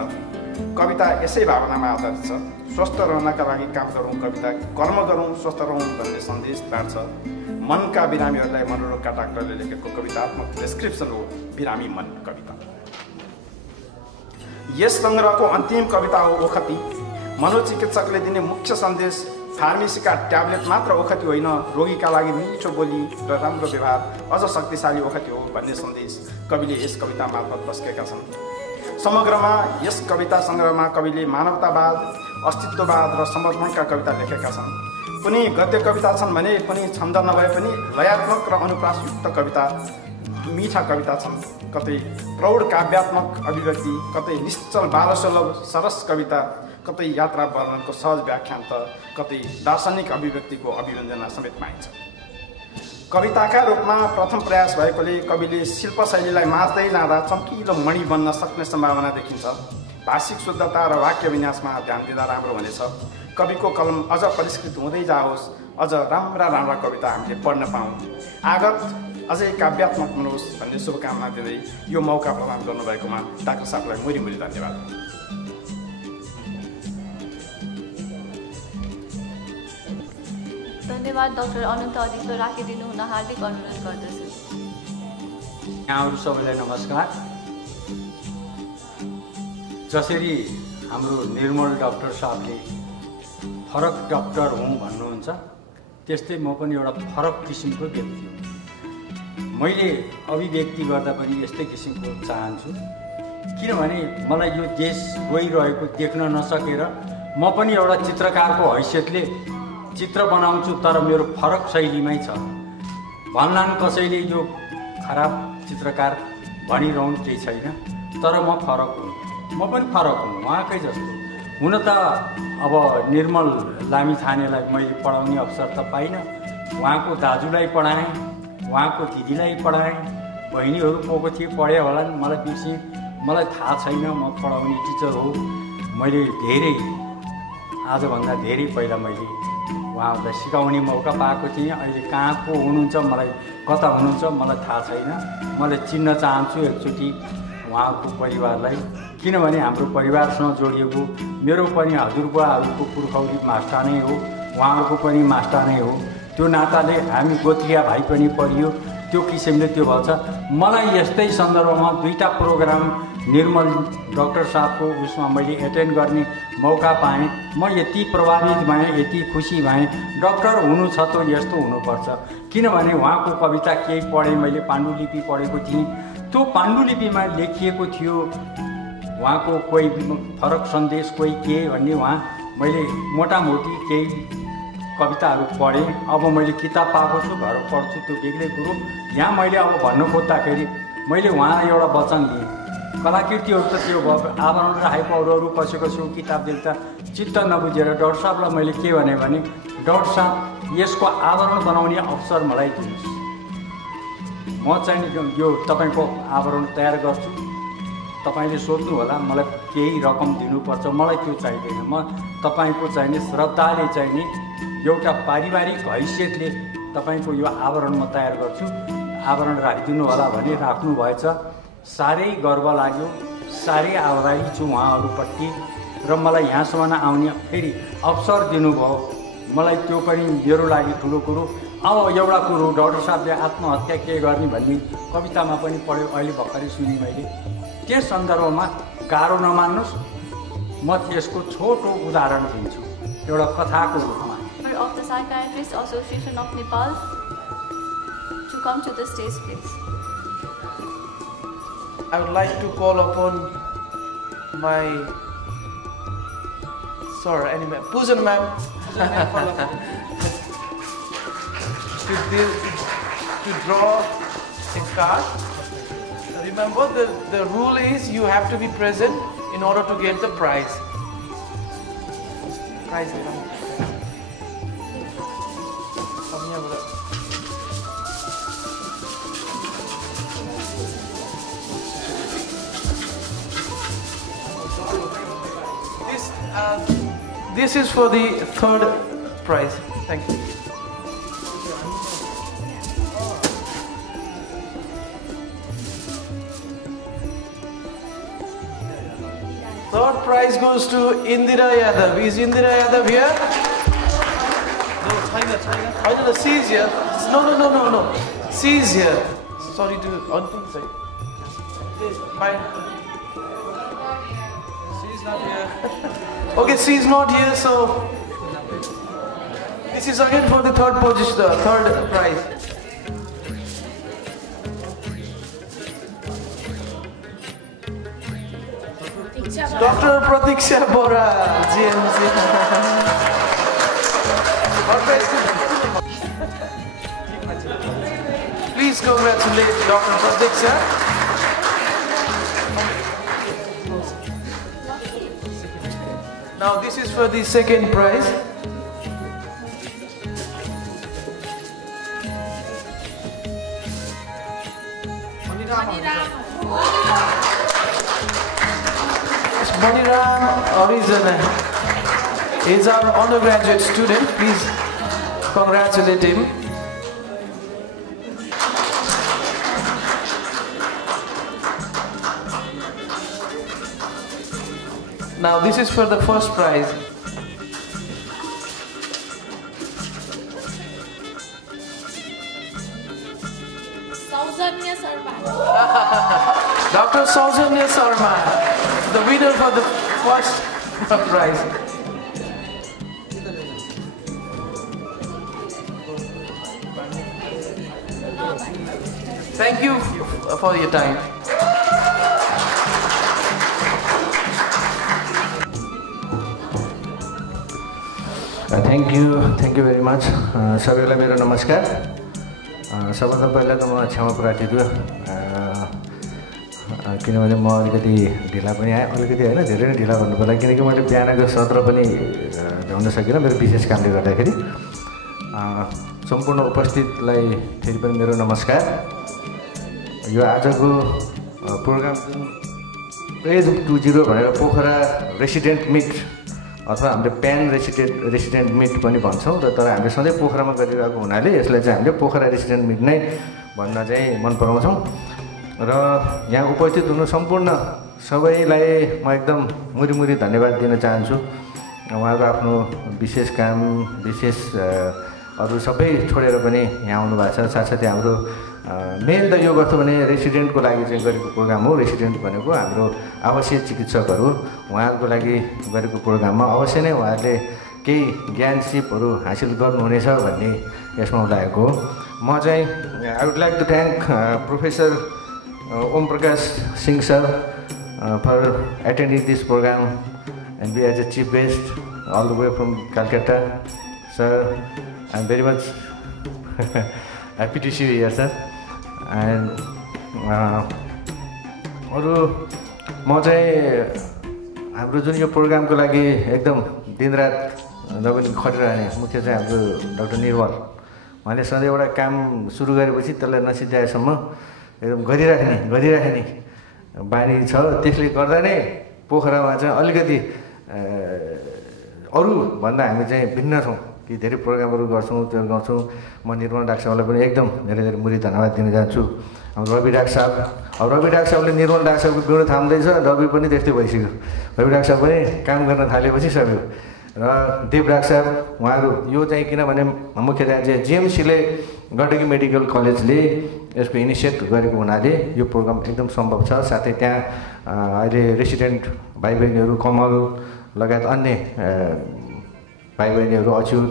कविता यसै भावनामा आधारित छ। स्वस्थ रहनका लागि काम गरौँ, कविता कर्म गरौँ, स्वस्थ रहौँ भन्ने सन्देश बाँड्छ। मनका बिरामीहरूलाई मनोरोगका डाक्टरले लेखेको कवितात्मक डिस्क्रिप्सन हो बिरामी मन कविता। यस सङ्ग्रहको अन्तिम कविता हो ओखती। मनोचिकित्सकले दिने मुख्य सन्देश फार्मेसीका ट्याब्लेट मात्र ओखती होइन, रोगीका लागि मिठो बोली र राम्रो व्यवहार अझ शक्तिशाली ओखती हो भन्ने सन्देश कविले यस कविता मार्फत पस्केका छन्। समग्रमा यस कविता सङ्ग्रहमा कविले मानवतावाद, अस्तित्ववाद र समर्पणका कविता लेखेका छन्। कुनै गद्य कविता छन् भने कुनै छन्द नभए पनि लयात्मक र अनुप्रासयुक्त कविता, मीठा कविता छन्। कतै प्रौढ काव्यात्मक अभिव्यक्ति, कतै निश्चल बालसुलभ सरस कविता, कतै यात्रा वर्णनको सहज व्याख्यान त कतै दार्शनिक अभिव्यक्तिको अभिव्यञ्जना समेत पाइन्छ। कविताका रूपमा प्रथम प्रयास भएकोले कविले शिल्पशैलीलाई मार्दै जाँदा चम्किलो मणि बन्न सक्ने सम्भावना देखिन्छ। भाषिक शुद्धता र वाक्य विन्यासमा ध्यान दिँदा राम्रो हुनेछ। कविको कलम अझ परिष्कृत हुँदै जाओस्, अझ राम्रा राम्रा कविता हामीले पढ्न पाऊँ, आगत अझै काव्यात्मक हुनुहोस् भन्ने शुभकामना दिँदै यो मौका प्रदान गर्नुभएकोमा डाक्टर साहबलाई मुरी मुरी धन्यवाद। धन्यवाद डाक्टर अनन्त अधिकले राखिदिनु हुन हार्दिक अनुरोध गर्दछु। यहाँहरू सबैलाई नमस्कार। जसरी हाम्रो निर्मल डाक्टर साहबले फरक डाक्टर हुँ भन्नुहुन्छ, त्यस्तै म पनि एउटा फरक किसिमको व्यक्ति हुँ। मैले अभिव्यक्ति गर्दा पनि यस्तै किसिमको चाहन्छु, किनभने मलाई यो देश गइरहेको देख्न नसकेर म पनि एउटा चित्रकारको हैसियतले चित्र बनाउँछु, तर मेरो फरक शैलीमै छ। भन्लान् कसैले यो खराब चित्रकार भनिरहनु केही छैन, तर म फरक हुँ। म पनि फरक हुँ, उहाँकै जस्तो। हुन त अब निर्मल लामिछानेलाई मैले पढाउने अवसर त पाइनँ। उहाँको दाजुलाई पढाएँ, उहाँको दिदीलाई पढाएँ, बहिनीहरू पोको थिए पढे होला, मलाई बिर्सेँ, मलाई थाहा छैन। म पढाउने टिचर हो। मैले धेरै, आजभन्दा धेरै पहिला मैले उहाँहरूलाई सिकाउने मौका पाएको थिएँ। अहिले कहाँ को हुनुहुन्छ, मलाई कता हुनुहुन्छ मलाई थाहा छैन। मैले चिन्न चाहन्छु एकचोटि उहाँको परिवारलाई, किनभने हाम्रो परिवारसँग जोडिएको मेरो पनि हजुरबुवाहरूको पुर्खौली मास्टर नै हो, उहाँहरूको पनि मास्टर नै हो। त्यो नाताले हामी गोत्रिया भाइ पनि पढियो, त्यो किसिमले त्यो भन्छ। मलाई यस्तै सन्दर्भमा दुईटा प्रोग्राम निर्मल डाक्टर साहबको उसमा मैले एटेन्ड गर्ने मौका पाएँ। म यति प्रभावित भएँ, यति खुसी भएँ। डाक्टर हुनु छ त यस्तो हुनुपर्छ, किनभने उहाँको कविता केही पढेँ मैले, पाण्डुलिपि पढेको थिएँ। त्यो पाण्डुलिपिमा लेखिएको थियो उहाँको कोही फरक सन्देश, कोही के भन्ने। उहाँ मैले मोटामोटी केही कविताहरू पढेँ। अब मैले किताब पाएको छु, घर पढ्छु, त्यो बेग्लै कुरो। यहाँ मैले अब भन्नु खोज्दाखेरि मैले उहाँलाई एउटा वचन दिएँ, कलाकृतिहरू त त्यो आवरण राखेको अरू कसै कसैको किताब देख्दा चित्त नबुझेर डाक्टर साहबलाई मैले के भने डाक्टर साहब यसको आवरण बनाउने अवसर मलाई दिनुहोस्, म चाहिँ यो तपाईँको आवरण तयार गर्छु। तपाईँले सोध्नु होला मलाई केही रकम दिनुपर्छ, मलाई त्यो चाहिँदैन। म तपाईँको चाहिने श्रद्धाले चाहिने एउटा पारिवारिक हैसियतले तपाईँको यो आवरण म तयार गर्छु, आवरण राखिदिनु होला भने राख्नु भएछ। साह्रै गर्व लाग्यो, साह्रै आभारी छु उहाँहरूप्रति, र मलाई यहाँसम्म आउने फेरि अवसर दिनुभयो, मलाई त्यो पनि मेरो लागि ठुलो कुरो। अब एउटा कुरो, डाक्टर साहबले आत्महत्या के गर्ने भन्ने कवितामा पनि पढ्यो, अहिले भर्खरै सुने मैले। त्यस सन्दर्भमा गाह्रो नमान्नुहोस्, म त्यसको छोटो उदाहरण दिन्छु एउटा कथाको रूपमा। Of the Psychiatrist Association of Nepal to come to the stage, please. I would like to call upon my Pujan ma'am to draw a card. Remember, the rule is you have to be present in order to get the prize. This is for the third prize. Thank you. Third prize goes to Indira Yadav. Is Indira Yadav here? No, China. She is here. No. She is here. Sorry to say. Fine. She is not here. Okay, she is not here, so this is again for the third position, the third prize. Dr. Pratiksha Bora, GMC. Please congratulate Dr. Pratiksha. Now this is for the second prize. Maniram is our undergraduate student. Please congratulate him. Now this is for the first prize. Saujanya Sarma. Dr. Saujanya Sarma, the winner for the first prize. Thank you for your time. Thank you very much. सबैलाई मेरो नमस्कार. सबभन्दा पहिला त म क्षमा प्रार्थी छु किनभने म अलिकति ढिला पनि आएँ, अलिकति होइन धेरै नै ढिला भन्नु पर्ला किनकि मैले बिहानको सत्र पनि भ्याउन सकिनँ मेरो विशेष कामले गर्दाखेरि. सम्पूर्ण उपस्थितलाई फेरि पनि मेरो नमस्कार. यो आजको प्रोग्राम जुन प्रेज्म 20 भनेर पोखरा रेसिडेन्ट मिट अथवा हामीले प्यान रेसिडेन्ट मिट पनि भन्छौँ र तर हामीले सधैँ पोखरामा गरिरहेको हुनाले यसलाई चाहिँ हामीले पोखरा रेसिडेन्ट मिट नै भन्न चाहिँ मन पराउँछौँ. र यहाँ उपस्थित हुनु सम्पूर्ण सबैलाई म एकदम मुरी धन्यवाद दिन चाहन्छु. उहाँको आफ्नो विशेष काम विशेष अरू सबै छोडेर पनि यहाँ आउनु भएको छ. साथसाथै हाम्रो मेन त यो कस्तो भने रेसिडेन्टको लागि चाहिँ गरेको प्रोग्राम हो. रेसिडेन्ट भनेको हाम्रो आवश्यक चिकित्सकहरू उहाँहरूको लागि गरेको प्रोग्राममा अवश्य नै उहाँहरूले केही ज्ञान सिपहरू हासिल गर्नुहुनेछ भन्ने यसमा लागेको हो. म चाहिँ I would like to thank professor Om Prakash Singh sir for attending this programme and be as a chief guest all the way from Calcutta. Sir I am very much happy to see you here, sir. And अरू म चाहिँ हाम्रो जुन यो प्रोग्रामको लागि एकदम दिनरात नभए खटिरहने मुख्य चाहिँ हाम्रो डाक्टर निर्मल. उहाँले सधैँ एउटा काम सुरु गरेपछि त्यसलाई नसिद्ध्याएसम्म एकदम गरिराख्ने बानी छ. त्यसले गर्दा नै पोखरामा चाहिँ अलिकति अरूभन्दा हामी चाहिँ भिन्न छौँ कि धेरै प्रोग्रामहरू गर्छौँ त्यो गर्छौँ. म निर्मल डाक्टर साहबलाई पनि एकदम धेरै मुरी धन्यवाद दिन चाहन्छु. हाम्रो रवि डाक्टर साहब, अब रवि डाक्टर साहबले निर्मल डाक्टर साहबको गुण थाम्दैछ. रवि पनि त्यस्तै भइसक्यो. रवि डाक्टर साहब पनि काम गर्न थालेपछि सक्यो. र देव डाक्टर साहब उहाँहरू यो चाहिँ किनभने मुख्य चाहिँ जिएमसीले गण्डकी मेडिकल कलेजले यसको इनिसिएट गरेको हुनाले यो प्रोग्राम एकदम सम्भव छ. साथै त्यहाँ अहिले रेसिडेन्ट भाइ बहिनीहरू कमल लगायत अन्य भाइ बहिनीहरू अच्युत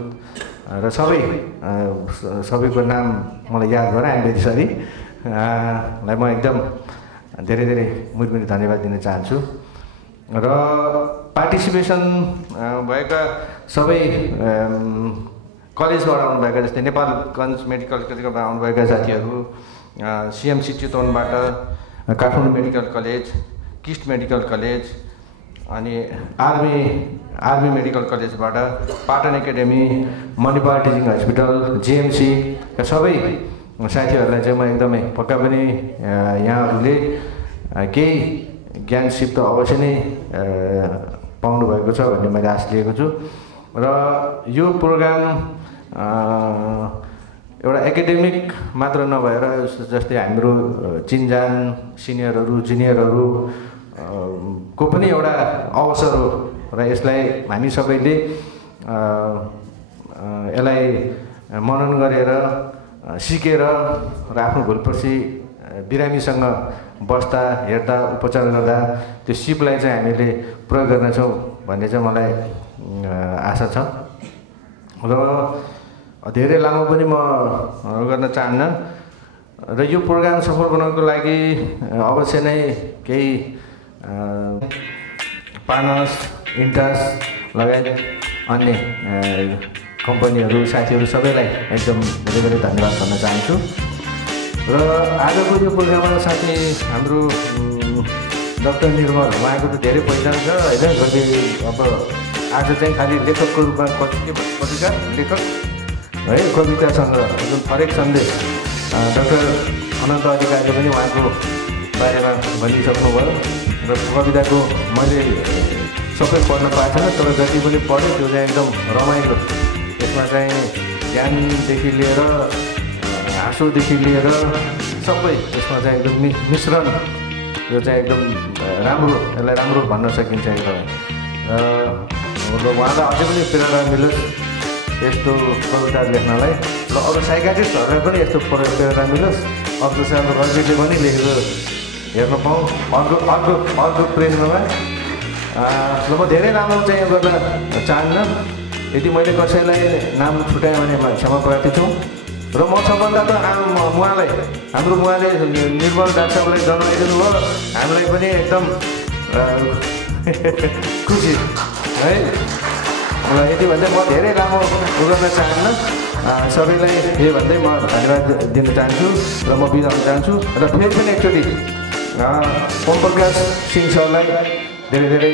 र सबैको नाम मलाई याद भएर आइम भेरी सरी लाई म एकदम धेरै मुरी धन्यवाद दिन चाहन्छु. र पार्टिसिपेसन भएका सबै कलेजबाट आउनुभएका जस्तै नेपालगञ्ज मेडिकल कलेजबाट आउनुभएका साथीहरू, सिएमसी चितवनबाट, Kathmandu medical college, KIST medical college, अनि आर्मी मेडिकल कलेजबाट, Patan academy, Manipal teaching hospital, जिएमसीका सबै साथीहरूलाई चाहिँ म एकदमै पक्का पनि यहाँहरूले केही ज्ञान सिप त अवश्य नै पाउनुभएको भएको छ भन्ने मैले आश लिएको छु र यो प्रोग्राम एउटा एकाडेमिक मात्र नभएर जस्तै हाम्रो चिनजान सिनियरहरू जुनियरहरू को पनि एउटा अवसर हो र यसलाई हामी सबैले यसलाई मनन गरेर सिकेर र आफ्नो भोलिपर्सि बिरामीसँग बस्दा हेर्दा उपचार गर्दा त्यो सिपलाई चाहिँ हामीले प्रयोग गर्नेछौँ भन्ने चाहिँ मलाई आशा छ र धेरै लामो पनि म गर्न चाहन्न र यो प्रोग्राम सफल बनाउनको लागि अवश्य नै केही पार्टनर्स इन्टास लगायत अन्य कम्पनीहरू साथीहरू सबैलाई एकदम धेरै धेरै धन्यवाद भन्न चाहन्छु र आजको यो प्रोग्राममा साथी हाम्रो डाक्टर निर्मल उहाँको त धेरै पहिचान छ होइन कति अब आज चाहिँ खालि लेखकको रूपमा पत्रिका लेखक है कविता सङ्ग्रह जुन हरेक सन्देश डाक्टर अनन्त अधिकारीले पनि उहाँको बारेमा भनिसक्नुभयो र कविताको मैले सबै पढ्न पाएको छैन तर जति पनि पढेँ त्यो चाहिँ एकदम रमाइलो त्यसमा चाहिँ ज्ञानदेखि लिएर हाँसोदेखि लिएर सबै त्यसमा चाहिँ एकदम मिश्रण यो चाहिँ एकदम राम्रो यसलाई राम्रो भन्न सकिन्छ एकदमै र उहाँलाई अझै पनि प्रेरणा मिलोस् यस्तो कविता लेख्नलाई र अरू साइकाट्रिस्टहरूलाई पनि यस्तो प्रेरणा मिलोस् अर्को साल रविले पनि लेखेको हेर्न पाऊँ अर्को प्रेममा ल म धेरै लामो चाहिँ गर्न चाहन्न यदि मैले कसैलाई नाम छुट्याएँ भने क्षमा प्रार्थी छु र म सबभन्दा त उहाँलाई हाम्रो उहाँले निर्मल डाक्टर साहबलाई जन्माइदिनु भयो हामीलाई पनि एकदम खुसी है र यति भन्दै म धेरै लामो गर्न चाहन्न सबैलाई यही भन्दै म धन्यवाद दिन चाहन्छु र म बिदा हुन चाहन्छु र फेरि पनि एकचोटि ओम प्रकाश सिंह सरलाई धेरै धेरै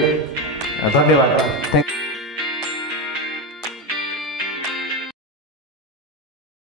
धन्यवाद। Thank you.